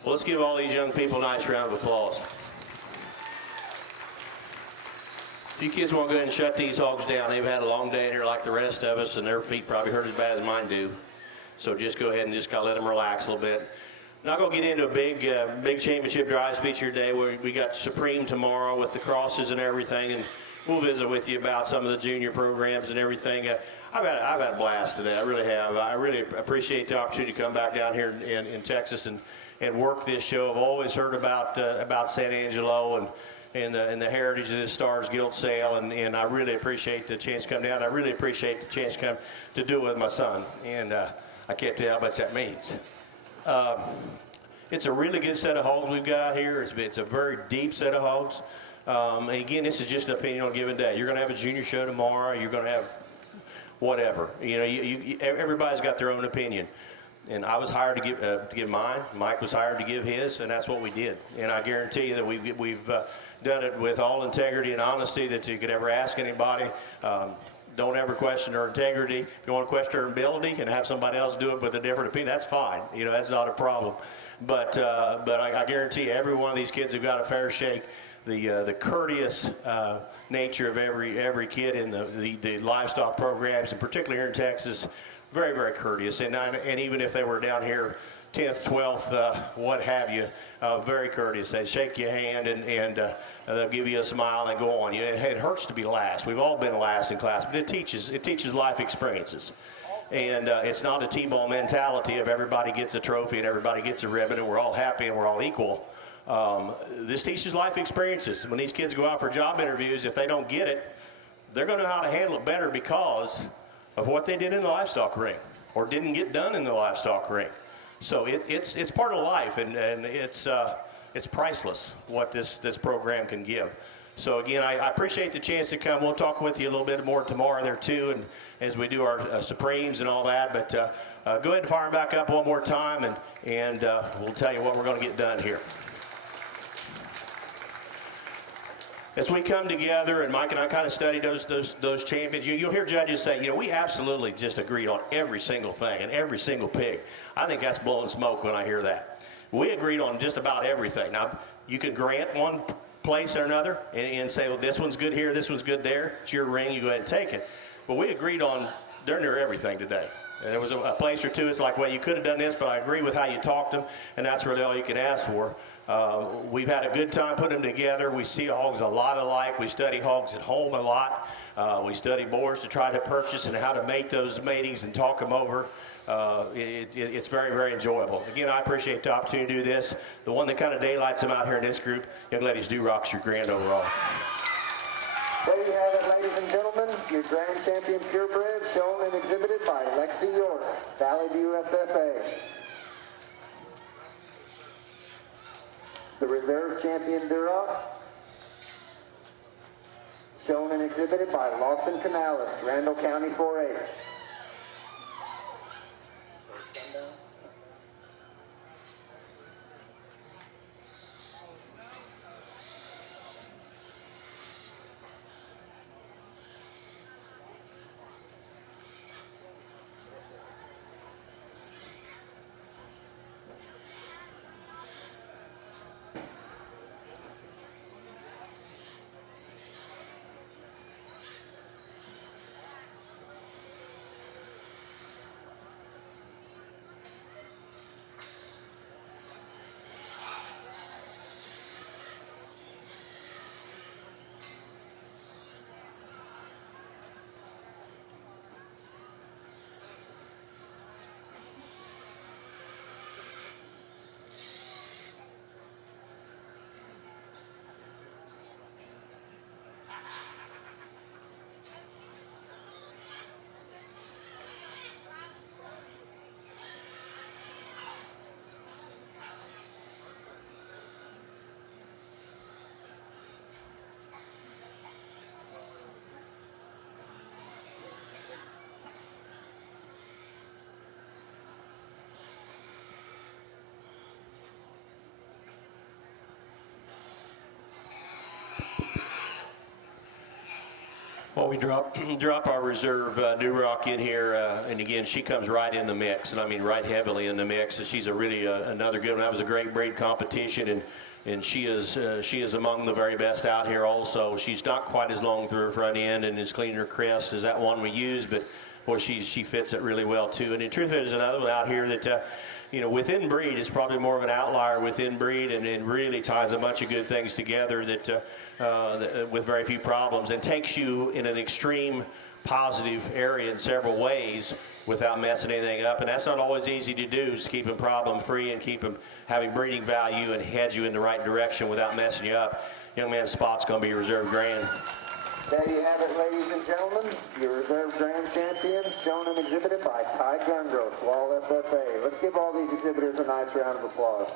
Well, let's give all these young people a nice round of applause. If you kids want to go ahead and shut these hogs down, they've had a long day in here like the rest of us, and their feet probably hurt as bad as mine do. So just go ahead and just kind of let them relax a little bit. Not going to get into a big championship drive speech here today. We got Supreme tomorrow with the crosses and everything, and we'll visit with you about some of the junior programs and everything. I've had a blast today. I really have. I really appreciate the opportunity to come back down here in Texas and work this show. I've always heard about San Angelo and the heritage of this Stars Guild sale, and I really appreciate the chance to come down. I really appreciate the chance to come to do it with my son, and I can't tell you how much that means. It's a really good set of hogs we've got out here. It's a very deep set of hogs. And again, this is just an opinion on a given day. You're going to have a junior show tomorrow. You're going to have whatever. You know, everybody's got their own opinion. And I was hired to give mine. Mike was hired to give his, and that's what we did. And I guarantee you that we've done it with all integrity and honesty that you could ever ask anybody. Don't ever question their integrity. If you want to question their ability and have somebody else do it with a different opinion, that's fine. You know, that's not a problem. But I guarantee you, every one of these kids have got a fair shake. The courteous nature of every kid in the livestock programs, and particularly here in Texas, very, very courteous. And even if they were down here 10th, 12th, what have you, very courteous. They shake your hand and they'll give you a smile and go on. It hurts to be last. We've all been last in class, but it teaches life experiences. And it's not a T-ball mentality of everybody gets a trophy and everybody gets a ribbon and we're all happy and we're all equal. This teaches life experiences. When these kids go out for job interviews, if they don't get it, they're going to know how to handle it better because of what they did in the livestock ring or didn't get done in the livestock ring. So it's part of life, and it's priceless what this program can give. So again, I appreciate the chance to come. We'll talk with you a little bit more tomorrow there too, and as we do our Supremes and all that. But go ahead and fire them back up one more time, and we'll tell you what we're going to get done here. As we come together, and Mike and I kind of studied those champions, you'll hear judges say, you know, we absolutely just agreed on every single thing and every single pig. I think that's blowing smoke when I hear that. We agreed on just about everything. Now, you could grant one place or another and say, well, this one's good here, this one's good there. It's your ring, you go ahead and take it. But we agreed on darn near everything today. And there was a place or two, it's like, well, you could have done this, but I agree with how you talked them, and that's really all you could ask for. We've had a good time putting them together. We see hogs a lot alike. We study hogs at home a lot. We study boars to try to purchase and how to make those matings and talk them over. It's very, very enjoyable. Again, I appreciate the opportunity to do this. The one that kind of daylights them out here in this group, young ladies, Durock's your grand overall. There you have it, ladies and gentlemen, your grand champion purebred, shown and exhibited by Lexi York, Valley View FFA. The reserve champion Duroc, shown and exhibited by Lawson Canales, Randall County 4-H. Well, we drop our reserve Duroc in here, and again, she comes right in the mix, and I mean right heavily in the mix. And she's a really another good one. That was a great breed competition, and she is among the very best out here. Also, she's not quite as long through her front end and as clean her crest as that one we used, but boy, she fits it really well too. And in truth, there's another one out here that. You know, within breed is probably more of an outlier within breed, and really ties a bunch of good things together that with very few problems, and takes you in an extreme positive area in several ways without messing anything up. And that's not always easy to do, is keep them problem free and keep them having breeding value and head you in the right direction without messing you up. Young man Spot's going to be your reserve grand. There you have it, ladies and gentlemen, your reserve grand champion, shown and exhibited by Ty Gungros, Wall FFA. Let's give all these exhibitors a nice round of applause.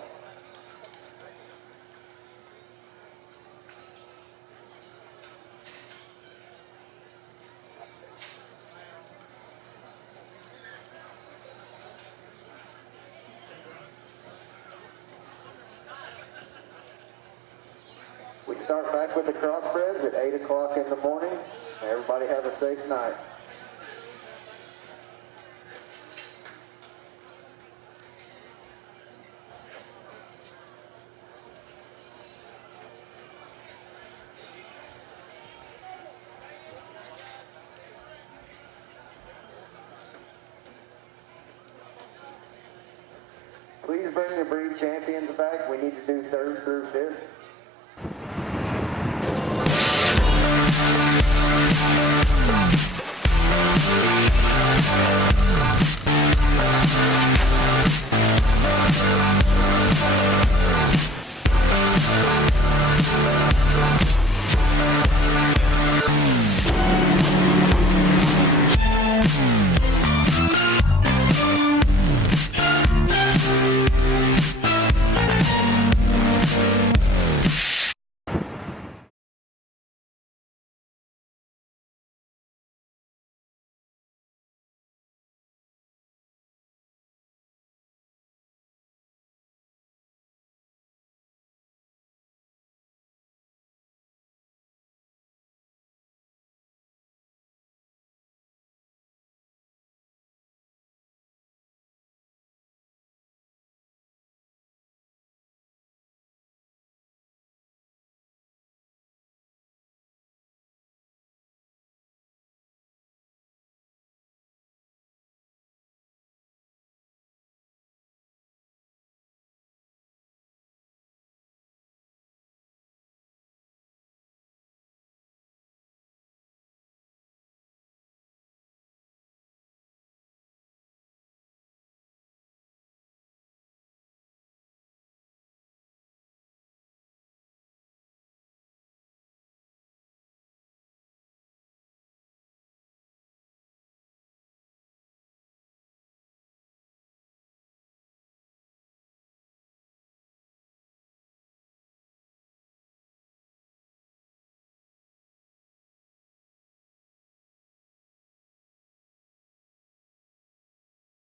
We start back with the crossbreds at 8 o'clock in the morning. Everybody have a safe night. Please bring the breed champions back. We need to do 3rd through 5th. We'll be right back.